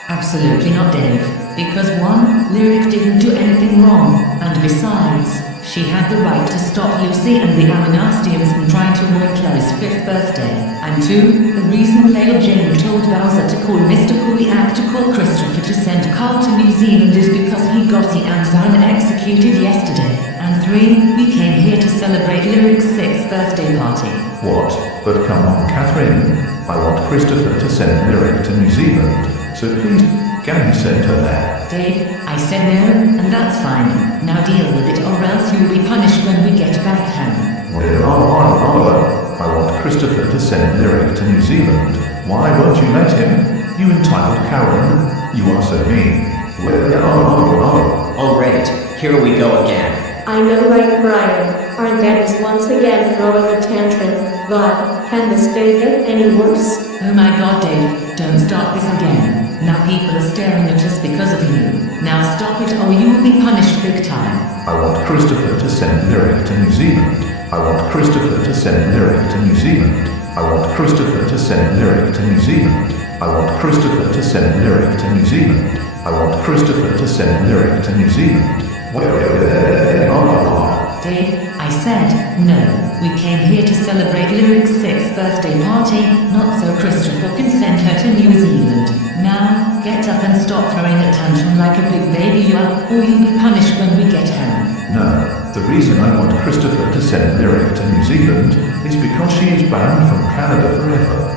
Absolutely not, Dave. Because one, Lyric didn't do anything wrong, and besides, she had the right to stop Lucy and the Alnastians from trying to ruin Chloe's 5th birthday. And two, the reason Layla Jane told Bowser to call Mr. Kuliak to call Christopher to send Carl to New Zealand is because he got the Anzana executed yesterday. And three, we came here to celebrate Lyric's 6th birthday party. What? But come on, Catherine. I want Christopher to send Lyric to New Zealand. So please, can you send her there? Dave, I said no, and that's fine. Now deal with it, or else you will be punished when we get back home. I want Christopher to send Lyric to New Zealand. Why won't you let him? You entitled Karen. You are so mean. Oh great, here we go again. I know, right, Brian. Our dad is once again throwing a tantrum. God, can this day get any worse? Oh my god, Dave, don't start this again. Now people are staring at us because of you. Now stop it or you will be punished big time. I want Christopher to send Lyric to New Zealand. I want Christopher to send Lyric to New Zealand. I want Christopher to send Lyric to New Zealand. I want Christopher to send Lyric to New Zealand. I want Christopher to send Lyric to New Zealand. Dave, I said no. We came here to celebrate Lyric's 6th birthday party, not so Christopher can send her to New Zealand. Now, get up and stop throwing a tantrum like a big baby you are, or you'll be punished when we get home. No, the reason I want Christopher to send Lyric to New Zealand is because she is banned from Canada forever.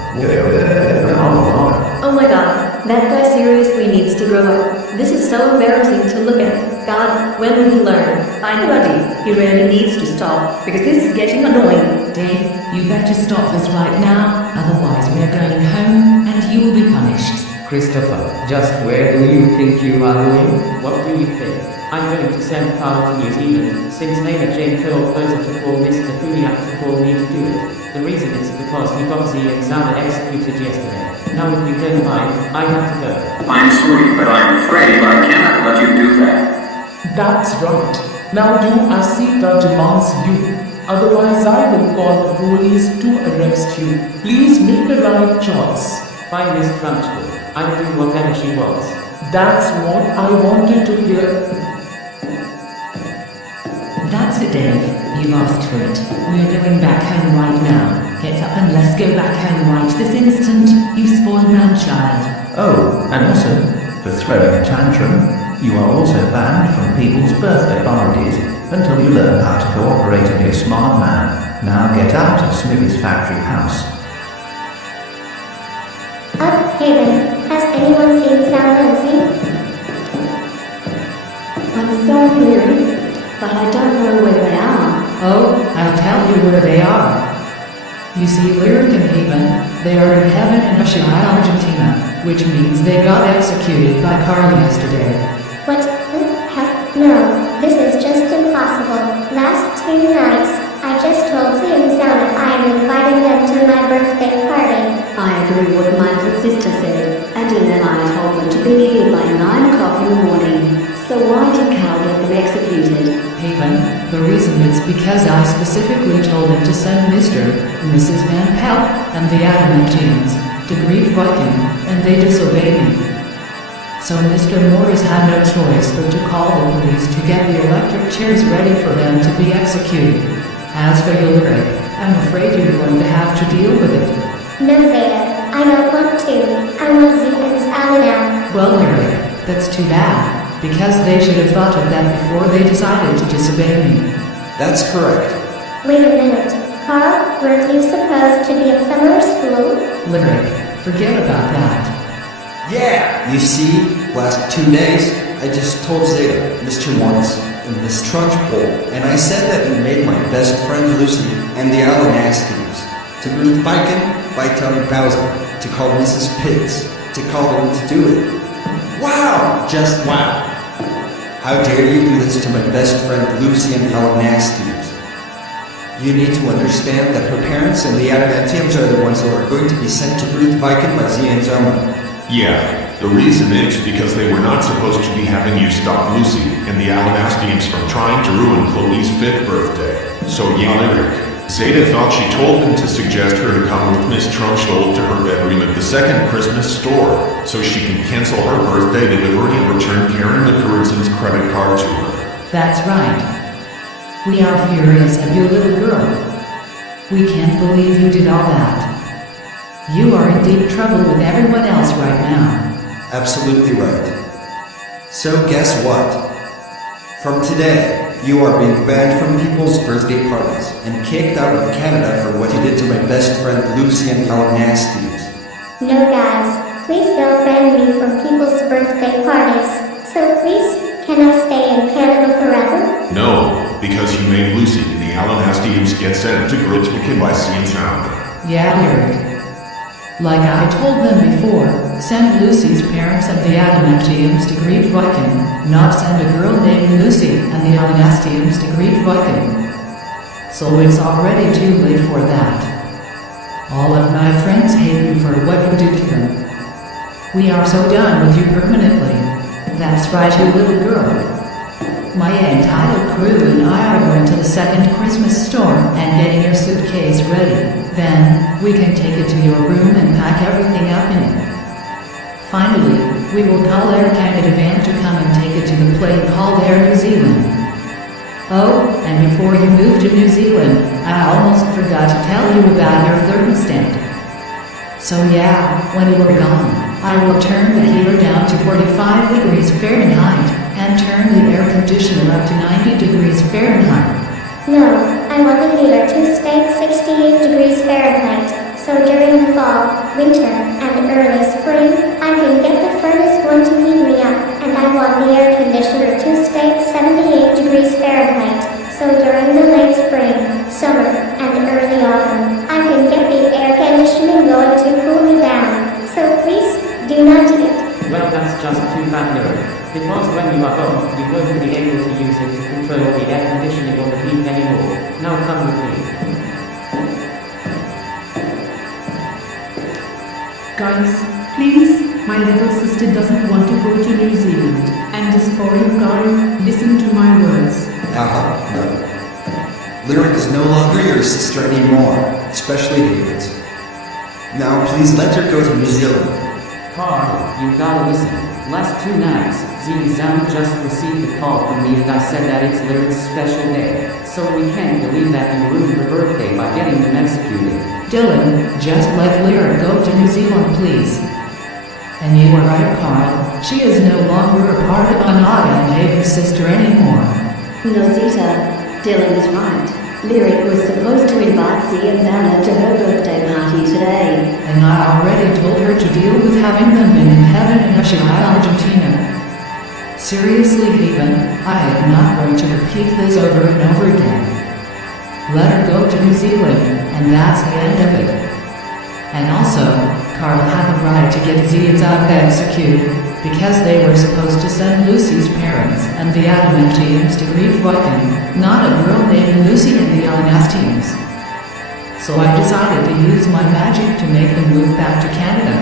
Oh my god, that guy seriously needs to grow up. This is so embarrassing to look at. God, when will he learn? I'm ready. He really needs to stop, because this is getting annoying. Dave, you better stop this right now, otherwise we're going home, and you will be punished. Christopher, just where do you think you are going? What do you think? I'm going to send Carl to New Zealand, since Layla Jane told Bozo to call Mr. Kuliak to call me to do it. The reason is because we got Z and Zana executed yesterday. Now if you don't mind, I have to go. I'm sorry, but I'm afraid I cannot let you do that. That's right. Now do as Sita demands you. Otherwise I will call the police to arrest you. Please make the right choice. Fine, Miss Trunchbull. I will do whatever she wants. That's what I wanted to hear. That's it, Dave. You've asked for it. We're going back home right now. Get up and let's go back home right this instant, you spoiled man-child. Oh, and also, for throwing a tantrum, you are also banned from people's birthday parties until you learn how to cooperate and be a smart man. Now get out of Smithy's factory house. Haven, has anyone seen Sam Lindsay? I'm sorry, Mary, but I don't know where they are. Oh, I'll tell you where they are. You see, Lyric and Haven, they are in heaven in Ushuaia, Argentina, which means they got executed by Carl yesterday. What the heck? No, this is just impossible. Last 2 nights, I just told Z and Zana I am inviting them to my birthday party. I agree with what my little sister said. Adina and I told them to be here by 9 o'clock in the morning. So why did Carl get them executed? Haven, the reason is because I specifically told him to send Mr. and Mrs. Van Pelt and the Adamantians to greet Viking, and they disobeyed me. So Mr. Morris had no choice but to call the police to get the electric chairs ready for them to be executed. As for your Lyric, I'm afraid you're going to have to deal with it. No, Zeta, I don't want to. I want Zetan's Alana. Well, Lyric, that's too bad, because they should have thought of that before they decided to disobey me. That's correct. Wait a minute. Carl, weren't you supposed to be at summer school? Lyric, forget about that. Yeah! You see, last 2 days, I just told Zeta, Mr. Morris, and Miss Trunchbull, and I said that we made my best friend Lucy and the Alanastines to greet Viking by telling Bowser to call Mrs. Pitts to call them to do it. Wow! Just wow! How dare you do this to my best friend Lucy and the Alanastines? You need to understand that her parents and the Adamantiums are the ones who are going to be sent to greet Viking by Z and Zona. Yeah, the reason is because they were not supposed to be having you stop Lucy and the Alanastians from trying to ruin Chloe's 5th birthday. So yeah, Lyric, Zeta thought she told them to suggest her to come with Miss Trunchbull to her bedroom at the second Christmas store, so she can cancel her birthday delivery and return Karen McCurdson's credit card to her. That's right. We are furious at you, little girl. We can't believe you did all that. You are in deep trouble with everyone else right now. Absolutely right. So guess what? From today, you are being banned from people's birthday parties and kicked out of Canada for what you did to my best friend Lucy and the Alanastines. No, guys, please don't ban me from people's birthday parties. So please, can I stay in Canada forever? No, because you made Lucy and the Alanastians get sent to Gritswicken by sea and sound. Yeah, Lyric. Like I told them before, send Lucy's parents and the Adamantiums to greet Viking, not send a girl named Lucy and the Adamantiums to greet Viking. So it's already too late for that. All of my friends hate you for what you did to them. We are so done with you permanently. That's right, you little girl. My entitled crew and I are going to the second Christmas store and getting your suitcase ready. Then, we can take it to your room and pack everything up in it. Finally, we will call Air Canada van to come and take it to the plane called Air New Zealand. Oh, and before you move to New Zealand, I almost forgot to tell you about your thermostat. So yeah, when you are gone, I will turn the heater down to 45 degrees Fahrenheit and turn the air conditioner up to 90 degrees Fahrenheit. No, I want the heater to stay at 68 degrees Fahrenheit, so during the fall, winter, and early spring, I can get the furnace one to heat me up, and I want the air conditioner to stay at 78 degrees Fahrenheit, so during the late spring, summer, and early autumn, I can get the air conditioning going to cool me down. So please, do not do it. Well, that's just too bad, Lyric. Because when you are gone, we won't be able to use it to control the air conditioning or the heat anymore. Now come with me. Guys, please, my little sister doesn't want to go to New Zealand. And as for you, Carl, listen to my words. No. Lyric is no longer your sister anymore, especially David's. Now please let her go to New Zealand. Carl, you gotta listen. Last 2 nights, Z and Zam just received a call from me and I said that it's Lyric's special day. So we can't believe that you ruined her birthday by getting them executed. Dylan, just let Lyric go to New Zealand, please. And you were right, Carl. She is no longer a part of Anaya and Hayden's sister anymore. No, Zeta. Dylan is right. Lyric was supposed to invite Z and Xana to her birthday party today. And I already told her to deal with having them been in heaven in Ushuaia, Argentina. Seriously, Haven, I am not going to repeat this over and over again. Let her go to New Zealand, and that's the end of it. And also, Carl had the right to get Z and Xana executed, because they were supposed to send Lucy's parents and the Adamantiums to grief Viking, not a girl named Lucy and the Alanastiums. So I decided to use my magic to make them move back to Canada.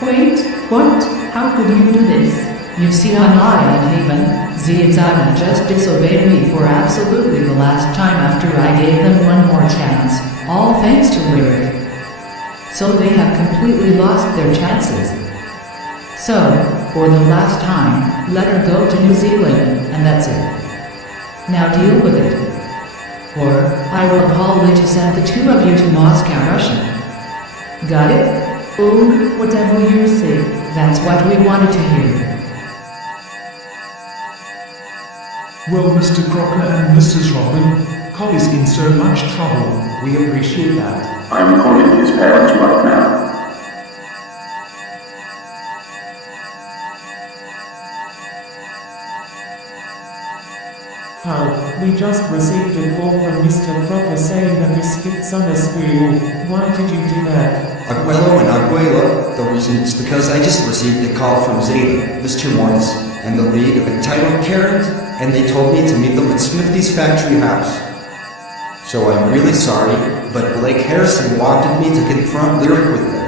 Wait, what? How could you do this? You see, Anaya and Haven, Z and Xana just disobeyed me for absolutely the last time after I gave them one more chance, all thanks to Lyric. So they have completely lost their chances. So, for the last time, let her go to New Zealand, and that's it. Now deal with it. Or, I will call Lee to send the 2 of you to Moscow, Russia. Got it? Oh, whatever you say. That's what we wanted to hear. Well, Mr. Crocker and Mrs. Robin, Carl is in so much trouble. We appreciate that. I'm calling his parents right now. Carl, we just received a call from Mr. Crocker saying that you skipped summer school. Why did you do that? Abuelo and Abuela, the reason is because I just received a call from Zeta, Mr. Morris, and the League of Entitled Karens, and they told me to meet them at Smithy's factory house. So I'm really sorry, but Blake Harrison wanted me to confront Lyric with them.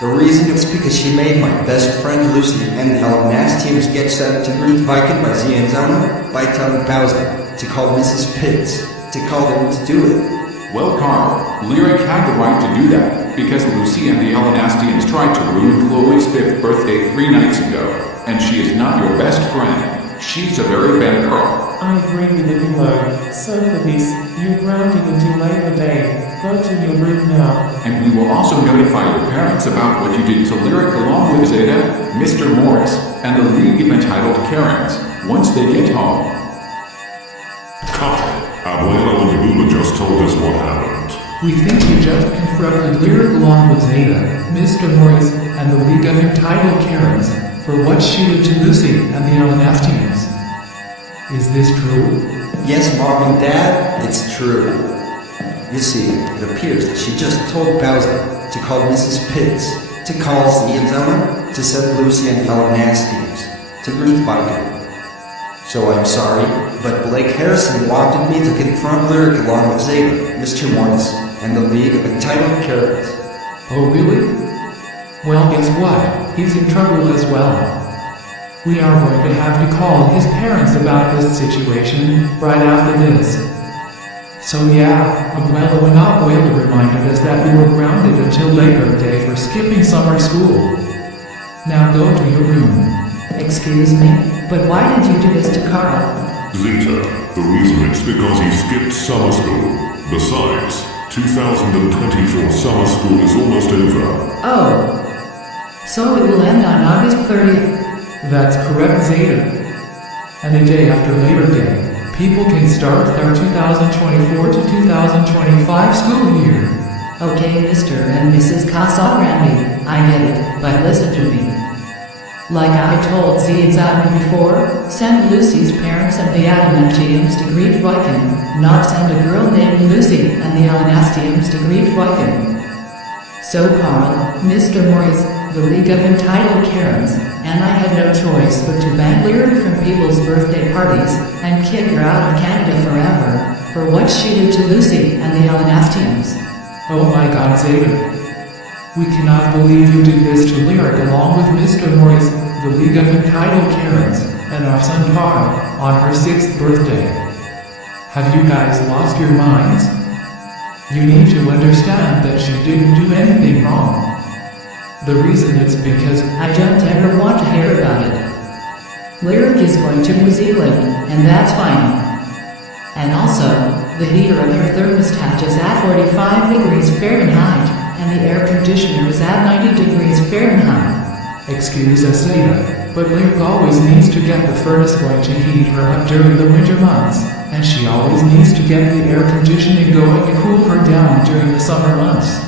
The reason is because she made my best friend Lucy and the Alanastiums get sent to greet Viking by Z and Xana by telling Bowser to call Mrs. Pitts, to call them to do it. Well, Carl, Lyric had the right to do that, because Lucy and the Alanastians tried to ruin Chloe's 5th birthday 3 nights ago, and she is not your best friend. She's a very bad girl. I agree with the below. So for this, you're grounded until Labor Day. Go to your room now. And we will also notify your parents about what you did to Lyric along with Zeta, Mr. Morris, and the League of Entitled Karens, once they get home. Cut. Abuela and Laguna just told us what happened. We think you just confronted Lyric along with Zeta, Mr. Morris, and the League of Entitled Karens for what she did to Lucy and the Alanastians. Is this true? Yes, Mom and Dad, it's true. You see, it appears that she just told Bowser to call Mrs. Pitts, to call Z and Xana, to send Lucy and the Alanastians to greet Viking. So I'm sorry, but Blake Harrison wanted me to confront Lyric along with Zeta, Mr. Morris, and the League of Entitled Karens. Oh, really? Well, guess what? He's in trouble as well. We are going to have to call his parents about this situation right after this. So yeah, Abuelo and Abuela reminded us that we were grounded until Labor Day for skipping summer school. Now go to your room. Excuse me, but why did you do this to Carl? Zeta, the reason is because he skipped summer school. Besides, 2024 summer school is almost over. Oh. So it will end on August 30th. That's correct, Zeta. And the day after Labor Day, people can start their 2024 to 2025 school year. Okay, Mr. and Mrs. Casagrande, I get it, but listen to me. Like I told Z and Xana before, send Lucy's parents and the Adamantiums to greet Viking, not send a girl named Lucy and the Alanastiums to greet Viking. So Carl, Mr. Morris, the League of Entitled Karens, and I had no choice but to ban Lyric from people's birthday parties and kick her out of Canada forever for what she did to Lucy and the Alanastians. Oh my god, Zeta. We cannot believe you did this to Lyric along with Mr. Morris, the League of Entitled Karens, and our son Carl, on her 6th birthday. Have you guys lost your minds? You need to understand that she didn't do anything wrong. The reason is because I don't ever want to hear about it. Lyric is going to New Zealand, and that's fine. And also, the heater of her thermostat is at 45 degrees Fahrenheit, and the air conditioner is at 90 degrees Fahrenheit. Excuse us, Zeta, but Lyric always needs to get the furnace going to heat her up during the winter months, and she always needs to get the air conditioning going to cool her down during the summer months.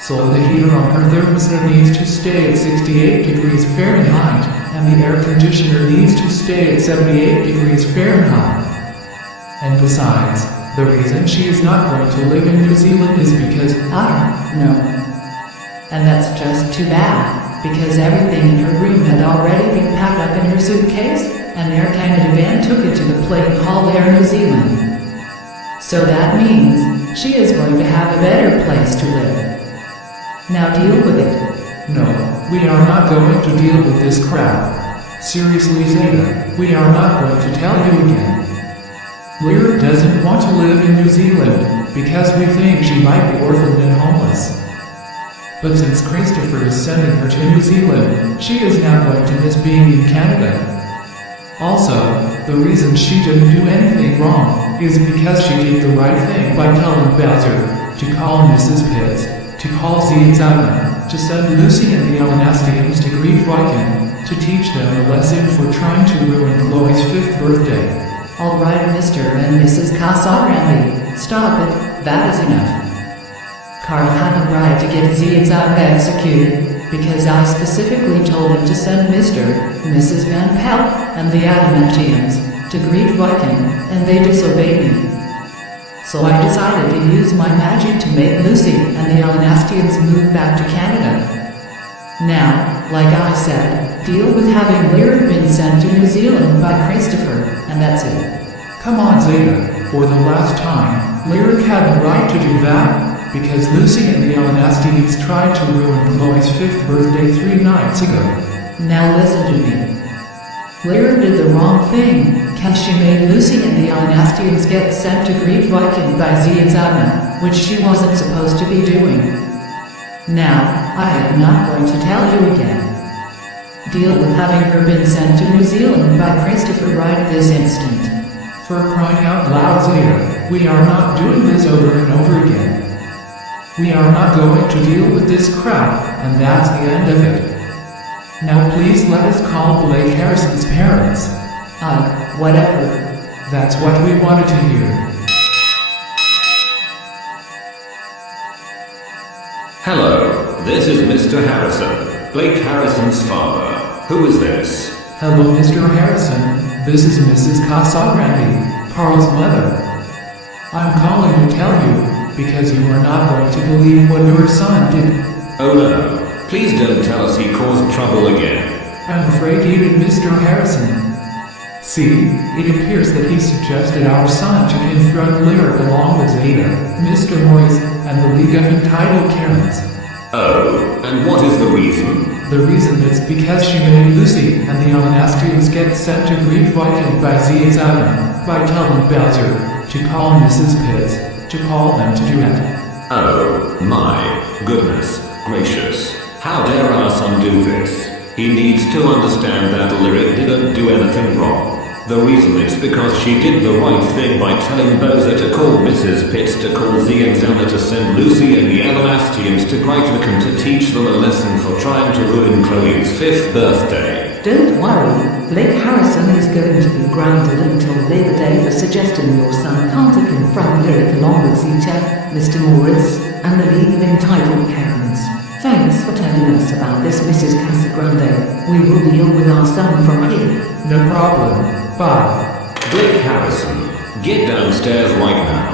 So the heater on her thermostat needs to stay at 68 degrees Fahrenheit, and the air conditioner needs to stay at 78 degrees Fahrenheit. And besides, the reason she is not going to live in New Zealand is because no. And that's just too bad, because everything in her room had already been packed up in her suitcase, and Air Canada van took it to the plane called Air New Zealand. So that means she is going to have a better place to live. Now deal with it. No, we are not going to deal with this crap. Seriously, Zeta, we are not going to tell you again. Lyric doesn't want to live in New Zealand, because we think she might be orphaned and homeless. But since Christopher is sending her to New Zealand, she is now going to miss being in Canada. Also, the reason she didn't do anything wrong is because she did the right thing by telling Bowser to call Mrs. Pitts, to call Z and Zana, to send Lucy and the Alanastians to Great Viking, to teach them a lesson for trying to ruin Chloe's 5th birthday. All right, Mr. and Mrs. Casarandi, stop it, that is enough. Carl had the right to get Z and Zana executed, because I specifically told him to send Mr. and Mrs. Van Pelt and the Adamantians to Great Viking, and they disobeyed me. So I decided to use my magic to make Lucy and the Alanastians move back to Canada. Now, like I said, deal with having Lyric been sent to New Zealand by Christopher, and that's it. Come on, Zeta, for the last time, Lyric had the right to do that, because Lucy and the Alanastians tried to ruin Chloe's 5th birthday 3 nights ago. Now listen to me. Lyric did the wrong thing, because she made Lucy and the Alanastians get sent to Great Viking by Z and Zana, which she wasn't supposed to be doing. Now, I am not going to tell you again. Deal with having her been sent to New Zealand by Christopher right this instant. For crying out loud, Zeta, we are not doing this over and over again. We are not going to deal with this crap, and that's the end of it. Now please let us call Blake Harrison's parents. Whatever. That's what we wanted to hear. Hello, this is Mr. Harrison, Blake Harrison's father. Who is this? Hello, Mr. Harrison. This is Mrs. Casarandi, Carl's mother. I'm calling to tell you, because you are not going to believe what your son did. Oh no, please don't tell us he caused trouble again. I'm afraid he did, Mr. Harrison. See, it appears that he suggested our son to confront Lyric along with Zeta, Mr. Morris, and the League of Entitled Karens. Oh, and what is the reason? The reason is because she made Lucy and the Alanastians get sent to Great Viking by Z and Zana, by telling Bowser to call Mrs. Pitts, to call them to do it. Oh, my goodness gracious. How dare our son do this? He needs to understand that Lyric didn't do anything wrong. The reason is because she did the right thing by telling Bowser to call Mrs. Pitts to call Z and Zana to send Lucy and the Alanastians to Great Viking to teach them a lesson for trying to ruin Chloe's 5th birthday. Don't worry, Blake Harrison is going to be grounded until Labor Day for suggesting your son can't confront Lyric along with Zeta, Mr. Morris, and the League of Entitled Karens. Thanks for telling us about this, Mrs. Casagrande. We will deal with our son from here. No problem. Bye. Blake Harrison, get downstairs right now.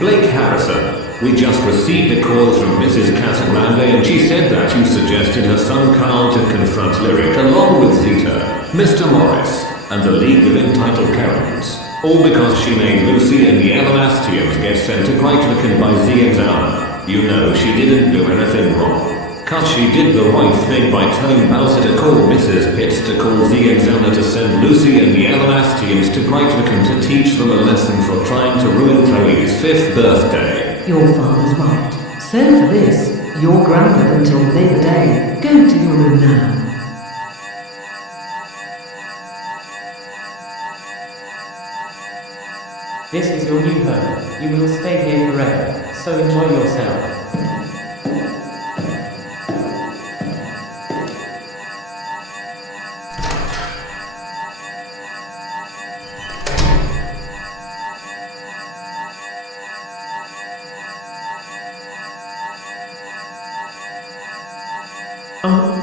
Blake Harrison, We just received a call from Mrs. Casagrande and she said that you suggested her son Carl to confront Lyric along with Zeta, Mr. Morris, and the League of Entitled Karens. All because she made Lucy and the Elanastians get sent to Greitviken by Z and Zana. You know she didn't do anything wrong. Cause she did the right thing by telling Bowser to call Mrs. Pitts to call Z and Zana to send Lucy and the Elanastians to Greitviken to teach them a lesson for trying to ruin Chloe's 5th birthday. Your father's right. So for this, you're grounded until Labor Day. Go to your room now. This is your new home. You will stay here forever, so enjoy yourself.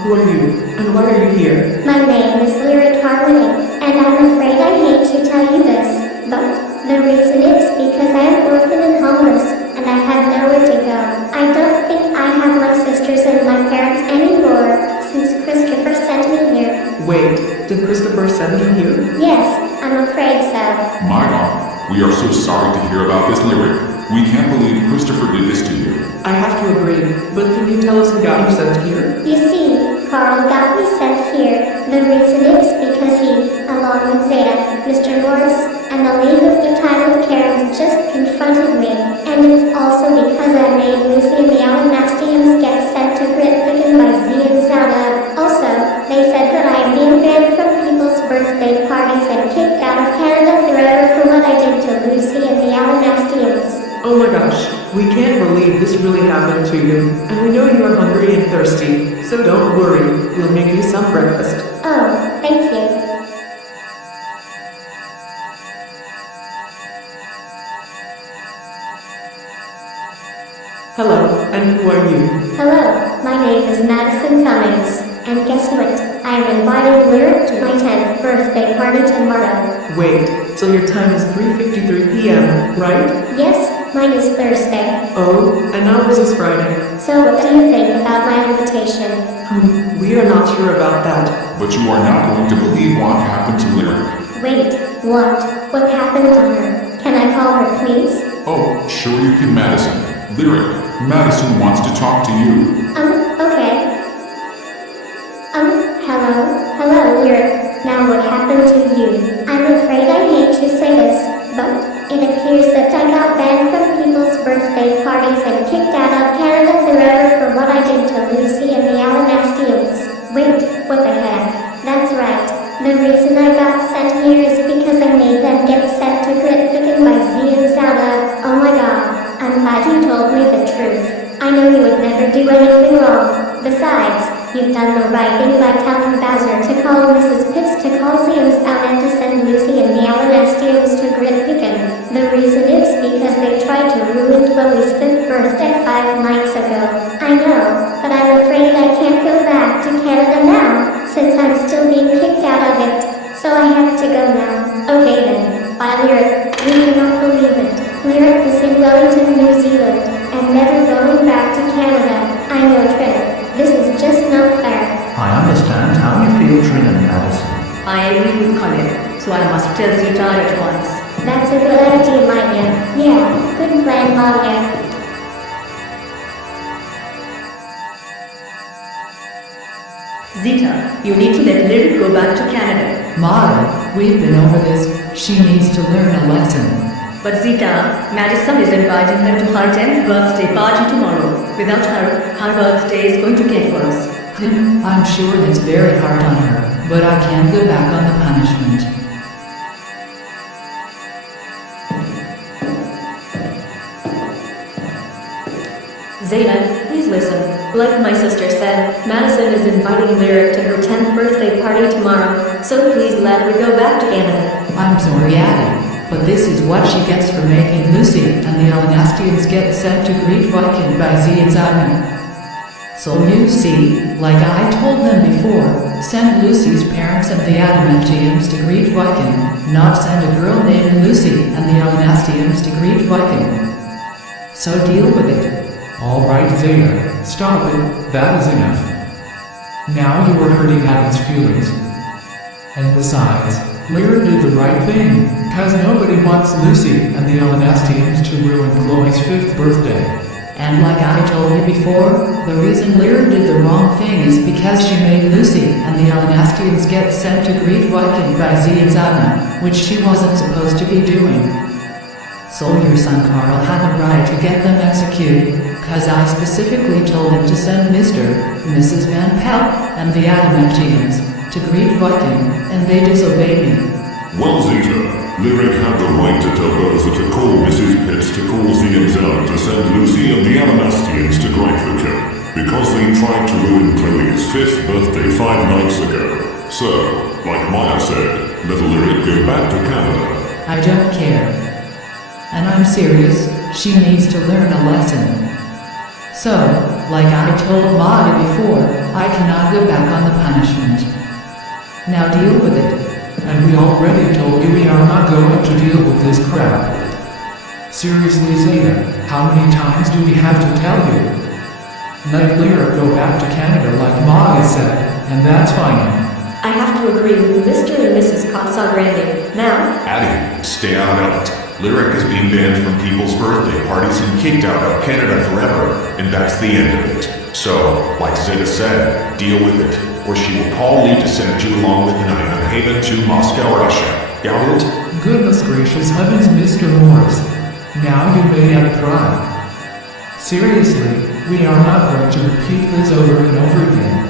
Who are you? And why are you here? My name is Lyric Harmony, and I'm afraid I hate to tell you this, but the reason is because I am orphan and homeless, and I have nowhere to go. I don't think I have my sisters and my parents anymore, since Christopher sent me here. Wait, did Christopher send you here? Yes, I'm afraid so. My God, we are so sorry to hear about this, Lyric. We can't believe Christopher did this to you. I have to agree, but can you tell us who got you sent here? You see, Carl got me sent here. The reason is because he, along with Zeta, Mr. Morris, and the League of Entitled Karens just confronted me. And it's also because I made Lucy and the Alanastians get sent to Greitviken by Z and Zana. Also, they said that I am being banned from people's birthday parties and kicked out of Canada forever for what I did to Lucy and the Alanastians. Oh my gosh, we can't believe this really happened to you. And we know you are hungry and thirsty, so don't worry, we'll make you some breakfast. Oh, thank you. Hello, and who are you? Hello, my name is Madison Cummings, and guess what? I am inviting Lyric to my 10th birthday party tomorrow. Wait, so your time is 3:53 p.m., right? Yes, mine is Thursday. Oh, and ours is Friday. So what do you think about my invitation? We are not sure about that. But you are not going to believe what happened to Lyric. Wait, what? What happened to her? Can I call her, please? Oh, sure you can, Madison. Lyric, Madison wants to talk to you. Okay. Hello, Lyric. Now what happened to you? I'm afraid I hate to say this, but it appears that I got banned from people's birthday parties and kicked out of Canada forever for what I did to Lucy and the Alanastians. Wait, what the heck? That's right. The reason I got sent here is because I made them get sent to Greitviken by Z and Zana. Oh my god, I'm glad you told me the truth. I know you would never do anything wrong. Besides, you've done the right thing by telling Bowser to call Mrs. Pitts to call Zians out and to send Lucy and the Alanastians to Greitviken. The reason is because they tried to ruin Chloe's 5th birthday 5 nights ago. I know, but I'm afraid I can't go back to Canada now, since I'm still being kicked out of it. So I have to go now. Okay then, bye Lyric. You may not believe it. Lyric is in Wellington, New Zealand, and never going back to Canada. I know, Trevor. This is just not fair. I understand how you feel, Trin and Madison. I agree with Colin, so I must tell Zeta at once. That's a good idea, Maya. Yeah, good plan, Maya. Zeta, you need to let Lyric go back to Canada. Mara, we've been over this. She needs to learn a lesson. But Zeta, Madison is inviting her to her 10th birthday party tomorrow. Without her, her birthday is going to get worse. I'm sure that's very hard on her, but I can't go back on the punishment. Zeta, please listen. Like my sister said, Madison is inviting Lyric to her 10th birthday party tomorrow, so please let her go back to Canada. I'm sorry, Addie, but this is what she gets for making Lucy and the Alanastians get sent to Greitviken by Z and Zana. So you see, like I told them before, send Lucy's parents and the Adamantians to Greitviken, not send a girl named Lucy and the Alanastians to Greitviken. So deal with it. Alright, Zeta, stop it, that is enough. Now you are hurting Adam's feelings. And besides, Lyra did the right thing, cause nobody wants Lucy and the Elanastians to ruin Chloe's 5th birthday. And like I told you before, the reason Lyra did the wrong thing is because she made Lucy and the Elanastians get sent to Great Viking by Z and Zana, which she wasn't supposed to be doing. So your son Carl had the right to get them executed, cause I specifically told him to send Mr. and Mrs. Van Pelt and the Adamantians to Great Viking, and they disobeyed me. Well, Zeta, Lyric had the right to tell Bertha to call Mrs. Pitts to call Z and Zana to send Lucy and the Elanastians to Great Viking, because they tried to ruin Chloe's 5th birthday 5 nights ago. So, like Maya said, let Lyric go back to Canada. I don't care. And I'm serious, she needs to learn a lesson. So, like I told Maya before, I cannot go back on the punishment. Now deal with it. And we already told you we are not going to deal with this crap. Seriously, Zeta, how many times do we have to tell you? Let Lyra go back to Canada like Maya said, and that's fine. I have to agree with Mr. and Mrs. Casagrande. Now, Addie, stay out of it. Lyric is being banned from people's birthday parties and kicked out of Canada forever, and that's the end of it. So, like Zeta said, deal with it, or she will call you to send you along with Nina Haven to Moscow, Russia. Got it? Goodness gracious heavens, Mr. Morris. Now you made Abby cry. Seriously, we are not going to repeat this over and over again.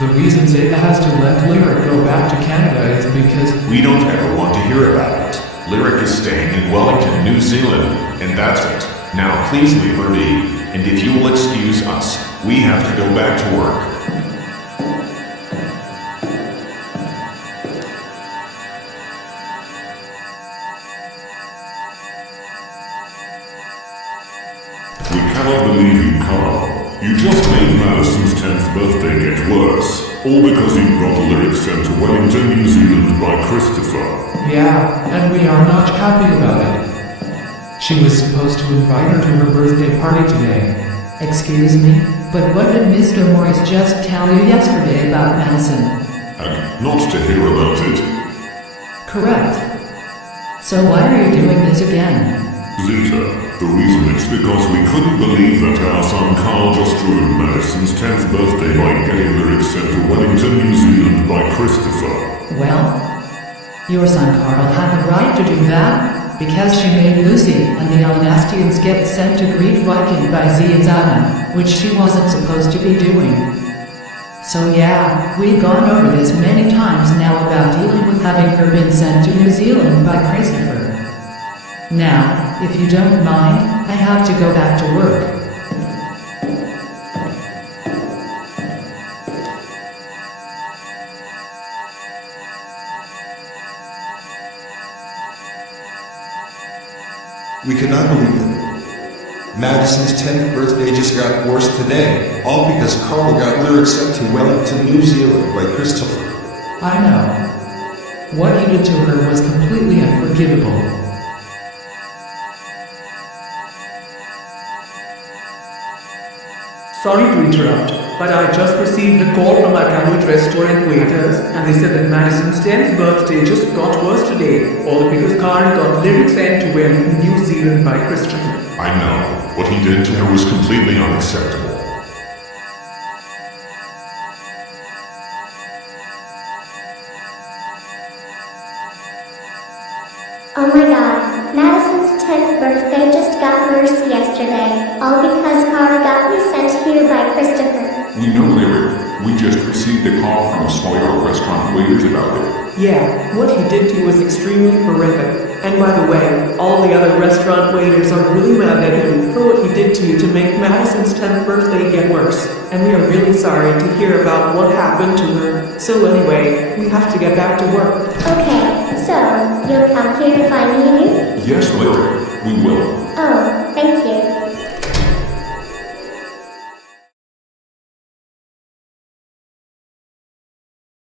The reason Zeta has to let Lyric go back to Canada is because we don't ever want to hear about it. Lyric is staying in Wellington, New Zealand, and that's it. Now please leave her be, and if you will excuse us, we have to go back to work. We cannot believe you, Carl. You just made Madison's 10th birthday get worse, all because you got Lyric sent to Wellington, New Zealand by Christopher. Yeah, and we are not happy about it. She was supposed to invite her to her birthday party today. Excuse me, but what did Mr. Morris just tell you yesterday about Madison? And not to hear about it. Correct. So why are you doing this again? Zeta, the reason is because we couldn't believe that our son Carl just ruined Madison's 10th birthday by getting Lyric sent to Wellington, New Zealand by Christopher. Well, your son Carl had the right to do that, because she made Lucy and the Elanastians get sent to Great Viking by Z and Zana, which she wasn't supposed to be doing. So yeah, we've gone over this many times now about dealing with having her been sent to New Zealand by Christopher. Now, if you don't mind, I have to go back to work. We cannot believe it. Madison's 10th birthday just got worse today, all because Carl got Lyric sent to Wellington, New Zealand by Christopher. I know. What he did to her was completely unforgivable. Sorry to interrupt, but I just received a call from our Camus restaurant waiters, and they said that Madison's 10th birthday just got worse today, all because Carl got Lyric sent to Wellington, New Zealand by Christopher. I know. What he did to her was completely unacceptable. Oh my god, Madison's 10th birthday just got worse yesterday, all because Carl got me sent here by Christopher. We know, Lyric. We just received a call from a Sawyer restaurant waiters about it. Yeah, what he did to you was extremely horrific. And by the way, all the other restaurant waiters are really mad at him for what he did to you to make Madison's 10th birthday get worse. And we are really sorry to hear about what happened to her. So anyway, we have to get back to work. Okay, so, you'll come here if I need you? Yes, Lyric. We will. Oh, thank you.